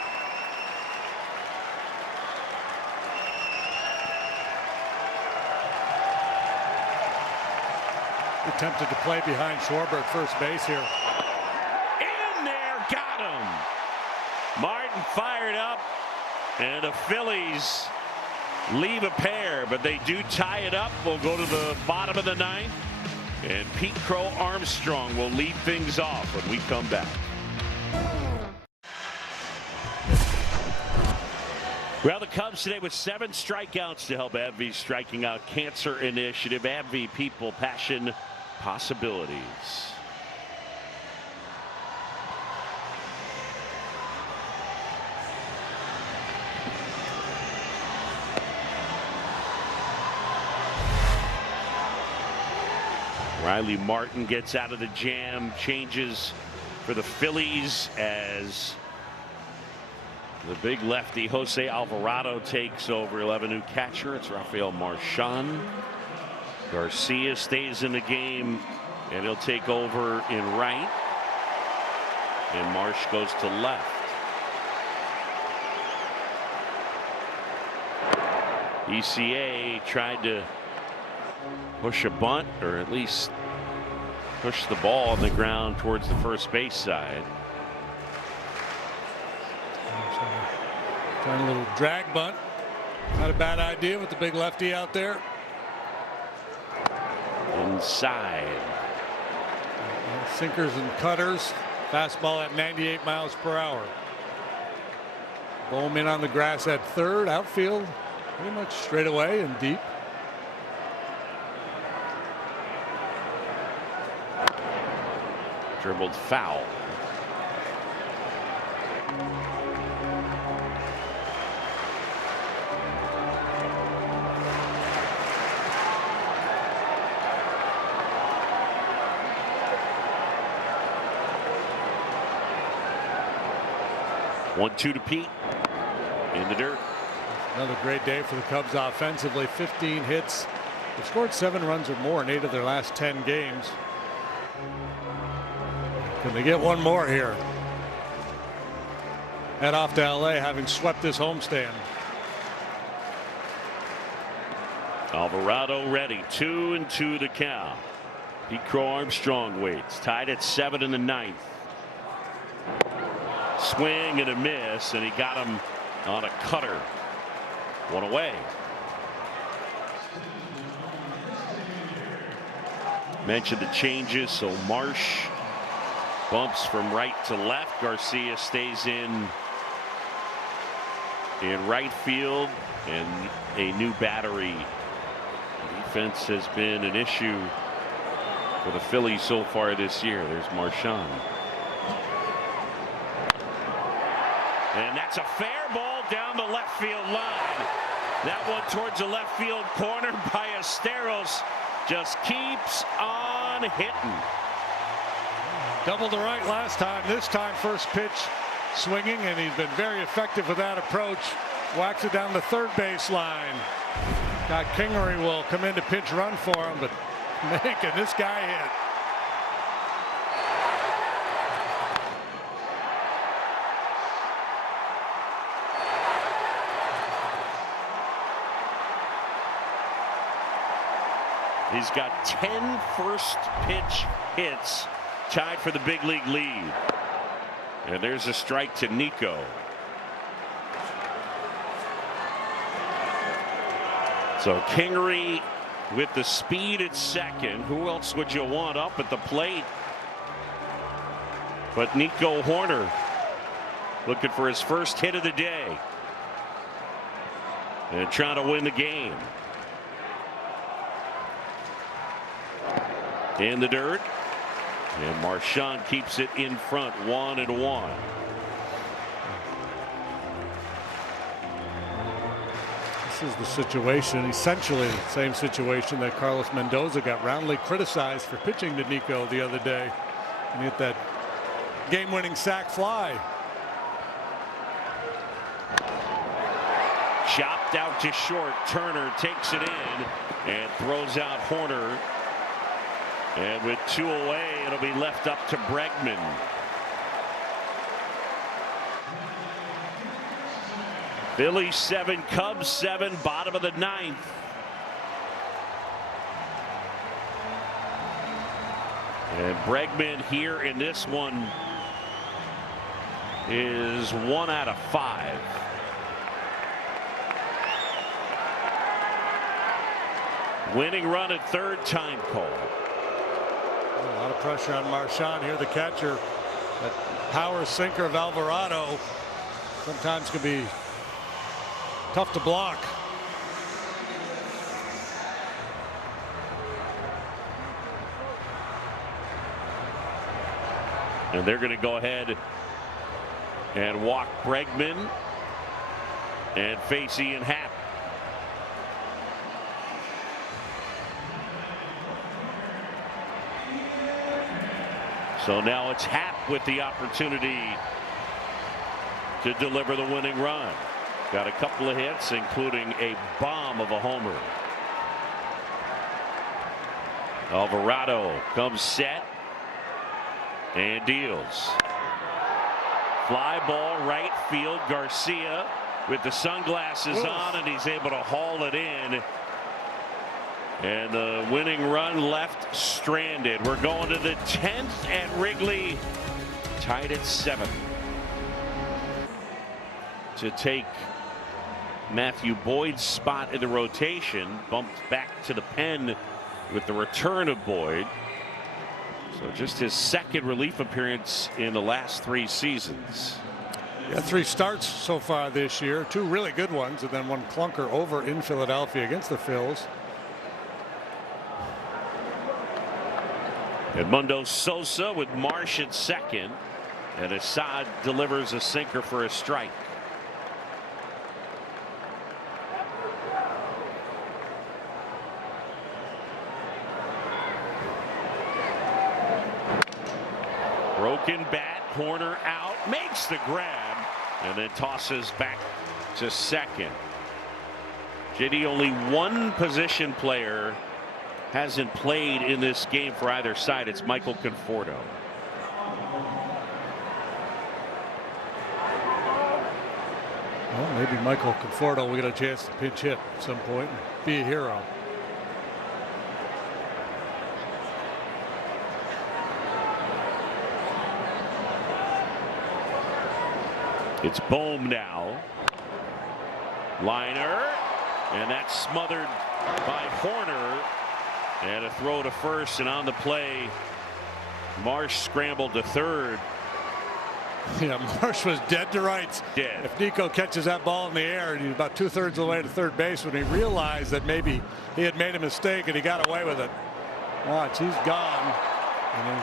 Attempted to play behind Schwarber at first base here. In there, got him. Martin fired up, and the Phillies leave a pair, but they do tie it up. We'll go to the bottom of the 9th. And Pete Crow Armstrong will lead things off when we come back. Well, the Cubs today with 7 strikeouts to help AbbVie's striking out cancer initiative. AbbVie, people, passion, possibilities. Riley Martin gets out of the jam, changes for the Phillies as the big lefty Jose Alvarado takes over. 11 new catcher. It's Rafael Marchand. Garcia stays in the game, and he'll take over in right. And Marsh goes to left. ECA tried to push a bunt, or at least push the ball on the ground towards the first base side. Trying a little drag bunt. Not a bad idea with the big lefty out there. Inside. Sinkers and cutters. Fastball at 98 miles per hour. Bowman on the grass at third. Outfield pretty much straight away and deep. Dribbled foul. One-two to Pete in the dirt. Another great day for the Cubs offensively. 15 hits. They've scored 7 runs or more in 8 of their last 10 games. Can they get one more here? Head off to LA, having swept this homestand. Alvarado ready. 2-2 the count. Pete Crow Armstrong waits. Tied at 7 in the 9th. Swing and a miss, and he got him on a cutter. One away. Mentioned the changes, so Marsh bumps from right to left. Garcia stays in right field, and a new battery. Defense has been an issue for the Phillies so far this year. There's Marchand. And that's a fair ball down the left field line. That one towards the left field corner by Esteros just keeps on hitting. Double to right last time. This time first pitch swinging, and he's been very effective with that approach. Whacks it down the third base line. Got Kingery will come in to pinch run for him, but man, can this guy hit. He's got 10 first pitch hits, tied for the big league lead. And there's a strike to Nico. So Kingery with the speed at second. Who else would you want up at the plate but Nico Horner, looking for his first hit of the day and trying to win the game. In the dirt, and Marchand keeps it in front, 1-1. This is the situation, essentially the same situation that Carlos Mendoza got roundly criticized for pitching to Nico the other day, and hit that game-winning sac fly. Chopped out to short. Turner takes it in and throws out Horner. And with 2 away, it'll be left up to Bregman. Phillies 7, Cubs 7, bottom of the 9th. And Bregman here in this one is 1 out of 5. Winning run at third, time call. A lot of pressure on Marchand here, the catcher. That power sinker of Alvarado sometimes can be tough to block. And they're going to go ahead and walk Bregman and face Ian Happ. So now it's Happ with the opportunity to deliver the winning run. Got a couple of hits, including a bomb of a homer. Alvarado comes set and deals. Fly ball right field. Garcia with the sunglasses on, and he's able to haul it in. And the winning run left stranded. We're going to the 10th at Wrigley, tied at 7. To take Matthew Boyd's spot in the rotation, bumped back to the pen with the return of Boyd. So just his second relief appearance in the last 3 seasons. Yeah, 3 starts so far this year, 2 really good ones, and then 1 clunker over in Philadelphia against the Phils. Edmundo Sosa with Marsh at second, and Assad delivers a sinker for a strike. Broken bat, Horner out, makes the grab, and then tosses back to second. JD, only 1 position player hasn't played in this game for either side. It's Michael Conforto. Well, maybe Michael Conforto will get a chance to pinch hit at some point and be a hero. It's Bohm now. Liner, and that's smothered by Horner. And a throw to first, and on the play, Marsh scrambled to third. Yeah, Marsh was dead to rights. Dead. If Nico catches that ball in the air, and he's about 2/3 of the way to third base when he realized that maybe he had made a mistake and he got away with it. Watch, he's gone, and he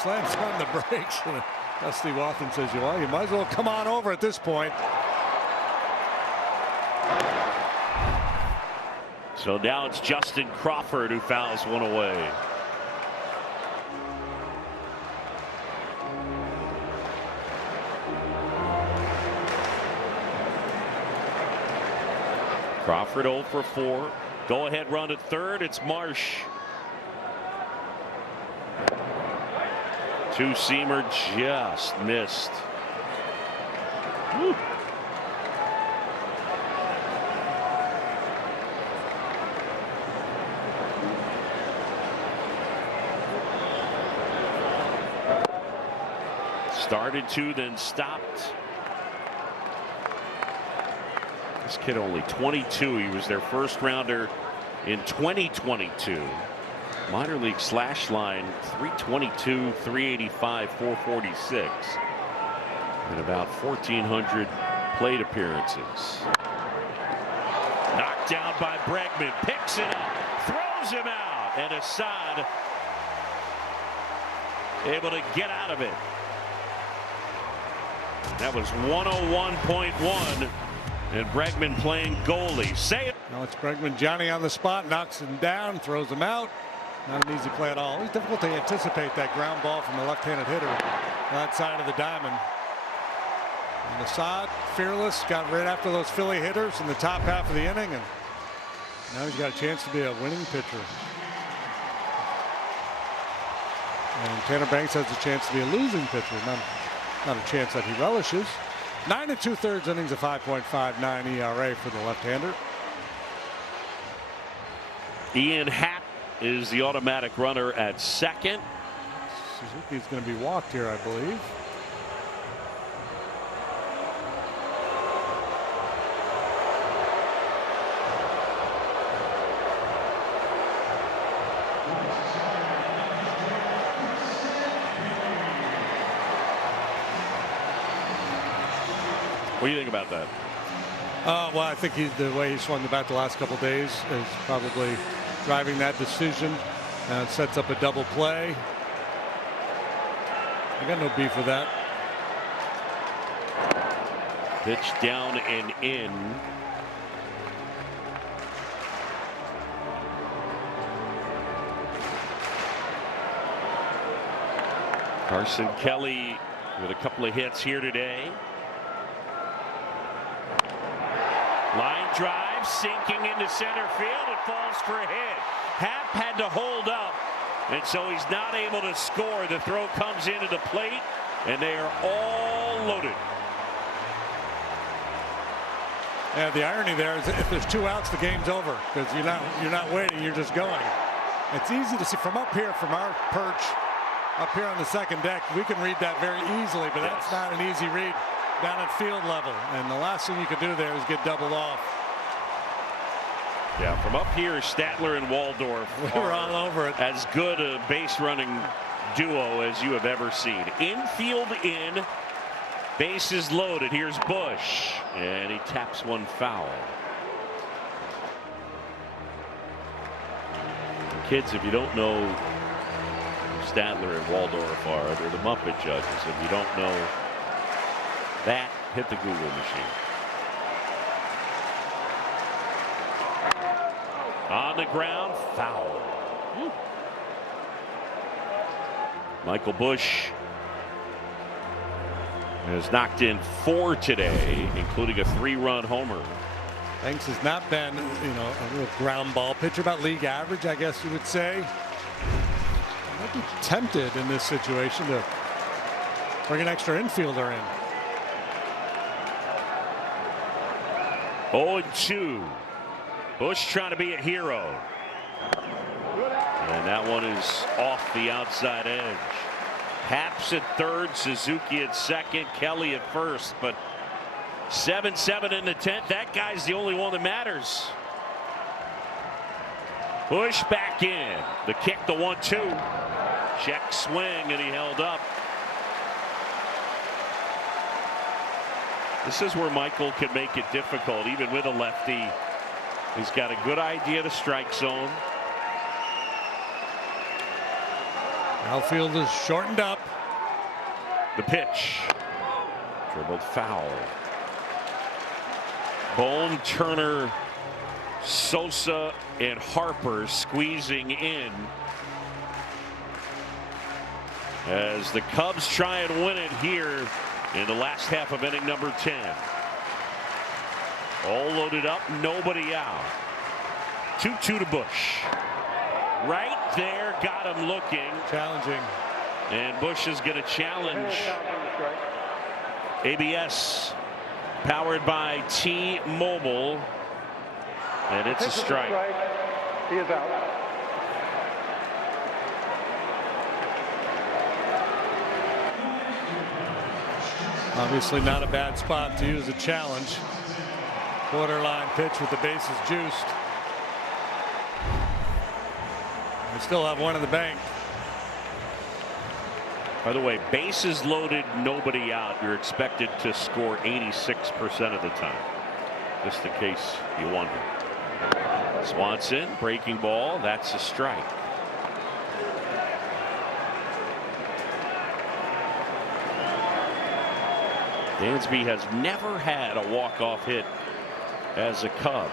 slams on the brakes. And Dusty Watson says, "Well, you might as well come on over at this point." So now it's Justin Crawford who fouls one away. Crawford 0 for 4. Go ahead run at third. It's Marsh. 2-seamer just missed. Woo. Started to, then stopped. This kid only 22. He was their first rounder in 2022. Minor league slash line 322, 385, 446. And about 1,400 plate appearances. Knocked down by Bregman. Picks it up. Throws him out. And Assad able to get out of it. That was 101.1, and Bregman playing goalie. Say it. Now it's Bregman. Johnny on the spot, knocks him down, throws him out. Not an easy play at all. It's difficult to anticipate that ground ball from the left-handed hitter on that side of the diamond. And Assad, fearless, got right after those Philly hitters in the top half of the inning, and now he's got a chance to be a winning pitcher. And Tanner Banks has a chance to be a losing pitcher. Not a chance that he relishes. 9 2/3 innings, a 5.59 ERA for the left-hander. Ian Happ is the automatic runner at second. Suzuki's going to be walked here, I believe. What do you think about that? Well, I think the way he swung the bat the last couple days is probably driving that decision. It sets up a double play. I got no beef with that. Pitch down and in. Carson Kelly with a couple of hits here today. Line drive sinking into center field. It falls for a hit. Happ had to hold up, and so he's not able to score. The throw comes into the plate, and they are all loaded. Yeah, the irony there is if there's 2 outs, the game's over because you're not waiting, you're just going. It's easy to see from up here, from our perch up here on the second deck. We can read that very easily, but that's not an easy read down at field level. And the last thing you could do there is get doubled off. Yeah, from up here, Statler and Waldorf are all over it. As good a base running duo as you have ever seen. Infield in, bases loaded. Here's Bush, and he taps one foul. Kids, if you don't know who Statler and Waldorf are, they're the Muppet Judges. If you don't know that, hit the Google machine. On the ground, foul. Michael Bush has knocked in 4 today, including a 3-run homer. Banks has not been, a real ground ball pitcher, about league average, I guess you would say. Might be tempted in this situation to bring an extra infielder in. 0-2. Bush trying to be a hero. And that one is off the outside edge. Haps at third, Suzuki at second, Kelly at first, but 7-7 in the 10th. That guy's the only one that matters. Bush back in. The kick, the 1-2. Check swing, and he held up. This is where Michael can make it difficult, even with a lefty. He's got a good idea of the strike zone. Outfield is shortened up. The pitch. Dribbled foul. Bone, Turner, Sosa, and Harper squeezing in as the Cubs try and win it here in the last half of inning number 10. All loaded up, nobody out. 2-2 to Bush. Right there, got him looking. Challenging. And Bush is going to challenge. ABS powered by T-Mobile. And it's a strike. He is out. Obviously not a bad spot to use a challenge. Borderline pitch with the bases juiced. We still have one in the bank. By the way, bases loaded, nobody out. You're expected to score 86% of the time. Just in case you wonder. Swanson, breaking ball. That's a strike. Dansby has never had a walk-off hit as a Cub.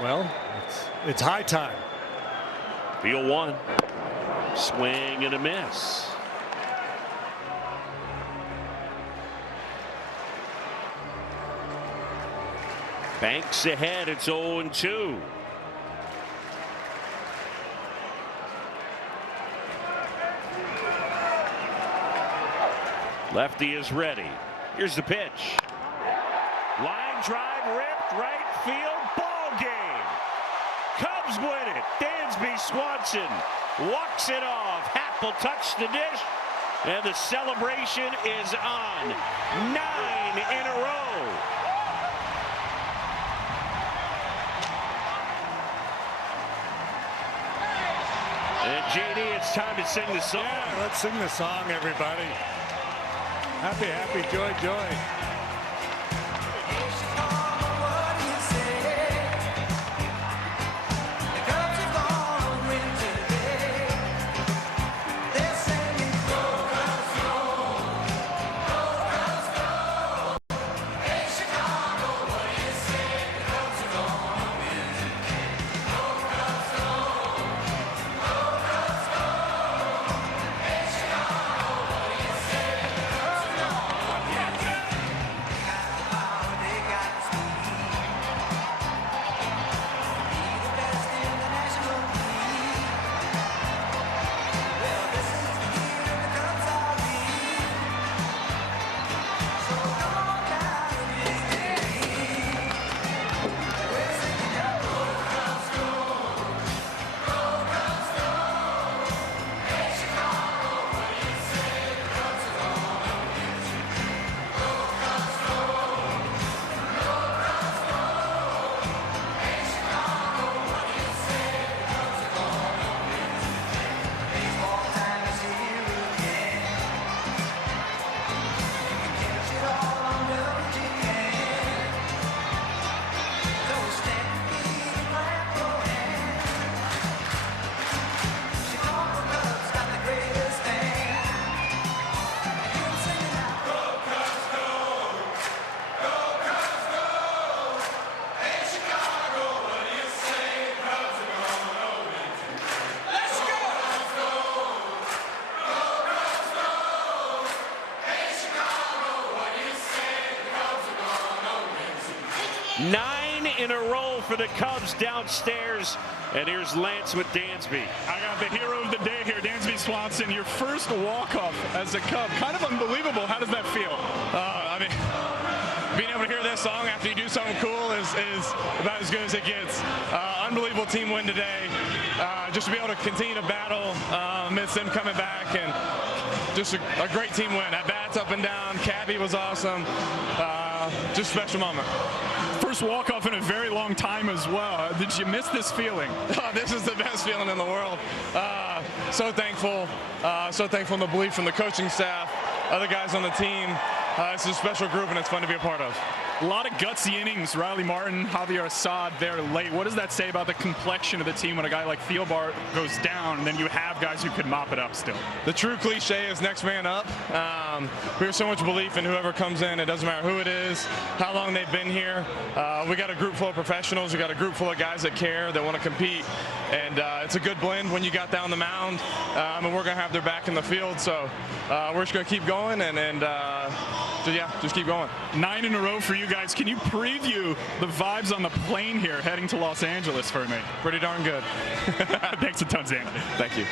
Well, it's high time. Field 1. Swing and a miss. Banks ahead. It's 0-2. Lefty is ready. Here's the pitch. Line drive ripped right field. Ball game. Cubs win it. Dansby Swanson walks it off. Happ will touch the dish. And the celebration is on. 9 in a row. And JD, it's time to sing the song. Yeah, let's sing the song, everybody. Happy, happy, joy, joy. 9 in a row for the Cubs downstairs. And here's Lance with Dansby. I got the hero of the day here, Dansby Swanson. Your first walk-off as a Cub. Kind of unbelievable. How does that feel? I mean, being able to hear this song after you do something cool is about as good as it gets. Unbelievable team win today. Just to be able to continue to battle amidst them coming back, and just a great team win. At bats up and down. Cabby was awesome. Just a special moment. First walk-off in a very long time as well. Did you miss this feeling? This is the best feeling in the world. So thankful. So thankful in the belief from the coaching staff, other guys on the team. It's a special group, and it's fun to be a part of. A lot of gutsy innings. Riley Martin, Javier Assad there late. What does that say about the complexion of the team when a guy like Thielbar goes down, and then you have guys who could mop it up still? The true cliche is next man up. We have so much belief in whoever comes in. It doesn't matter who it is, how long they've been here. We got a group full of professionals. We got a group full of guys that care, that want to compete. And it's a good blend when you got down the mound. And we're going to have their back in the field. So we're just going to keep going so yeah, just keep going. 9 in a row for you guys. Can you preview the vibes on the plane here heading to Los Angeles for me? Pretty darn good. Thanks a ton, Xander. Thank you.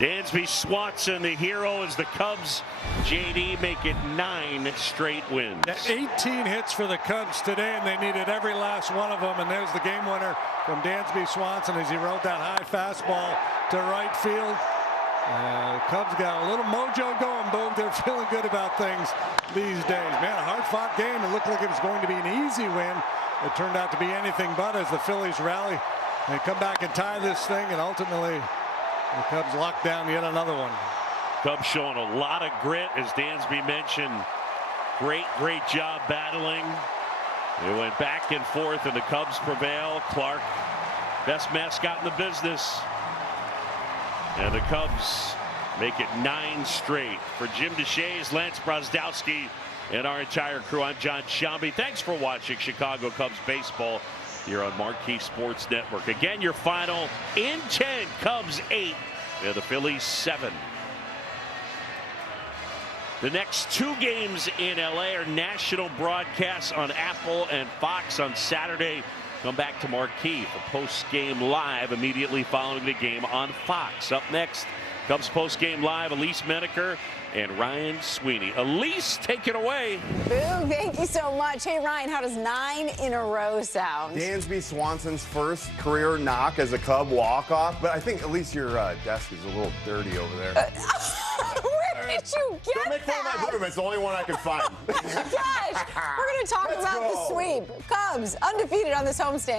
Dansby Swanson, the hero, as the Cubs, JD, make it 9 straight wins. 18 hits for the Cubs today, and they needed every last one of them. And there's the game winner from Dansby Swanson as he rode that high fastball to right field. Cubs got a little mojo going, Boog. They're feeling good about things these days. Man, a hard-fought game. It looked like it was going to be an easy win. It turned out to be anything but as the Phillies rally and come back and tie this thing, and ultimately the Cubs lock down yet another one. Cubs showing a lot of grit, as Dansby mentioned. Great job battling. They went back and forth, and the Cubs prevail. Clark, best mascot in the business. And the Cubs make it 9 straight. For Jim DeShays, Lance Brozdowski, and our entire crew, I'm John Shambi. Thanks for watching Chicago Cubs baseball here on Marquee Sports Network. Again, your final in 10, Cubs 8, and the Phillies 7. The next 2 games in LA are national broadcasts on Apple and Fox on Saturday. Come back to Marquee for post-game live immediately following the game on Fox. Up next, Cubs post-game live, Elise Menaker and Ryan Sweeney. Elise, take it away. Boog, thank you so much. Hey, Ryan, how does 9 in a row sound? Dansby Swanson's first career knock as a Cub walk-off. But I think, Elise, your desk is a little dirty over there. Where did you get Don't make fun of my room. It's the only one I can find. Gosh, we're going to talk about the sweep. Cubs undefeated on this homestand.